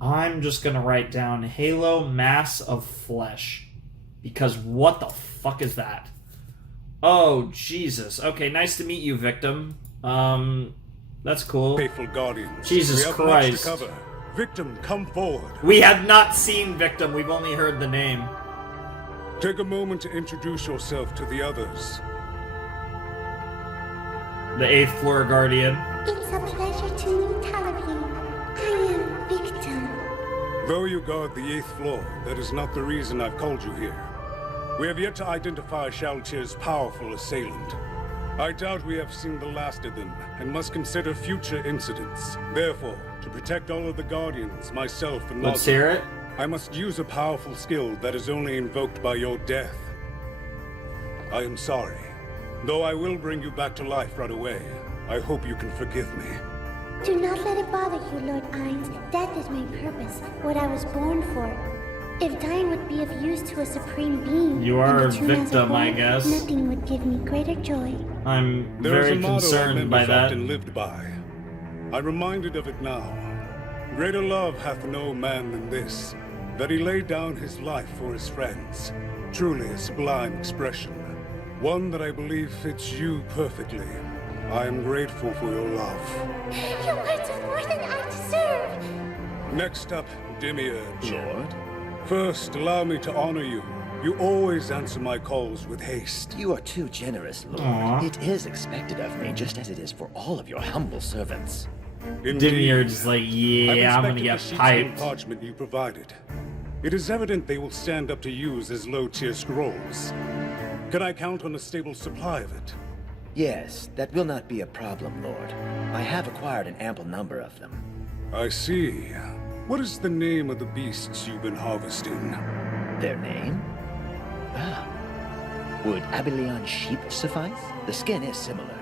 I'm just gonna write down Halo Mass of Flesh. Because what the fuck is that? Oh, Jesus. Okay, nice to meet you, Victim. That's cool. Faithful guardians. Jesus we have Christ. much to cover. Victim, come forward. We have not seen Victim. We've only heard the name. Take a moment to introduce yourself to the others. The 8th floor guardian. It's a pleasure to meet all of you. I am Victim. Though you guard the 8th floor, that is not the reason I've called you here. We have yet to identify Shalltear's powerful assailant. I doubt we have seen the last of them, and must consider future incidents. Therefore, to protect all of the Guardians, myself and Let's hear it. I must use a powerful skill that is only invoked by your death. I am sorry. Though I will bring you back to life right away, I hope you can forgive me. Do not let it bother you, Lord Ains. Death is my purpose, what I was born for. If dying would be of use to a supreme being, You are a and the true victim, I Nazarick, guess. Nothing would give me greater joy. I'm There is very a motto concerned by members that. often lived by. I'm reminded of it now. Greater love hath no man than this, that he laid down his life for his friends. Truly a sublime expression. One that I believe fits you perfectly. I am grateful for your love. Your words are more than I deserve. Next up, Demiurge. Lord? First, allow me to honor you. You always answer my calls with haste. You are too generous, Lord. Aw. It is expected of me, just as it is for all of your humble servants. Demiurge is like, yeah, I'm gonna inspected get the sheets and piped. parchment you provided. It is evident they will stand up to use as low-tier scrolls. Can I count on a stable supply of it? Yes, that will not be a problem, Lord. I have acquired an ample number of them. I see. What is the name of the beasts you've been harvesting? Their name? Would Abelian sheep suffice? The skin is similar,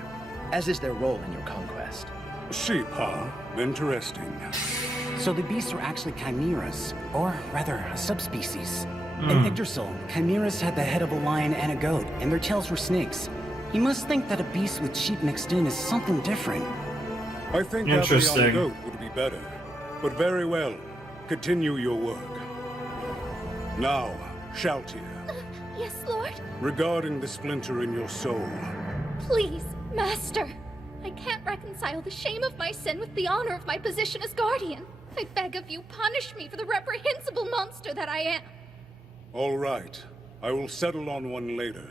as is their role in your conquest. Sheep, huh? Interesting. So the beasts are actually chimeras, or rather, a subspecies. Hmm. In Yggdrasil, chimeras had the head of a lion and a goat, and their tails were snakes. You must think that a beast with sheep mixed in is something different. I think Interesting. Abelian goat would be better. But very well. Continue your work. Now, Shalltear, Yes, Lord. regarding the splinter in your soul, Please, Master. I can't reconcile the shame of my sin with the honor of my position as guardian. I beg of you, punish me for the reprehensible monster that I am. all right. I will settle on one later.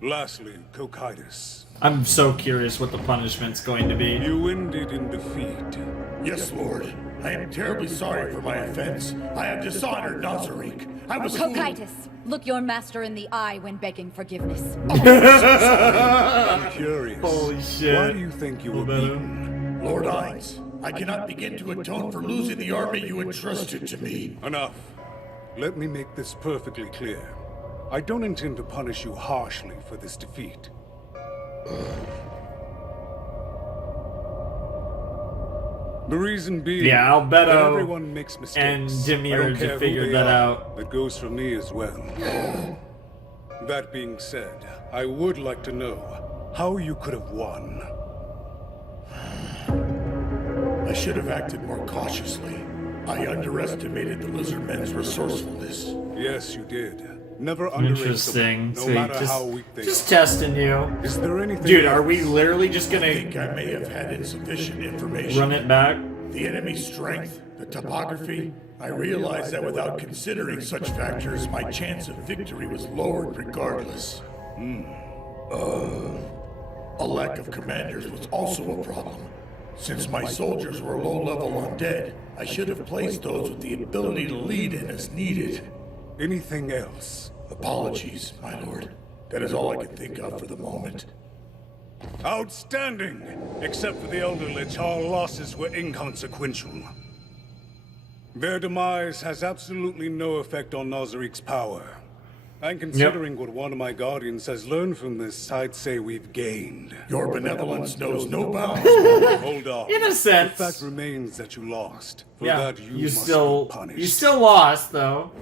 Lastly, Cocytus. I'm so curious what the punishment's going to be. You ended in defeat. Yes, Lord. I am terribly sorry for my offense. I have dishonored Nazarick. I was Cocytus, look your master in the eye when begging forgiveness. I'm curious. Holy shit. Why do you think you were beaten? Lord Ains, I cannot begin to atone for losing the army you entrusted to me. Enough. Let me make this perfectly clear. I don't intend to punish you harshly for this defeat. The reason being, Yeah, Albedo that everyone makes mistakes. and Demiurge I don't care have who figured they that are. out. That goes for me as well. That being said, I would like to know how you could have won. I should have acted more cautiously. I underestimated the Lizardmen's resourcefulness. Yes, you did. Never underrate Interesting. someone, no matter just, how weak they just are. testing you. Is there anything Dude, else? are we literally just I gonna think I may have had insufficient information. run it back? The enemy's strength, the topography. I realized that without considering such factors, my chance of victory was lowered regardless. A lack of commanders was also a problem. Since my soldiers were low-level undead, I should have placed those with the ability to lead in as needed. Anything else? Apologies, my lord. That is all I can think of for the moment. Outstanding! Except for the Elder Lich, our losses were inconsequential. Their demise has absolutely no effect on Nazarick's power. And considering what one of my guardians has learned from this, I'd say we've gained. Your benevolence knows no bounds. Hold on. In a sense. The fact remains that you lost. For Yeah, that you must still be punished. you still lost though.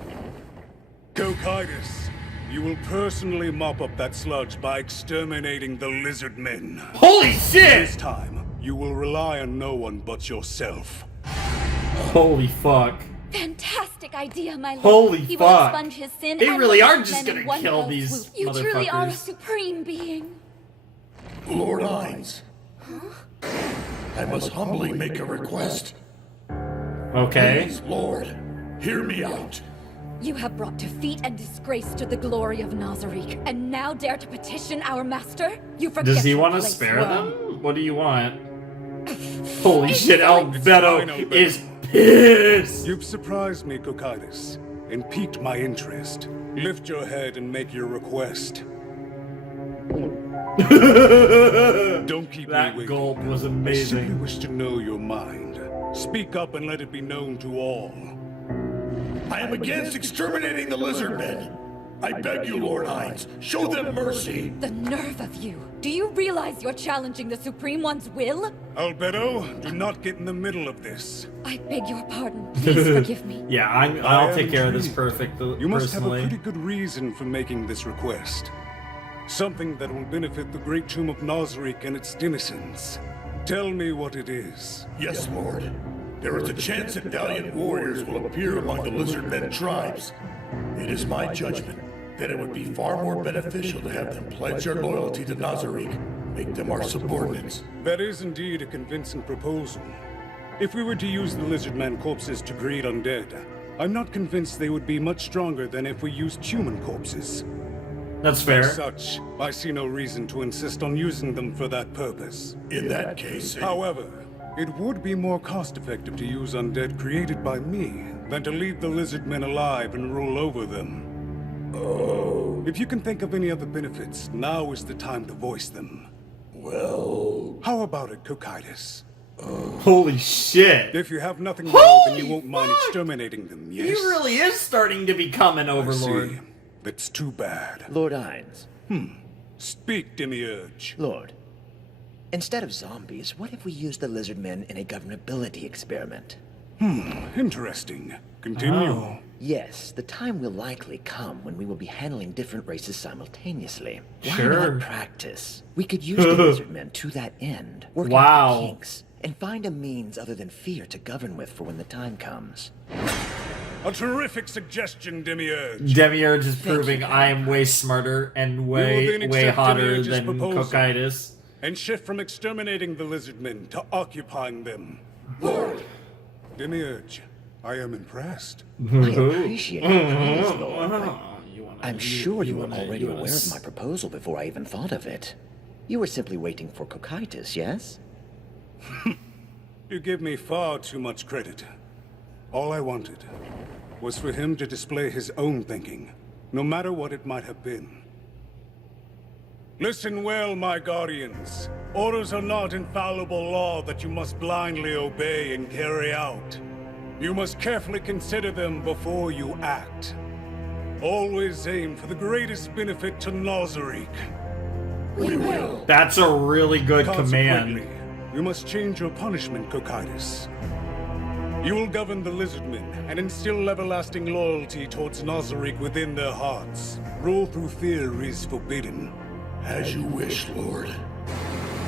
Cocytus, you will personally mop up that sludge by exterminating the Lizardmen. Holy shit! This time, you will rely on no one but yourself. Holy fuck. Fantastic idea, my lord. Holy He fuck. will expunge his sin They and really are Lizardmen just in gonna one kill fell these swoop. You truly are a motherfuckers. supreme being. Lord Ains, I must humbly make a request. Okay. Please, Lord, hear me out. You have brought defeat and disgrace to the glory of Nazarick, and now dare to petition our master? You forget Does he your want to place spare well. them? What do you want? Holy shit, Albedo is pissed! You've surprised me, Cocytus, and piqued my interest. Lift your head and make your request. Don't keep That me waiting. gulp was I simply amazing. wish to know your mind. Speak up and let it be known to all. I am against exterminating the Lizardmen. I beg you, Lord Ains, show them mercy. The nerve of you! Do you realize you're challenging the Supreme One's will? Albedo, do not get in the middle of this. I beg your pardon. Please forgive me. Yeah, I I'll am take care of this intrigued. perfect. You must have a personally. pretty good reason for making this request. Something that will benefit the great tomb of Nazarick and its denizens. Tell me what it is. Yes, Lord. There is a chance that valiant warriors will appear among the Lizardmen tribes. It is my judgment that it would be far more beneficial to have them pledge their loyalty to Nazarick, make them our subordinates. That is indeed a convincing proposal. If we were to use the Lizardman corpses to create undead, I'm not convinced they would be much stronger than if we used human corpses. That's fair. As such, I see no reason to insist on using them for that purpose. In that case, However, it would be more cost-effective to use undead created by me than to leave the Lizardmen alive and rule over them. Oh. If you can think of any other benefits, now is the time to voice them. Well... How about it, Cocytus? Holy shit! If you have nothing more, then you won't mind exterminating them, yes? He really is starting to become an overlord. I see. That's too bad. Lord Ains. Speak, Demiurge. Lord, instead of zombies, what if we used the Lizardmen in a governability experiment? Interesting. Continue. Oh. Yes, the time will likely come when we will be handling different races simultaneously. Why Sure. not practice? We could use the Lizardmen to that end, work out Wow. the kinks, and find a means other than fear to govern with for when the time comes. A terrific suggestion, Demiurge. Demiurge is proving I am way smarter and way hotter than Cocytus. And shift from exterminating the Lizardmen to occupying them. Lord! Demiurge, I am impressed. I appreciate your praise, Lord, but I'm sure you were already aware of my proposal before I even thought of it. You were simply waiting for Cocytus, yes? You give me far too much credit. All I wanted was for him to display his own thinking, no matter what it might have been. Listen well, my guardians. Orders are not infallible law that you must blindly obey and carry out. You must carefully consider them before you act. Always aim for the greatest benefit to Nazarick. We will. That's a really good command. Consequently, you must change your punishment, Cocytus. You will govern the Lizardmen and instill everlasting loyalty towards Nazarick within their hearts. Rule through fear is forbidden. As you wish, Lord.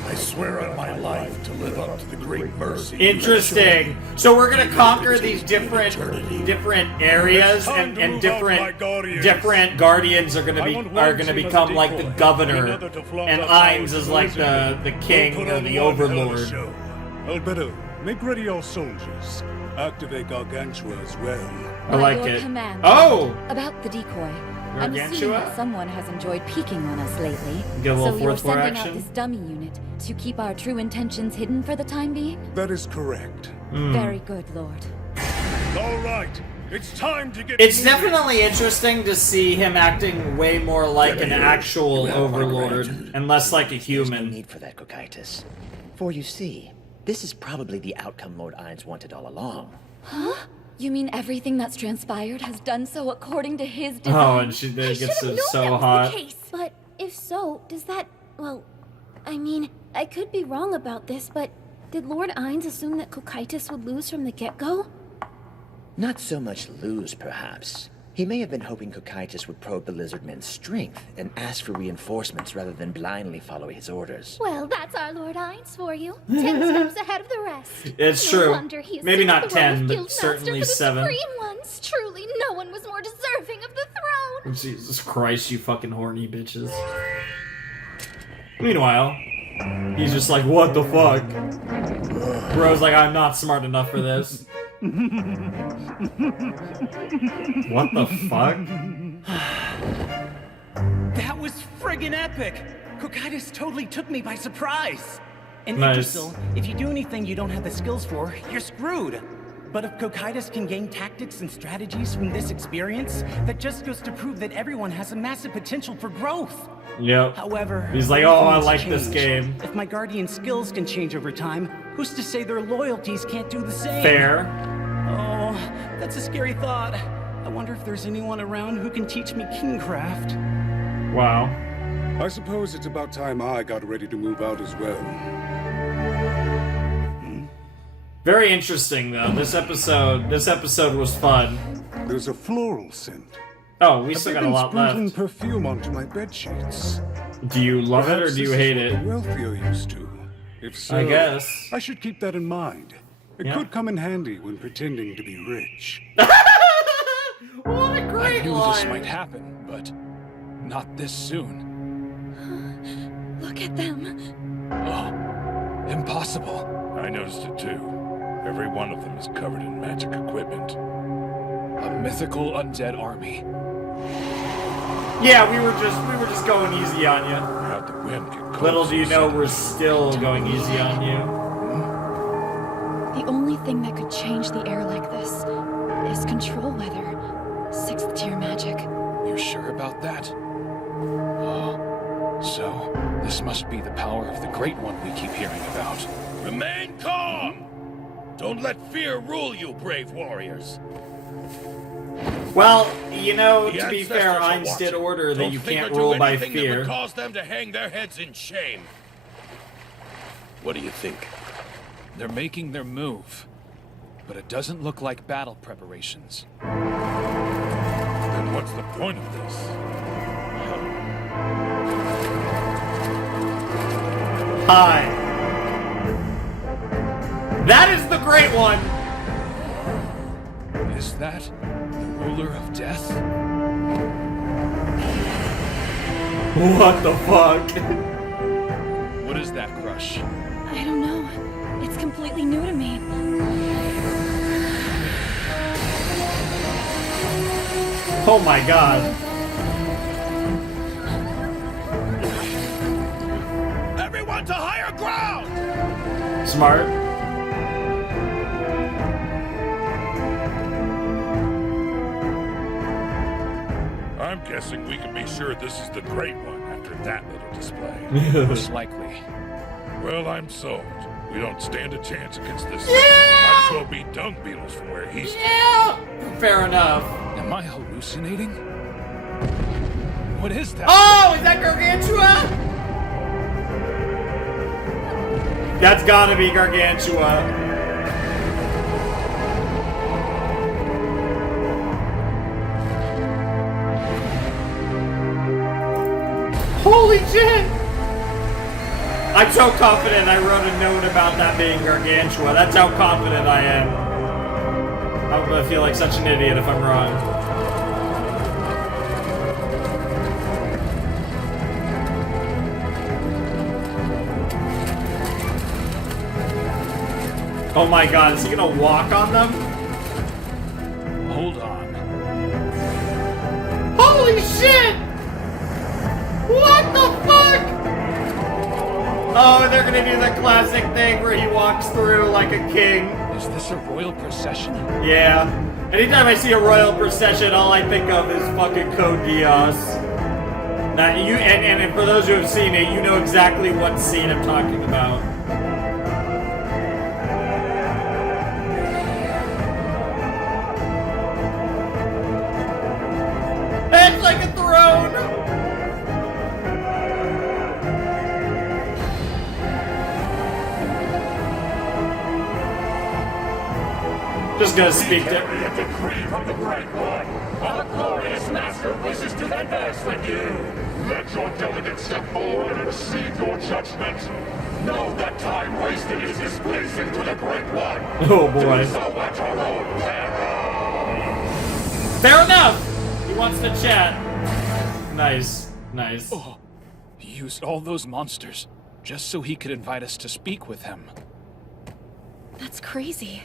I swear on my life to live up to the great mercy. Interesting. So we're gonna conquer these different areas, and different guardians are gonna become like the governor, and Ains is like the king or the overlord. Albedo, make ready your soldiers. Activate Gargantua as well. I like your it. Command, Oh! About the decoy. I'm seeing Gargantua? that someone has enjoyed peeking on us lately. Get a little So you're fourth floor sending action? out this dummy unit to keep our true intentions hidden for the time being? That is correct. Very good, Lord. All right, it's time to get It's moving. definitely interesting to see him acting way more like an actual overlord and less like a human. There's no need for that, Cocytus. For you see, this is probably the outcome Lord Ains wanted all along. Huh? You mean everything that's transpired has done so according to his design? Oh, and she then gets so hot. But if so, does that... Well, I mean, I could be wrong about this, but did Lord Ains assume that Cocytus would lose from the get-go? Not so much lose, perhaps. He may have been hoping Cocytus would probe the Lizardmen's strength and ask for reinforcements rather than blindly follow his orders. Well, that's our Lord Ains for you. 10 steps ahead of the rest. It's No true. wonder he is Maybe the not one 10, but Guildmaster certainly for the 7. Supreme Ones. Truly, no one was more deserving of the throne. Jesus Christ, you fucking horny bitches. Meanwhile, he's just like, what the fuck? Bro's like, I'm not smart enough for this. What the fuck? That was friggin' epic! Cocytus totally took me by surprise! And Nice. Yggdrasil, if you do anything you don't have the skills for, you're screwed! But if Cocytus can gain tactics and strategies from this experience, that just goes to prove that everyone has a massive potential for growth! Yep. However, He's like, oh, I things like this change. game. If my guardian skills can change over time, who's to say their loyalties can't do the same? Fair. Oh, that's a scary thought. I wonder if there's anyone around who can teach me kingcraft. Wow. I suppose it's about time I got ready to move out as well. Very interesting, though. This episode was fun. There's a floral scent. Oh, we still got a lot sprinkling left. perfume onto my bed sheets. Do you love it or Perhaps do you this is hate what it? The wealthy are used to. If so, I guess. I should keep that in mind. It Yeah. could come in handy when pretending to be rich. What a I great knew line. this might happen, but not this soon. Look at them. Oh, impossible. I noticed it too. Every one of them is covered in magic equipment. A mythical undead army. Yeah, we were just going easy on you. How'd the wind get cold? Little do you know, we're still going easy on you. The only thing that could change the air like this is control weather. 6th tier magic. You're sure about that? Oh, so this must be the power of the Great One we keep hearing about. Remain calm! Don't let fear rule you, brave warriors. Well, you know, The to be ancestors fair, are Ains did watching. order that Don't you think can't or do rule by anything that fear. would cause them to hang their heads in shame. What do you think? They're making their move, but it doesn't look like battle preparations. Then what's the point of this? Hi. That is the Great One! Is that the ruler of death? What the fuck? What is that, Crush? I don't know. It's completely new to me. Oh my god. Everyone to higher ground! Smart. I'm guessing we can be sure this is the Great One after that little display. Most likely. Well, I'm sold. We don't stand a chance against this. Might as well be dung beetles from where he's. Yeah! Fair enough. Am I hallucinating? What is that? Oh, is that Gargantua? That's gotta be Gargantua. Holy shit! I'm so confident I wrote a note about that being Gargantua. That's how confident I am. I'm gonna feel like such an idiot if I'm wrong. Oh my god, is he gonna walk on them? Hold on. Holy shit! What the fuck? Oh, they're gonna do the classic thing where he walks through like a king. Is this a royal procession? Yeah. Anytime I see a royal procession, all I think of is fucking Code Geass. Now, and for those who have seen it, you know exactly what scene I'm talking about. It's like a throne! Just gonna speak to... A decree from the Great One. Our glorious master wishes to converse with you. Let your delegates step forward and receive your judgment. Know that time wasted is displeasing to the Great One. Oh boy. Do so at your own peril. Fair enough! He wants to chat. Nice. Nice. Oh, he used all those monsters just so he could invite us to speak with him. That's crazy.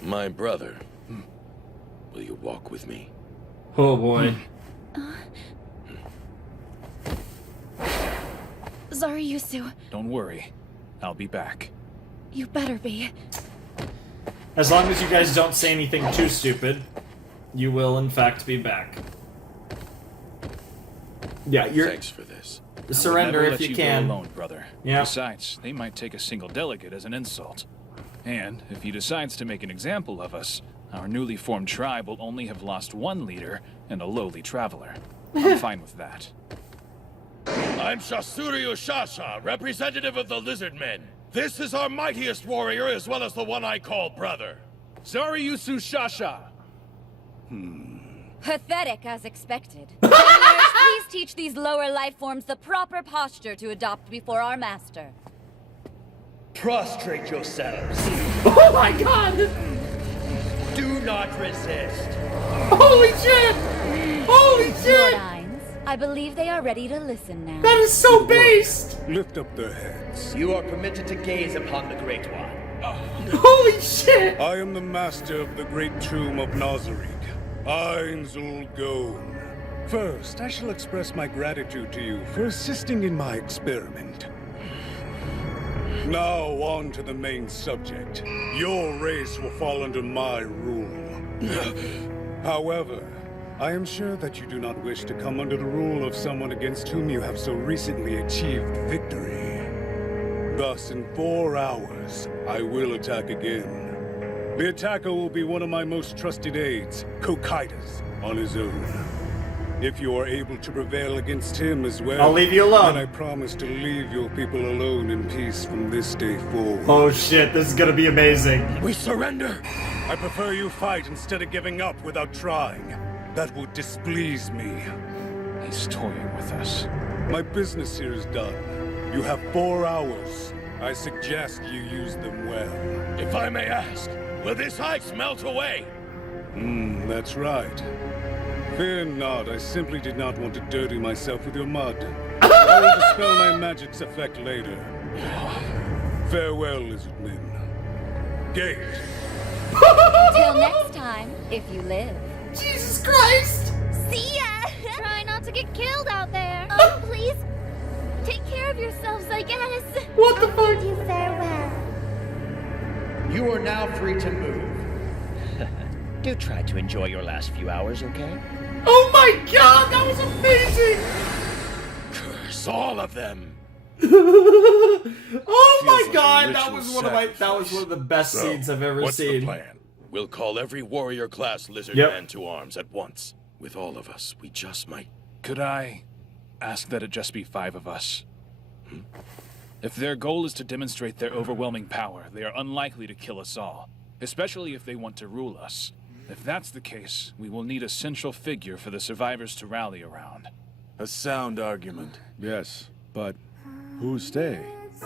My brother. Will you walk with me? Oh boy. Zaryusu. Don't worry. I'll be back. You better be. As long as you guys don't say anything too stupid, you will in fact be back. Yeah, you're... Thanks for this. Surrender if you can. Go alone, brother. Yeah. Besides, they might take a single delegate as an insult. And if he decides to make an example of us, our newly formed tribe will only have lost one leader and a lowly traveler. I'm fine with that. I'm Zaryusu and Shasha, representative of the Lizardmen. This is our mightiest warrior as well as the one I call brother. Zaryusu and Shasha! Pathetic as expected. Generators, please teach these lower life forms the proper posture to adopt before our master. Prostrate yourselves. Oh my god! Do not resist. Holy shit! Holy shit! Lord Ains, I believe they are ready to listen now. That is so based! Lift up their heads. You are permitted to gaze upon the Great One. Holy shit! I am the master of the great tomb of Nazarick, Ains and Albedo. First, I shall express my gratitude to you for assisting in my experiment. Now on to the main subject. Your race will fall under my rule. However, I am sure that you do not wish to come under the rule of someone against whom you have so recently achieved victory. Thus, in 4 hours, I will attack again. The attacker will be one of my most trusted aides, Cocytus, on his own. If you are able to prevail against him as well, I'll leave you alone. then I promise to leave your people alone in peace from this day forward. Oh shit, this is gonna be amazing. We surrender! I prefer you fight instead of giving up without trying. That would displease me. He's toying with us. My business here is done. You have 4 hours. I suggest you use them well. If I may ask, will this ice melt away? That's right. Fear not, I simply did not want to dirty myself with your mud. I will dispel my magic's effect later. Farewell, Lizardmen. Gate. Till next time, if you live. Jesus Christ! See ya! Try not to get killed out there. Oh, please. Take care of yourselves, I guess. What the fuck? Bid you farewell. You are now free to move. Do try to enjoy your last few hours, okay? Oh my god, that was amazing! Curse all of them! Oh my Feels god, like a that was ritual one of the best So, scenes I've ever what's seen. the plan? We'll call every warrior class lizard Yep. man to arms at once. With all of us, we just might. Could I ask that it just be 5 of us? If their goal is to demonstrate their overwhelming power, they are unlikely to kill us all, especially if they want to rule us. If that's the case, we will need a central figure for the survivors to rally around. A sound argument. Yes, but who's stay?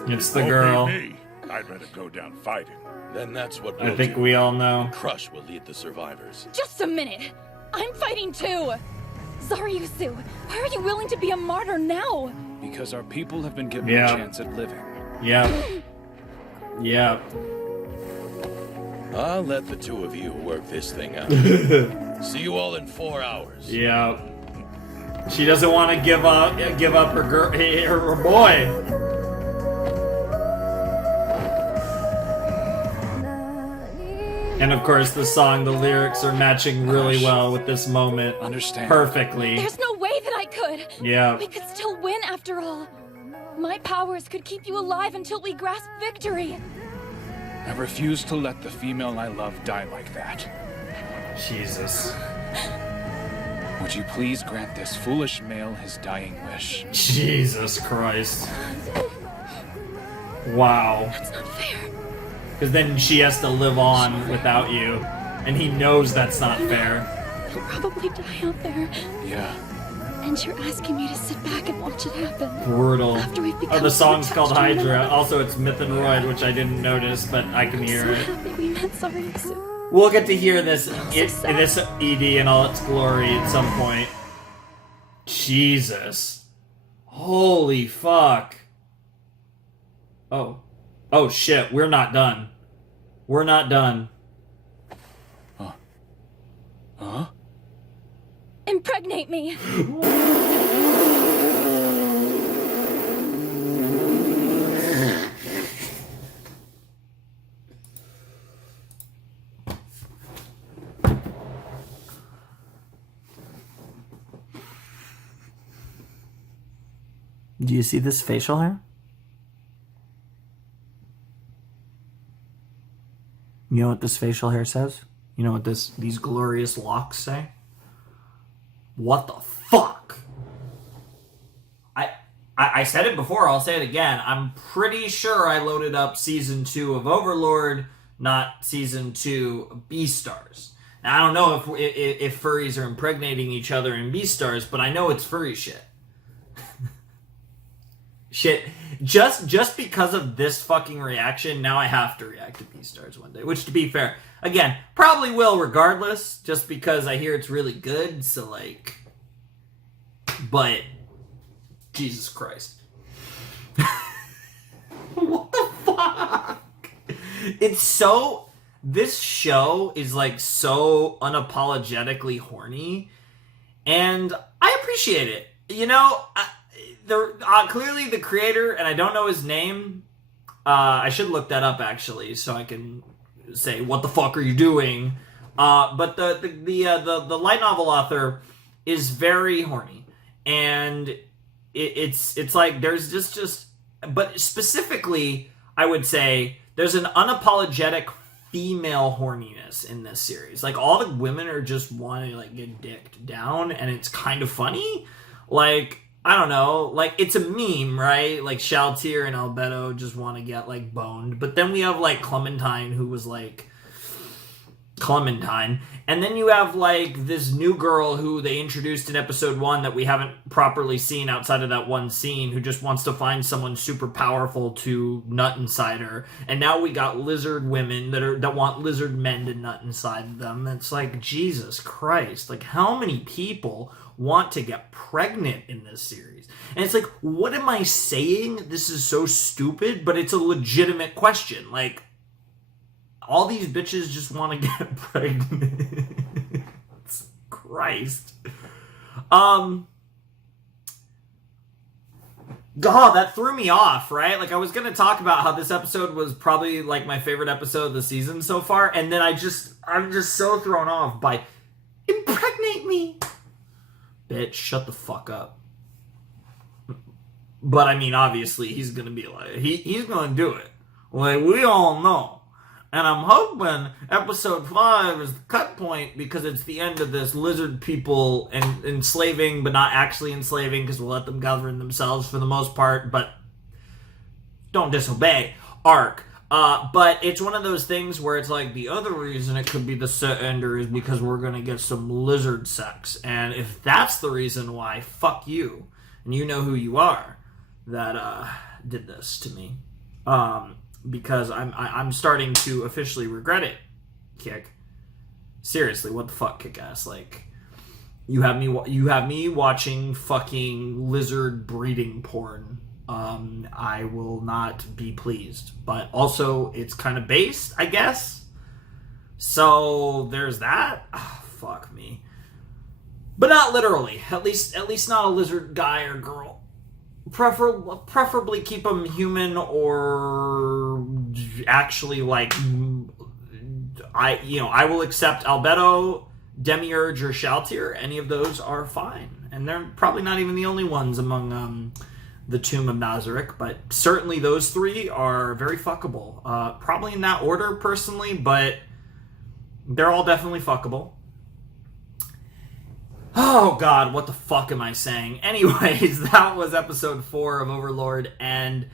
It's the Won't be girl. me. I'd rather go down fighting. Then that's what I we'll think do. we all know. Crush will lead the survivors. Just a minute. I'm fighting too. Zaryusu, why are you willing to be a martyr now? Because our people have been given Yeah. a chance at living. Yep. Yep. I'll let the two of you work this thing out. See you all in 4 hours. Yep. She doesn't want to give up her boy. And of course, the song, the lyrics are matching really well with this moment. Understand. Perfectly. There's no way that I could. Yeah. We could still win after all. My powers could keep you alive until we grasp victory. I refuse to let the female I love die like that. Jesus. Would you please grant this foolish male his dying wish? Jesus Christ. Wow. That's not fair. Because then she has to live on without you. And he knows that's not fair. You'll probably die out there. Yeah. And you're asking me to sit back and watch it happen. Brutal. After we've Oh, become the so song's attached called to one Hydra. another. Also, it's Myth and Royd, which I didn't notice, but I can hear So it. happy we met Zaryusu. We'll get to hear this this ED in all its glory at some point. Jesus. Holy fuck. Oh. Oh shit, we're not done. We're not done. Huh? Impregnate me. Do you see this facial hair? You know what this facial hair says? You know what these glorious locks say? What the fuck? I said it before, I'll say it again. I'm pretty sure I loaded up Season 2 of Overlord, not Season 2 of Beastars. Now, I don't know if furries are impregnating each other in Beastars, but I know it's furry shit. Shit, just because of this fucking reaction, now I have to react to Beastars one day. Which, to be fair, again, probably will regardless, just because I hear it's really good, so like... But, Jesus Christ. What the fuck? It's so... This show is like so unapologetically horny, and I appreciate it. You know... clearly the creator, and I don't know his name. I should look that up actually, so I can say what the fuck are you doing. But the light novel author is very horny, and it's like there's just but specifically I would say there's an unapologetic female horniness in this series. Like all the women are just wanting to like get dicked down, and it's kind of funny. Like, I don't know, like, it's a meme, right? Like, Shalltear and Albedo just want to get, like, boned. But then we have, like, Clementine, who was, like, Clementine. And then you have, like, this new girl who they introduced in episode 1 that we haven't properly seen outside of that one scene, who just wants to find someone super powerful to nut inside her. And now we got lizard women that want lizard men to nut inside them. It's like, Jesus Christ. Like, how many people want to get pregnant in this series? And it's like, what am I saying? This is so stupid, but it's a legitimate question. Like, all these bitches just want to get pregnant. Christ. God, that threw me off, right? Like, I was going to talk about how this episode was probably, like, my favorite episode of the season so far, and then I'm just so thrown off by, impregnate me. Bitch, shut the fuck up. But, I mean, obviously, he's going to be like, he's going to do it. Like, we all know. And I'm hoping episode 5 is the cut point because it's the end of this lizard people and enslaving, but not actually enslaving because we'll let them govern themselves for the most part, but don't disobey, arc. But it's one of those things where it's like the other reason it could be the set ender is because we're going to get some lizard sex. And if that's the reason why, fuck you. And you know who you are that did this to me. Because I'm starting to officially regret it, Kick. Seriously, what the fuck, Kick-Ass? Like, you have me watching fucking lizard breeding porn. I will not be pleased. But also, it's kind of based, I guess. So there's that. Oh, fuck me. But not literally. At least not a lizard guy or girl. Preferably keep them human or actually, like, I will accept Albedo, Demiurge, or Shalltear. Any of those are fine. And they're probably not even the only ones among the Tomb of Nazarick, but certainly those 3 are very fuckable. Probably in that order, personally, but they're all definitely fuckable. Oh, God, what the fuck am I saying? Anyways, that was episode 4 of Overlord, and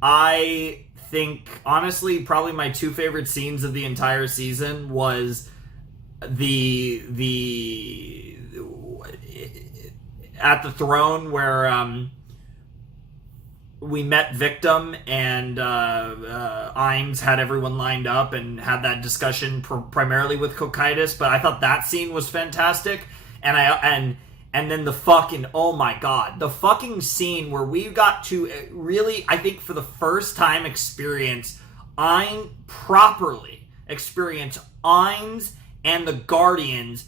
I think, honestly, probably my 2 favorite scenes of the entire season was the at the throne where we met Victim and Ains had everyone lined up and had that discussion primarily with Cocytus, but I thought that scene was fantastic. And then the fucking, oh my God, the fucking scene where we got to really, I think for the first time properly experience Ains and the Guardians,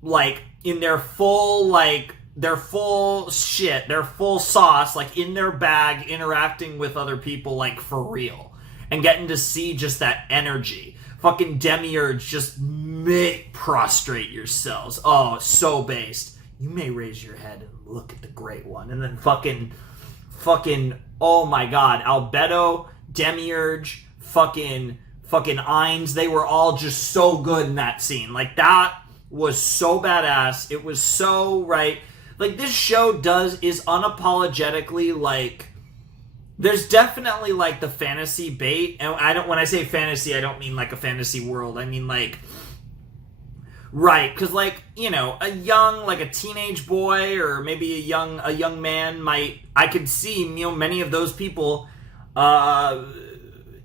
like, in their full, like, their full shit, their full sauce, like, in their bag, interacting with other people, like, for real. And getting to see just that energy. Fucking Demiurge, just prostrate yourselves. Oh, so based. You may raise your head and look at the Great One. And then fucking, oh my God, Albedo, Demiurge, fucking Ains, they were all just so good in that scene. Like, that was so badass. It was so right. Like, this show is unapologetically, like, there's definitely, like, the fantasy bait, and when I say fantasy, I don't mean, like, a fantasy world, I mean, like, right, because, like, you know, a teenage boy, or maybe a young man I could see, you know, many of those people,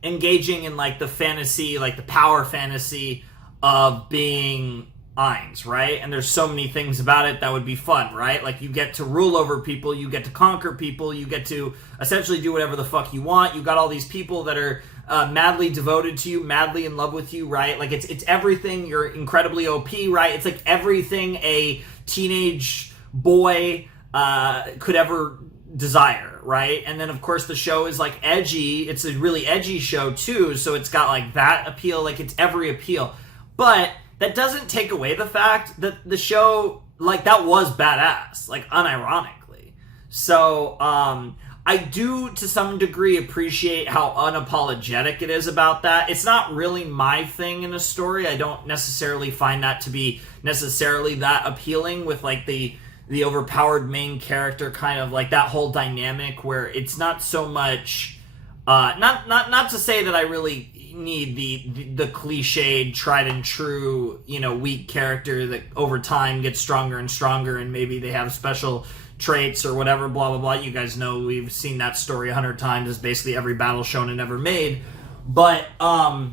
engaging in, like, the fantasy, like, the power fantasy of being Ains, right? And there's so many things about it that would be fun, right? Like, you get to rule over people, you get to conquer people, you get to essentially do whatever the fuck you want. You got all these people that are madly devoted to you, madly in love with you, right? Like, it's everything. You're incredibly OP, right? It's like everything a teenage boy could ever desire, right? And then, of course, the show is, like, edgy. It's a really edgy show, too, so it's got, like, that appeal. Like, it's every appeal. But that doesn't take away the fact that the show, like, that was badass, like, unironically. So, I do, to some degree, appreciate how unapologetic it is about that. It's not really my thing in a story. I don't necessarily find that to be necessarily that appealing with, like, the overpowered main character, kind of, like, that whole dynamic where it's not so much, not to say that I really need the cliched, tried and true, you know, weak character that over time gets stronger and stronger, and maybe they have special traits or whatever, blah blah blah. You guys know we've seen that story 100 times. It's basically every battle shonen ever made. But I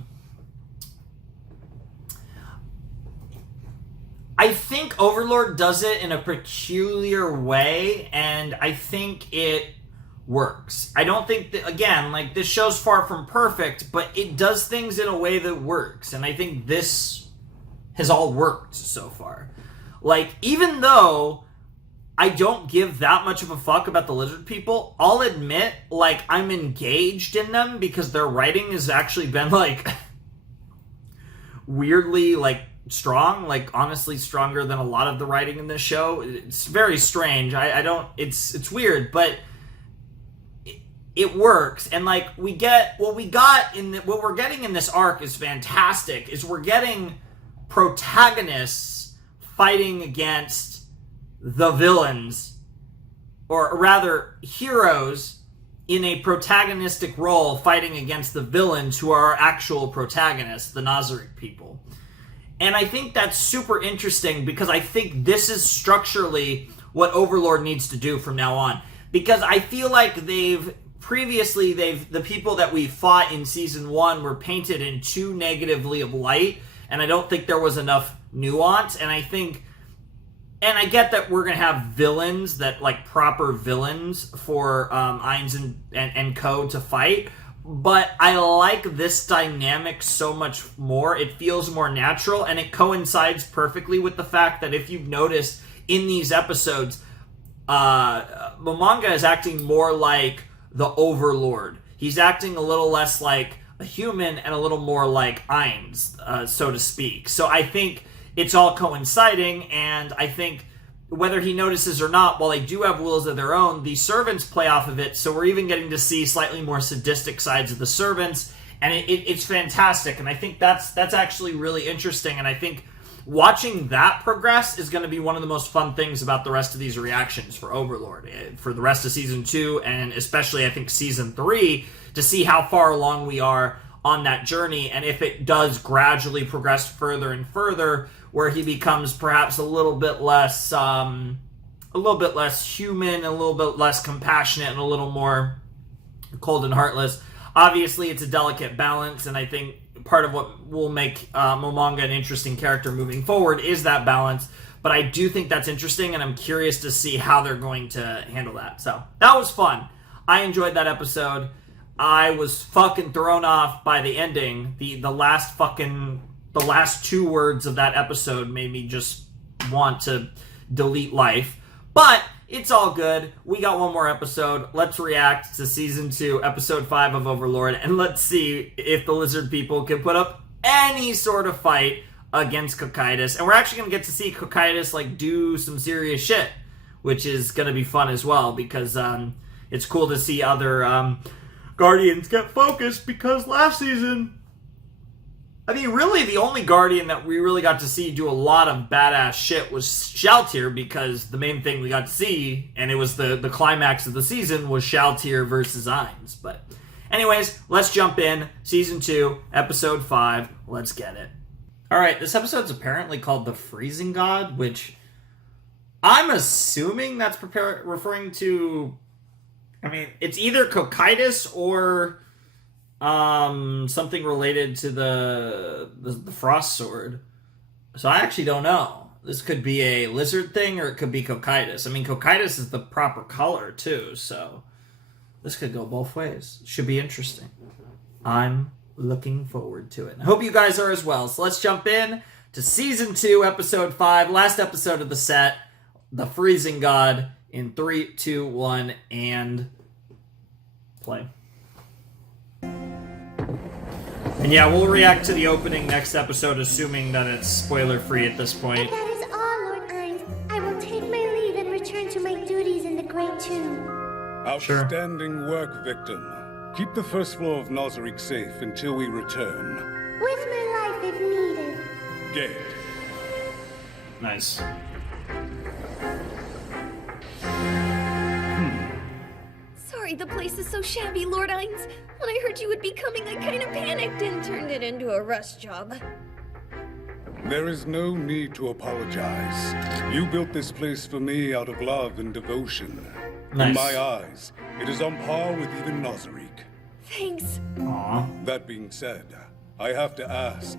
think Overlord does it in a peculiar way, and I think it works. I don't think that, again, like, this show's far from perfect, but it does things in a way that works, and I think this has all worked so far. Like, even though I don't give that much of a fuck about the lizard people, I'll admit, like, I'm engaged in them because their writing has actually been, like, weirdly, like, strong, like, honestly stronger than a lot of the writing in this show. It's very strange. I don't, it's weird, but it works. And, like, what we're getting in this arc is fantastic, is we're getting protagonists fighting against the villains, or rather heroes in a protagonistic role fighting against the villains who are our actual protagonists, the Nazarick people. And I think that's super interesting because I think this is structurally what Overlord needs to do from now on. Because I feel like the people that we fought in season 1 were painted in too negatively of light, and I don't think there was enough nuance, and I get that we're going to have villains, that, like, proper villains for Ains and Co. to fight, but I like this dynamic so much more. It feels more natural, and it coincides perfectly with the fact that if you've noticed in these episodes, Momonga is acting more like the Overlord. He's acting a little less like a human and a little more like Ains, so to speak. So I think it's all coinciding, and I think whether he notices or not, while they do have wills of their own, the servants play off of it, so we're even getting to see slightly more sadistic sides of the servants, and it's fantastic, and I think that's actually really interesting, and I think watching that progress is going to be one of the most fun things about the rest of these reactions for Overlord, for the rest of Season 2, and especially, I think, Season 3, to see how far along we are on that journey, and if it does gradually progress further and further, where he becomes perhaps a little bit less human, a little bit less compassionate, and a little more cold and heartless. Obviously, it's a delicate balance, and I think part of what will make Momonga an interesting character moving forward is that balance. But I do think that's interesting, and I'm curious to see how they're going to handle that. So, that was fun. I enjoyed that episode. I was fucking thrown off by the ending. The last 2 words of that episode made me just want to delete life. But it's all good. We got one more episode. Let's react to Season 2, Episode 5 of Overlord, and let's see if the lizard people can put up any sort of fight against Cocytus. And we're actually going to get to see Cocytus, like, do some serious shit, which is going to be fun as well, because it's cool to see other Guardians get focused, because last season, I mean, really, the only Guardian that we really got to see do a lot of badass shit was Shalltear, because the main thing we got to see, and it was the climax of the season, was Shalltear versus Ains. But anyways, let's jump in. Season 2, Episode 5. Let's get it. Alright, this episode's apparently called The Freezing God, which I'm assuming that's referring to... I mean, it's either Cocytus or... something related to the frost sword. So I actually don't know. This could be a lizard thing, or it could be Cocytus. I mean, Cocytus is the proper color too, so this could go both ways. Should be interesting. I'm looking forward to it. I hope you guys are as well. So let's jump in to Season 2, Episode 5, last episode of the set, The Freezing God, in 3, 2, 1, and play. And yeah, we'll react to the opening next episode, assuming that it's spoiler-free at this point. If that is all, Lord Ains, I will take my leave and return to my duties in the Great Tomb. Outstanding work, victim. Keep the first floor of Nazarick safe until we return. With my life if needed. Gate. Nice. sorry the place is so shabby, Lord Ains. When I heard you would be coming, I kind of panicked and turned it into a rush job. There is no need to apologize. You built this place for me out of love and devotion. Nice. In my eyes, it is on par with even Nazarick. Thanks. Aww. That being said, I have to ask,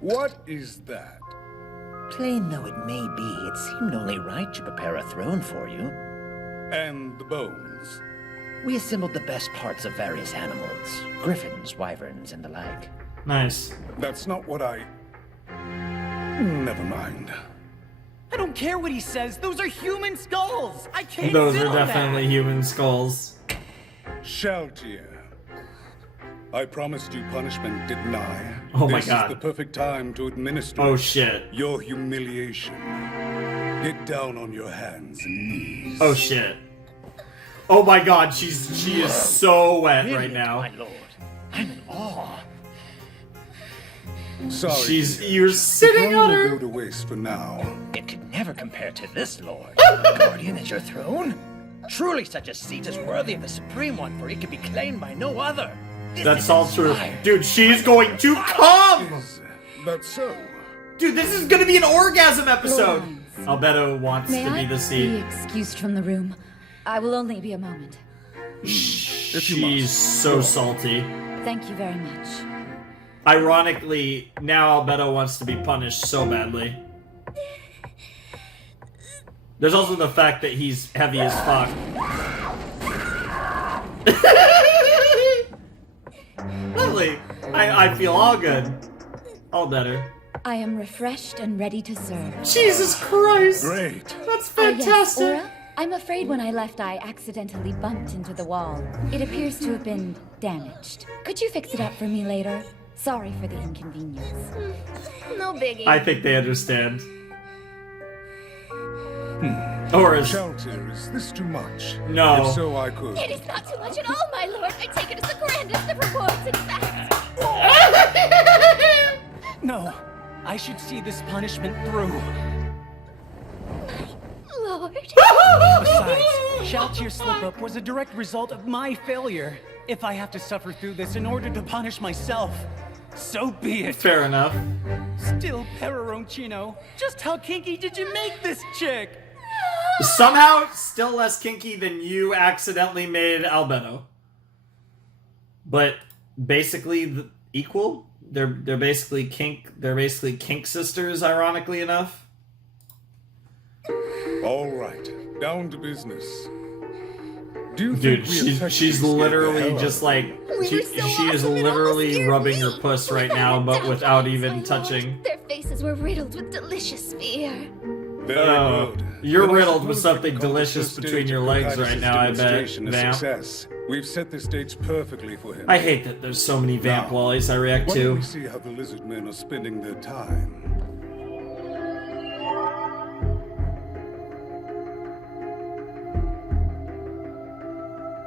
what is that? Plain though it may be, it seemed only right to prepare a throne for you. And the bones? We assembled the best parts of various animals. Griffins, wyverns, and the like. Nice. That's not what I... Never mind. I don't care what he says. Those are human skulls. I can't Those sit are on definitely human skulls. Shalltear. I promised you punishment, didn't I? Oh my This god. is the perfect time to administer Oh shit. your humiliation. Get down on your hands and knees. Oh shit. Oh my god, she is so wet right now. My lord, I'm in awe. Sorry, You're sitting on her. Go to waste for now. It could never compare to this, Lord. Guardian at your throne? Truly such a seat is worthy of the Supreme One, for it can be claimed by no other. That's all true. Dude, she's going to come! That's so. Dude, this is gonna be an orgasm episode! Albedo wants May to be I the be seat. excused from the room? I will only be a moment. She's so salty. Thank you very much. Ironically, now Albedo wants to be punished so badly. There's also the fact that he's heavy as fuck. Lovely. I feel all good. All better. I am refreshed and ready to serve. Jesus Christ! Great. That's Yes, fantastic! Aura? I'm afraid when I left, I accidentally bumped into the wall. It appears to have been damaged. Could you fix it up for me later? Sorry for the inconvenience. No biggie. I think they understand. Or is... Shalltear, is this too much? No. If so, I could. It is not too much at all, my lord. I take it as the grandest of rewards, in fact. No, I should see this punishment through. Lord. Besides, Shalltear's slip-up was a direct result of my failure. If I have to suffer through this in order to punish myself, so be it. Fair enough. Still, Peroncino, just how kinky did you make this chick? Somehow, still less kinky than you accidentally made Albedo. But basically equal. They're basically kink. They're basically kink sisters. Ironically enough. All right, down to business. Do you Dude, think she's literally just like she is literally rubbing her puss right now, but without even touching. Their faces were riddled with delicious fear. Oh, you're riddled with something delicious between your legs right now, I bet, Vamp. Success. We've set the stage perfectly for him. I hate that there's so many Vamp lollies I react Why don't to. we see how the Lizardmen are spending their time?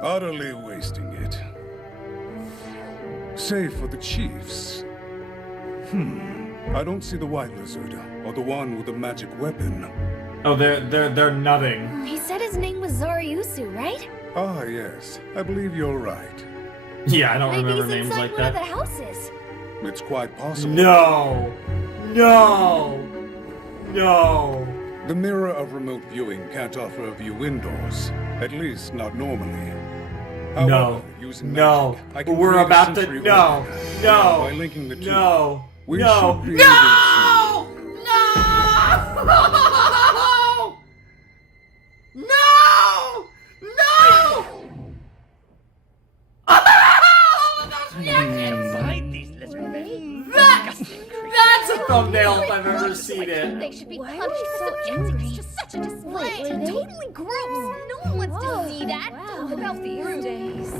Utterly wasting it. Save for the chiefs. I don't see the white lizard, or the one with the magic weapon. Oh, they're nutting. He said his name was Zaryusu, right? Ah, yes. I believe you're right. Yeah, I don't Maybe remember he's names inside like one of the that. houses. It's quite possible. No! No! No! The mirror of remote viewing can't offer a view indoors. At least, not normally. However, No. using No. magic, I can We're create a about to... sensory No. organ. No. By linking the two, No. we No. should be No! able No! No! No! Find these Lizardmen. That's a thumbnail if I've ever seen it. They should be punished for subjecting us to such a display. Totally gross. No one wants to see that. Talk about these days.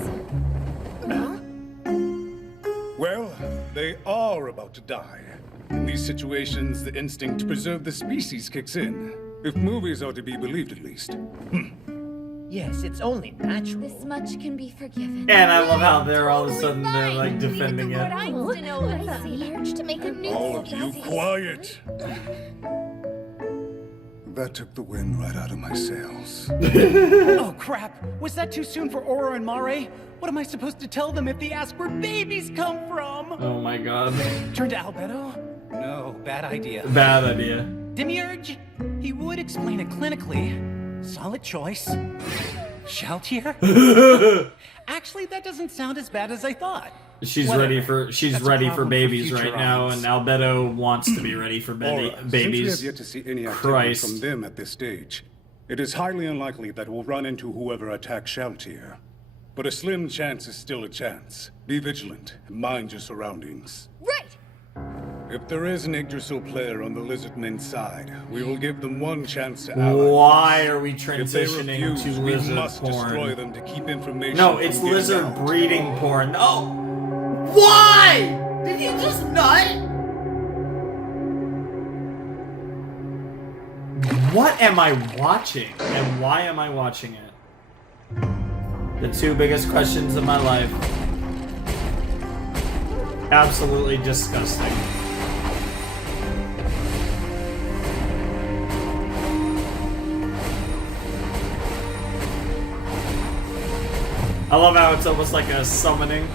Well, they are about to die. In these situations, the instinct to preserve the species kicks in. If movies are to be believed, at least. Yes, it's only natural. This much can be forgiven. And I love how they're all of a sudden they're like defending it. I the urge to make a new All of you quiet. That took the wind right out of my sails. Oh crap! Was that too soon for Aura and Mare? What am I supposed to tell them if they ask where babies come from? Oh my god. Turn to Albedo? No, bad idea. Bad idea. Demiurge? He would explain it clinically. Solid choice. Shalltear? Actually, that doesn't sound as bad as I thought. She's Whatever. ready for babies future right now, Ains. and Albedo wants to be ready for Aura, since we babies. have yet to see any activity Christ. from them at this stage, it is highly unlikely that we'll run into whoever attacked Shalltear. But a slim chance is still a chance. Be vigilant and mind your surroundings. Right! If there is an Yggdrasil player on the Lizardmen side, we will give them one chance to ally. Why are we If they transitioning refuse, to we lizard must porn? destroy them to keep information. No, from it's getting lizard out. breeding porn. No! Why? Did you just nut? What am I watching? And why am I watching it? The two biggest questions of my life. Absolutely disgusting. I love how it's almost like a summoning.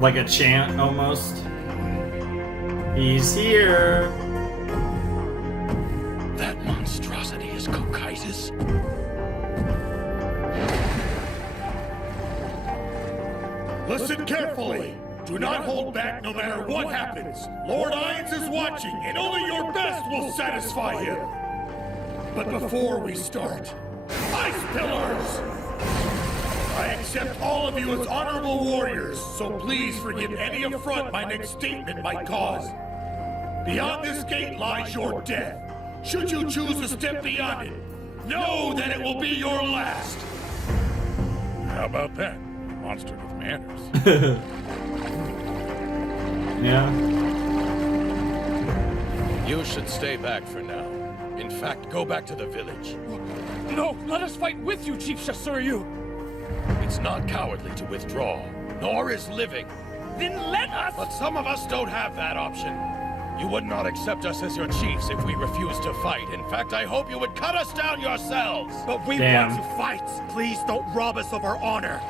Like a chant, almost. He's here. That monstrosity is Cocytus. Listen carefully. Do not hold back no matter what happens. Lord Ains is watching, and only your best will satisfy him. But before we start, Ice Pillars! I accept all of you as honorable warriors, so please forgive any affront my next statement might cause. Beyond this gate lies your death. Should you choose to step beyond it, know that it will be your last. How about that? Monster with manners. Yeah. You should stay back for now. In fact, go back to the village. No, let us fight with you, Chief Shasha. It's not cowardly to withdraw, nor is living. Then let us! But some of us don't have that option. You would not accept us as your chiefs if we refused to fight. In fact, I hope you would cut us down yourselves. But we Damn. want to fight. Please don't rob us of our honor.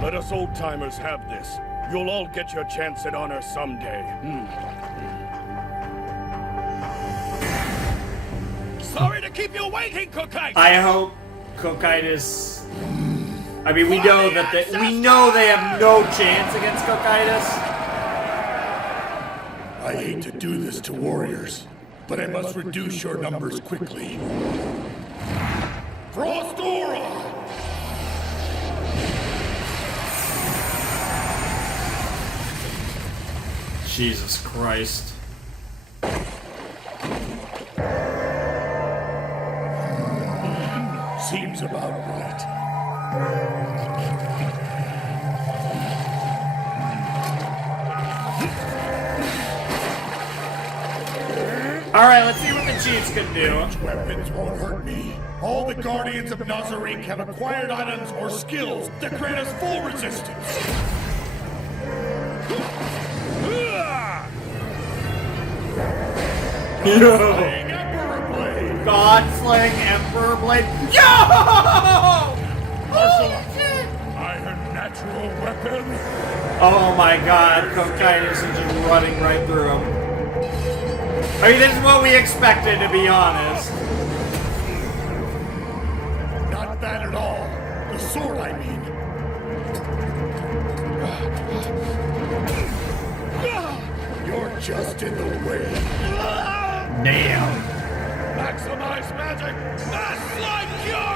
Let us old-timers have this. You'll all get your chance at honor someday. Sorry to keep you waiting, Cocytus. I hope Cocytus. I mean, we know that they have no chance against Cocytus. I hate to do this to warriors, but I must reduce your numbers quickly. Frost Aura! Jesus Christ. Seems about right. Alright, let's see what the Chiefs can do. Weapons won't hurt me. All the Guardians of Nazarick have acquired items or skills that grant us full resistance. Yo! Emperor Blade! God-slaying Emperor Blade. Yo! Holy shit! Iron natural weapon. Oh my god, Cocytus is just running right through him. I mean, this is what we expected, to be honest. Not bad at all. The sword, I mean. You're just in the way. Damn. Maximize magic. Mass like your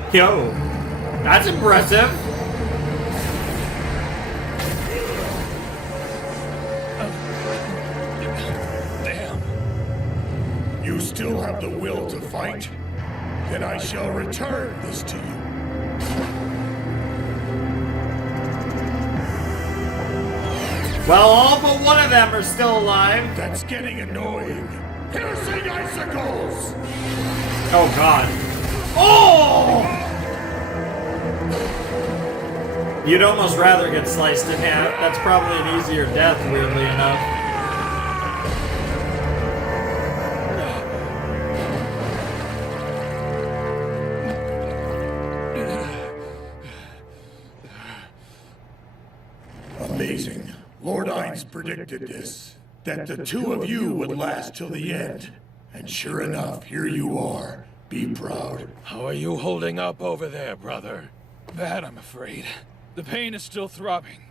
wounds! Yo, that's impressive. Damn. You still have the will to fight? Then I shall return this to you. Well, all but one of them are still alive. That's getting annoying. Piercing icicles! Oh god. Oh! You'd almost rather get sliced in half. That's probably an easier death, weirdly enough. Amazing. Lord Ains predicted this. That the two of you would last till the end. And sure enough, here you are. Be proud. How are you holding up over there, brother? Bad, I'm afraid. The pain is still throbbing.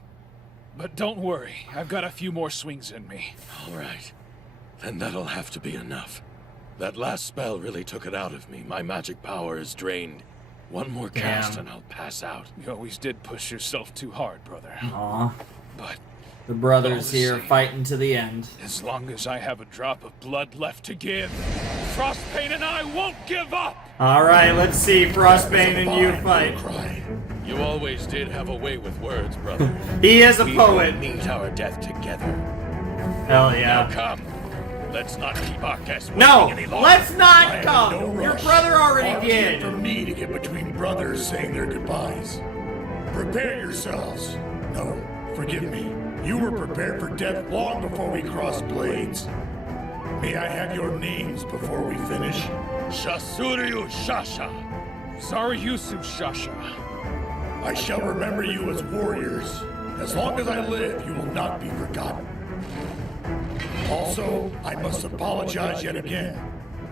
But don't worry, I've got a few more swings in me. All right. Then that'll have to be enough. That last spell really took it out of me. My magic power is drained. One more cast and I'll pass out. You always did push yourself too hard, brother. Aw. But the brothers here fighting to the end. As long as I have a drop of blood left to give, Frostbane and I won't give up! Alright, let's see Frostbane and you fight. You always did have a way with words, brother. He is a poet. We will meet our death together. Hell yeah. Now come. Let's not keep our guests waiting No! any longer. Let's not I come! have no Your rush. brother already Hardly did! for me to get between brothers saying their goodbyes. Prepare yourselves. No, forgive me. You were prepared for death long before we crossed blades. May I have your names before we finish? Zaryusu and Shasha. Zaryusu and Shasha. I shall remember you as warriors. As long as I live, you will not be forgotten. Also, I must apologize yet again.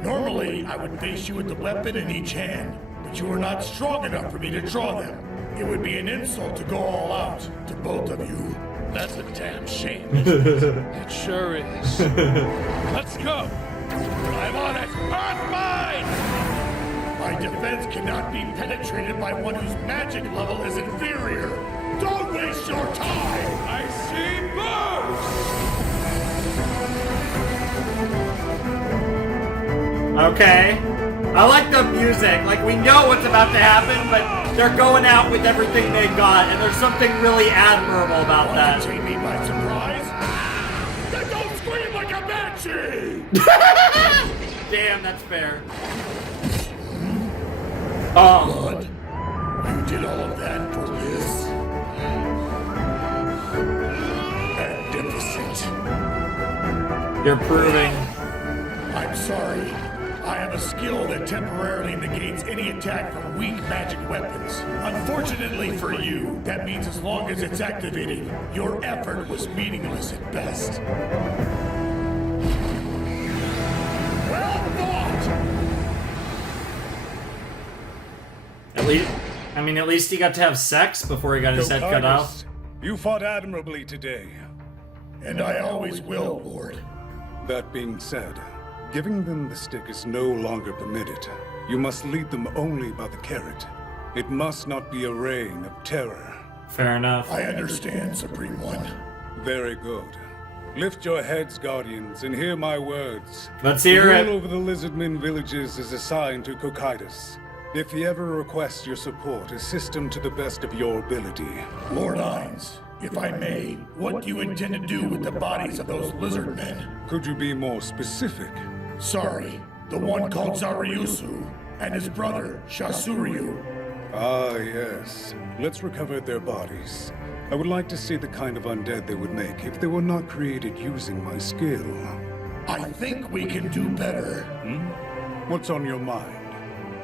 Normally, I would face you with the weapon in each hand, but you are not strong enough for me to draw them. It would be an insult to go all out to both of you. That's a damn shame. It sure is. Let's go! I'm on it! On mine! My defense cannot be penetrated by one whose magic level is inferior. Don't waste your time! I see moves! Okay. I like the music. Like, we know what's about to happen, but they're going out with everything they got, and there's something really admirable about that. Take me by surprise? Then don't scream like a banshee! Damn, that's fair. Oh. Blood, you did all of that for this? Magnificent. You're proving. I'm sorry. I have a skill that temporarily negates any attack from weak magic weapons. Unfortunately for you, that means as long as it's activated, your effort was meaningless at best. Well fought! At least he got to have sex before he got his head cut off. You fought admirably today. And I always will, Lord. That being said, giving them the stick is no longer permitted. You must lead them only by the carrot. It must not be a reign of terror. Fair enough. I understand, Supreme One. Very good. Lift your heads, Guardians, and hear my words. Let's hear it. The rule over the Lizardmen villages is assigned to Cocytus. If he ever requests your support, assist him to the best of your ability. Lord Ains, if I may, what do you intend to do with the bodies of those Lizardmen? Could you be more specific? Sorry, the one called Zaryusu, and his brother, Shasha. Ah, yes. Let's recover their bodies. I would like to see the kind of undead they would make if they were not created using my skill. I think we can do better. What's on your mind?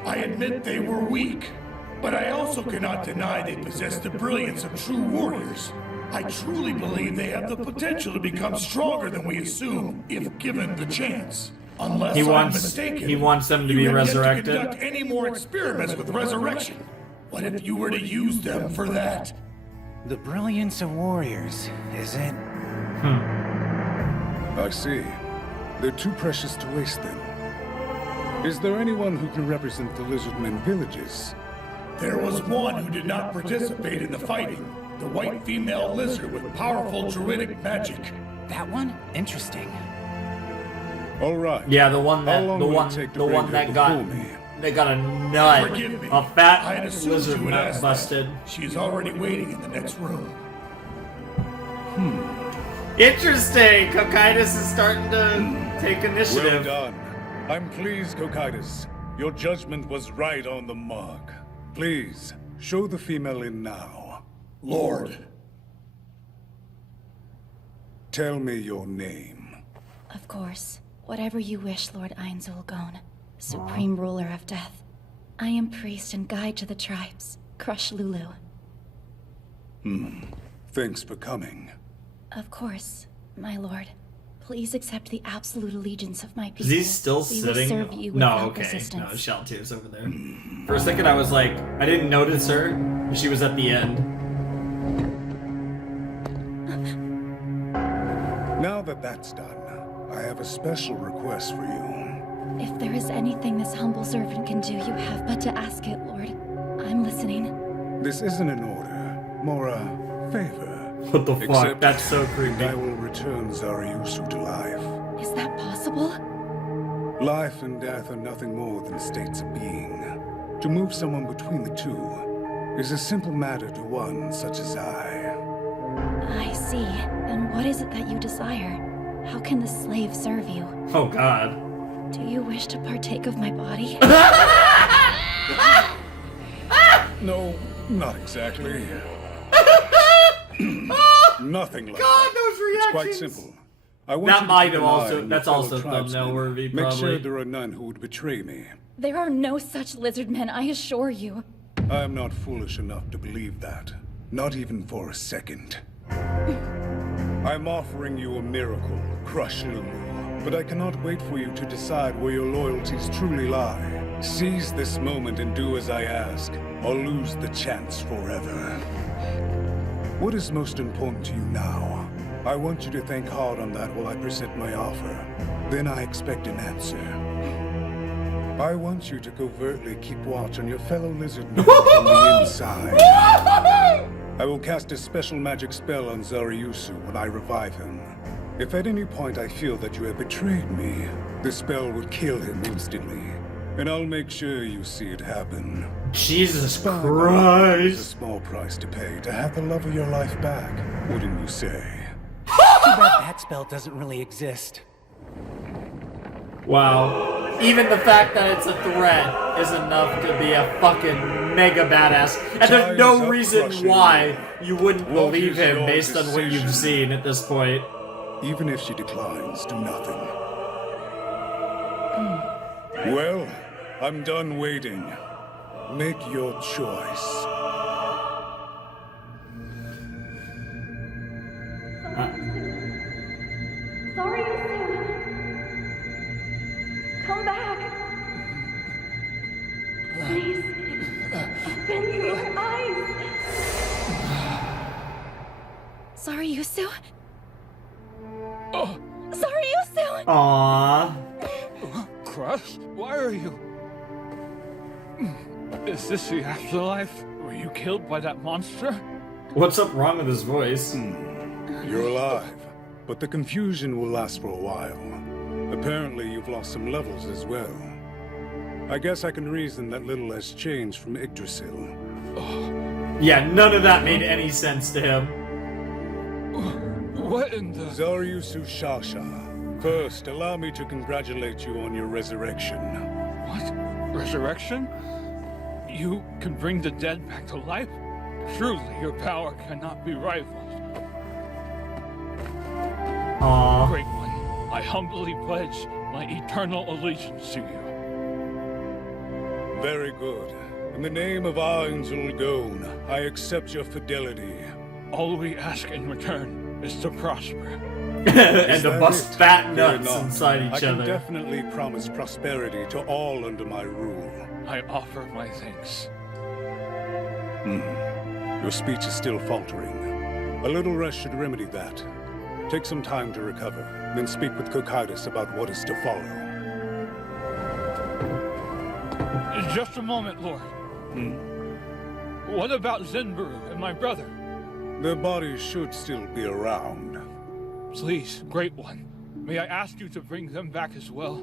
I admit they were weak, but I also cannot deny they possess the brilliance of true warriors. I truly believe they have the potential to become stronger than we assume, if given the chance. Unless I'm mistaken, he wants them to be resurrected. You have yet to conduct any more experiments with resurrection. What if you were to use them for that? The brilliance of warriors, is it? I see. They're too precious to waste them. Is there anyone who can represent the Lizardmen villages? There was one who did not participate in the fighting. The white female lizard with powerful druidic magic. That one? Interesting. All right. Yeah, the one that got a nut, a fat lizard nut busted. She's already waiting in the next room. Interesting. Cocytus is starting to take initiative. Well done. I'm pleased, Cocytus. Your judgment was right on the mark. Please, show the female in now. Lord. Tell me your name. Of course. Whatever you wish, Lord Ains and Albedo, Supreme Ruler of Death. I am priest and guide to the tribes. Crush Lulu. Thanks for coming. Of course, my lord. Please accept the absolute allegiance of my people. Is he still We sitting? will serve you No, without okay. resistance. No, Shalltear's over there. For a second, I was like, I didn't notice her. But she was at the end. Now that that's done, I have a special request for you. If there is anything this humble servant can do, you have but to ask it, Lord. I'm listening. This isn't an order, more a favor. What the fuck? Except That's so creepy. I will return Zaryusu to life. Is that possible? Life and death are nothing more than states of being. To move someone between the two is a simple matter to one such as I. I see. And what is it that you desire? How can the slave serve you? Oh god. Do you wish to partake of my body? No, not exactly. Nothing like God, that. those It's quite reactions. simple. I want That you to might keep have an eye also- on your that's fellow also thumbnail tribesmen. worthy, Make sure probably. there are none who would betray me. There are no such lizardmen, I assure you. I am not foolish enough to believe that. Not even for a second. I'm offering you a miracle, Crush Lulu. But I cannot wait for you to decide where your loyalties truly lie. Seize this moment and do as I ask, or lose the chance forever. What is most important to you now? I want you to think hard on that while I present my offer. Then I expect an answer. I want you to covertly keep watch on your fellow lizardmen from the inside. I will cast a special magic spell on Zaryusu when I revive him. If at any point I feel that you have betrayed me, the spell would kill him instantly. And I'll make sure you see it happen. Jesus It's a Christ. small price to pay to have the love of your life back, wouldn't you say? Too bad that spell doesn't really exist. Wow. Even the fact that it's a threat is enough to be a fucking mega badass. And there's no reason why you wouldn't believe him based on what you've seen at this point. Even if she declines, do nothing. Well, I'm done waiting. Make your choice. Zaryusu! Come back! Please, open your eyes! Zaryusu? Zaryusu! Aww. Crush, why are you? Is this the afterlife? Were you killed by that monster? What's up wrong with his voice? You're alive, but the confusion will last for a while. Apparently, you've lost some levels as well. I guess I can reason that little has changed from Yggdrasil. Yeah, none of that made any sense to him. What in the... Zaryusu Shasha. First, allow me to congratulate you on your resurrection. What? Resurrection? You can bring the dead back to life? Truly, your power cannot be rivaled. Aww. Great One, I humbly pledge my eternal allegiance to you. Very good. In the name of Ains and Albedo, I accept your fidelity. All we ask in return is to prosper. And to bust fat Fear nuts not. inside I each can other. definitely promise prosperity to all under my rule. I offer my thanks. Your speech is still faltering. A little rest should remedy that. Take some time to recover, then speak with Cocytus about what is to follow. Just a moment, Lord. What about Zenburu and my brother? Their bodies should still be around. Please, Great One, may I ask you to bring them back as well?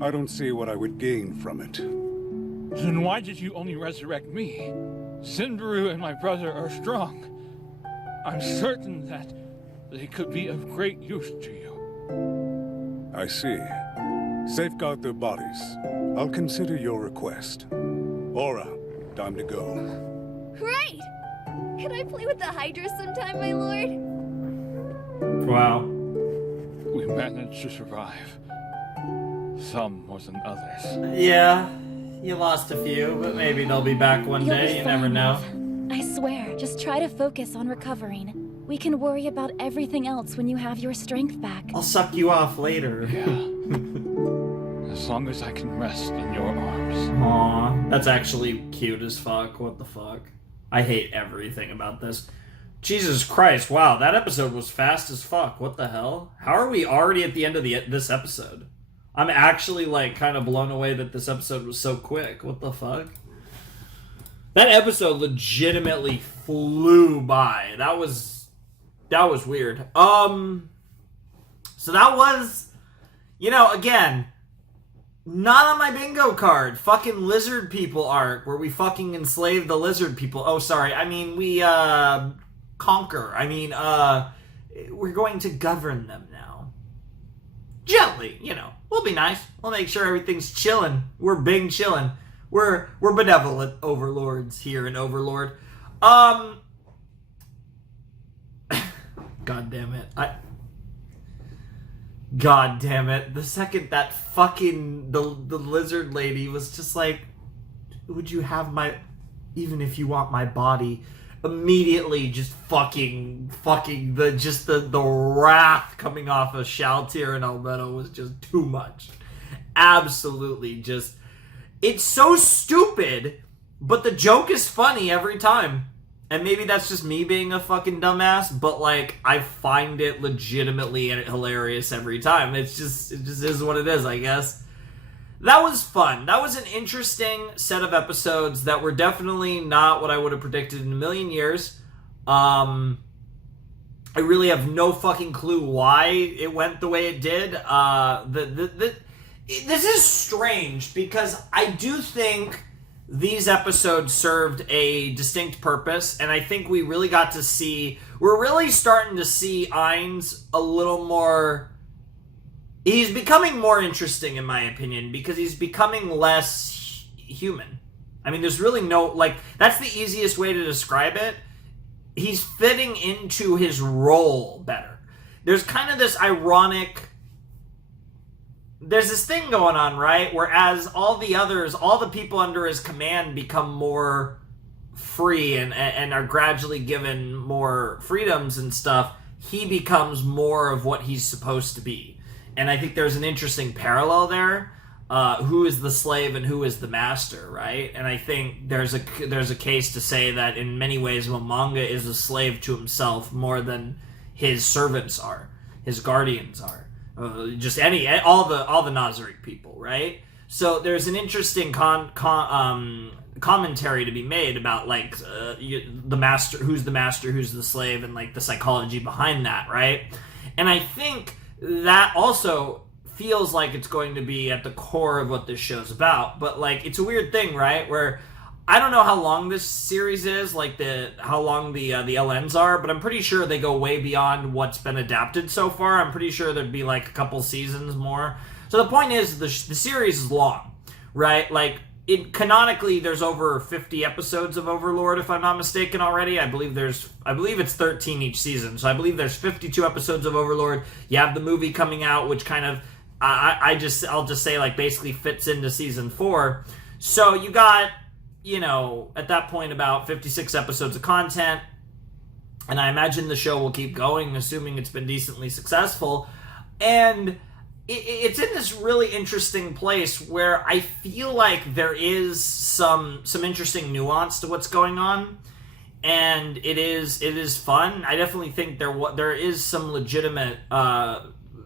I don't see what I would gain from it. Then why did you only resurrect me? Zenburu and my brother are strong. I'm certain that they could be of great use to you. I see. Safeguard their bodies. I'll consider your request. Aura, time to go. Great! Can I play with the Hydra sometime, my lord? Wow. We managed to survive. Some more than others. Yeah, you lost a few, but maybe they'll be back one You'll day. be You never fine, know. Liv. I swear, just try to focus on recovering. We can worry about everything else when you have your strength back. I'll suck you off later. As long as I can rest in your arms. Aw, that's actually cute as fuck. What the fuck? I hate everything about this. Jesus Christ, wow, that episode was fast as fuck. What the hell? How are we already at the end of this episode? I'm actually, like, kind of blown away that this episode was so quick. What the fuck? That episode legitimately flew by. That was weird. So that was, you know, again, not on my bingo card. Fucking lizard people arc, where we fucking enslave the lizard people. Oh, sorry. I mean, we, conquer. I mean, we're going to govern them now. Gently, you know. We'll be nice. We'll make sure everything's chillin'. We're big chillin'. We're benevolent overlords here in Overlord. God damn it. God damn it. The second that fucking the lizard lady was just like, would you have my, even if you want my body, immediately just fucking the wrath coming off of Shalltear and Albedo was just too much. Absolutely just, it's so stupid, but the joke is funny every time. And maybe that's just me being a fucking dumbass, but, like, I find it legitimately hilarious every time. It just is what it is, I guess. That was fun. That was an interesting set of episodes that were definitely not what I would have predicted in a million years. I really have no fucking clue why it went the way it did. This is strange, because I do think these episodes served a distinct purpose, and I think we really got to see, we're really starting to see Ains a little more, he's becoming more interesting in my opinion, because he's becoming less human. I mean, there's really no, like, that's the easiest way to describe it. He's fitting into his role better. There's kind of this ironic, there's this thing going on, right? Whereas all the others, all the people under his command become more free and are gradually given more freedoms and stuff, he becomes more of what he's supposed to be. And I think there's an interesting parallel there. Who is the slave and who is the master, right? And I think there's a case to say that in many ways Momonga is a slave to himself more than his servants are, his guardians are. Just all the Nazarick people, right? So there's an interesting commentary to be made about, like, the master, who's the slave, and, like, the psychology behind that, right? And I think that also feels like it's going to be at the core of what this show's about. But, like, it's a weird thing, right? Where I don't know how long this series is, like how long the LNs are, but I'm pretty sure they go way beyond what's been adapted so far. I'm pretty sure there'd be like a couple seasons more. So the point is, the series is long, right? Like, canonically, there's over 50 episodes of Overlord, if I'm not mistaken already. I believe it's 13 each season. So I believe there's 52 episodes of Overlord. You have the movie coming out, which kind of, I'll just say, like, basically fits into season 4. So you got, you know, at that point, about 56 episodes of content, and I imagine the show will keep going, assuming it's been decently successful. And it's in this really interesting place where I feel like there is some interesting nuance to what's going on, and it is fun. I definitely think there is some legitimate,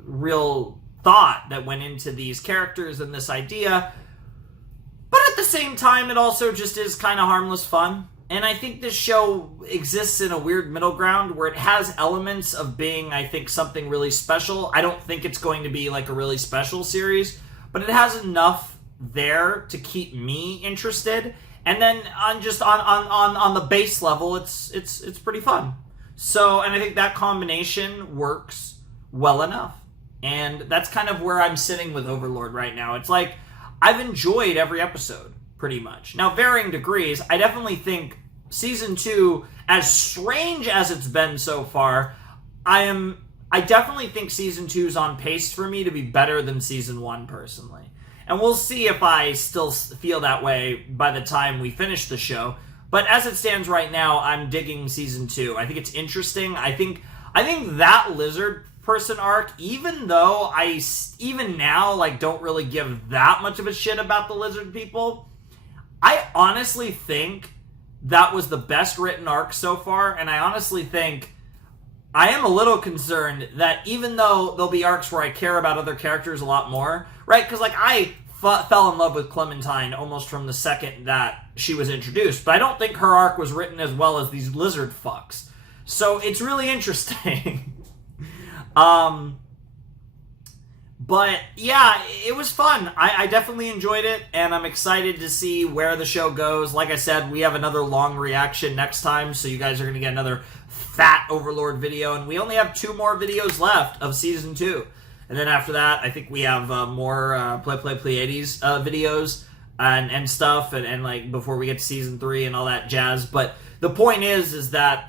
real thought that went into these characters and this idea. But at the same time, it also just is kind of harmless fun. And I think this show exists in a weird middle ground where it has elements of being, I think, something really special. I don't think it's going to be like a really special series, but it has enough there to keep me interested. And then on the base level, it's pretty fun. So, and I think that combination works well enough. And that's kind of where I'm sitting with Overlord right now. It's like, I've enjoyed every episode, pretty much. Now, varying degrees, I definitely think Season 2, as strange as it's been so far, I definitely think Season 2 is on pace for me to be better than Season 1, personally. And we'll see if I still feel that way by the time we finish the show. But as it stands right now, I'm digging Season 2. I think it's interesting. I think that lizard person arc, even though I even now like don't really give that much of a shit about the lizard people, I honestly think that was the best written arc so far, and I honestly think I am a little concerned that even though there'll be arcs where I care about other characters a lot more, right? Because like I fell in love with Clementine almost from the second that she was introduced, but I don't think her arc was written as well as these lizard fucks. So it's really interesting. But yeah, it was fun. I definitely enjoyed it, and I'm excited to see where the show goes. Like I said, we have another long reaction next time, so you guys are going to get another fat Overlord video, and we only have 2 more videos left of Season 2. And then after that, I think we have more Pleiades videos and stuff, and like before we get to Season 3 and all that jazz. But the point is that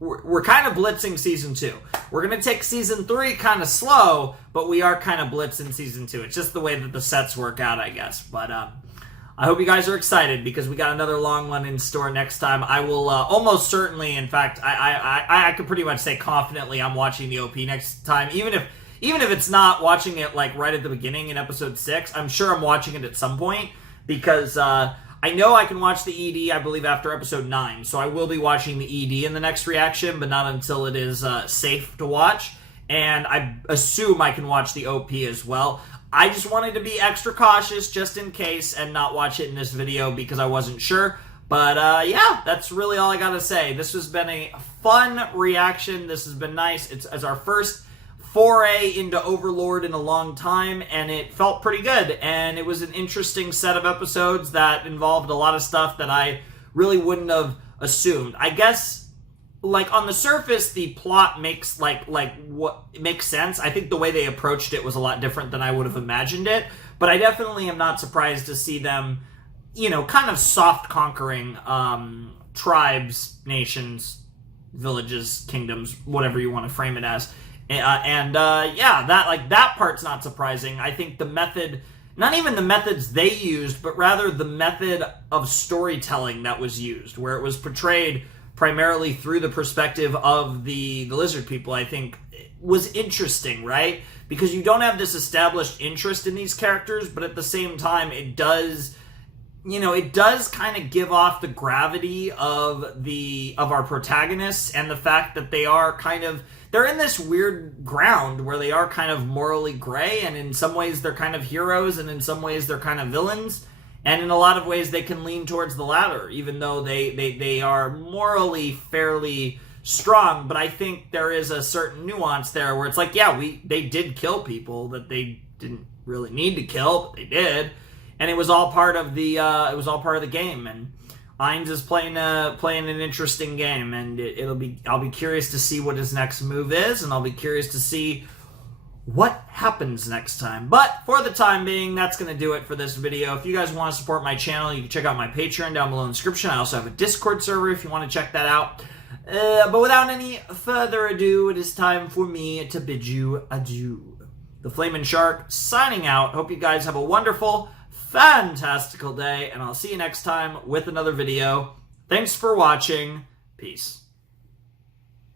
we're kind of blitzing Season 2. We're going to take Season 3 kind of slow, but we are kind of blitzing Season 2. It's just the way that the sets work out, I guess. But I hope you guys are excited, because we got another long one in store next time. I will almost certainly, in fact, I could pretty much say confidently I'm watching the OP next time. Even if it's not watching it like right at the beginning in episode 6, I'm sure I'm watching it at some point, because I know I can watch the ED, I believe, after episode 9, so I will be watching the ED in the next reaction, but not until it is safe to watch, and I assume I can watch the OP as well. I just wanted to be extra cautious just in case and not watch it in this video because I wasn't sure. But yeah, that's really all I gotta say. This has been a fun reaction. This has been nice. It's our first foray into Overlord in a long time, and it felt pretty good. And it was an interesting set of episodes that involved a lot of stuff that I really wouldn't have assumed. I guess, like, on the surface, the plot makes, like what makes sense. I think the way they approached it was a lot different than I would have imagined it. But I definitely am not surprised to see them, you know, kind of soft conquering tribes, nations, villages, kingdoms, whatever you want to frame it as. Yeah, that part's not surprising. I think the method, not even the methods they used, but rather the method of storytelling that was used, where it was portrayed primarily through the perspective of the lizard people, I think was interesting, right? Because you don't have this established interest in these characters, but at the same time, it does, you know, it does kind of give off the gravity of our protagonists and the fact that they are kind of, they're in this weird ground where they are kind of morally gray, and in some ways they're kind of heroes, and in some ways they're kind of villains. And in a lot of ways, they can lean towards the latter, even though they are morally fairly strong. But I think there is a certain nuance there where it's like, yeah, they did kill people that they didn't really need to kill, but they did, and it was all part of the game. And Ains is playing an interesting game, and I'll be curious to see what his next move is, and I'll be curious to see what happens next time. But for the time being, that's going to do it for this video. If you guys want to support my channel, you can check out my Patreon down below in the description. I also have a Discord server if you want to check that out. But without any further ado, it is time for me to bid you adieu. The Flamin' Shark signing out. Hope you guys have a wonderful, fantastical day, and I'll see you next time with another video. Thanks for watching. Peace.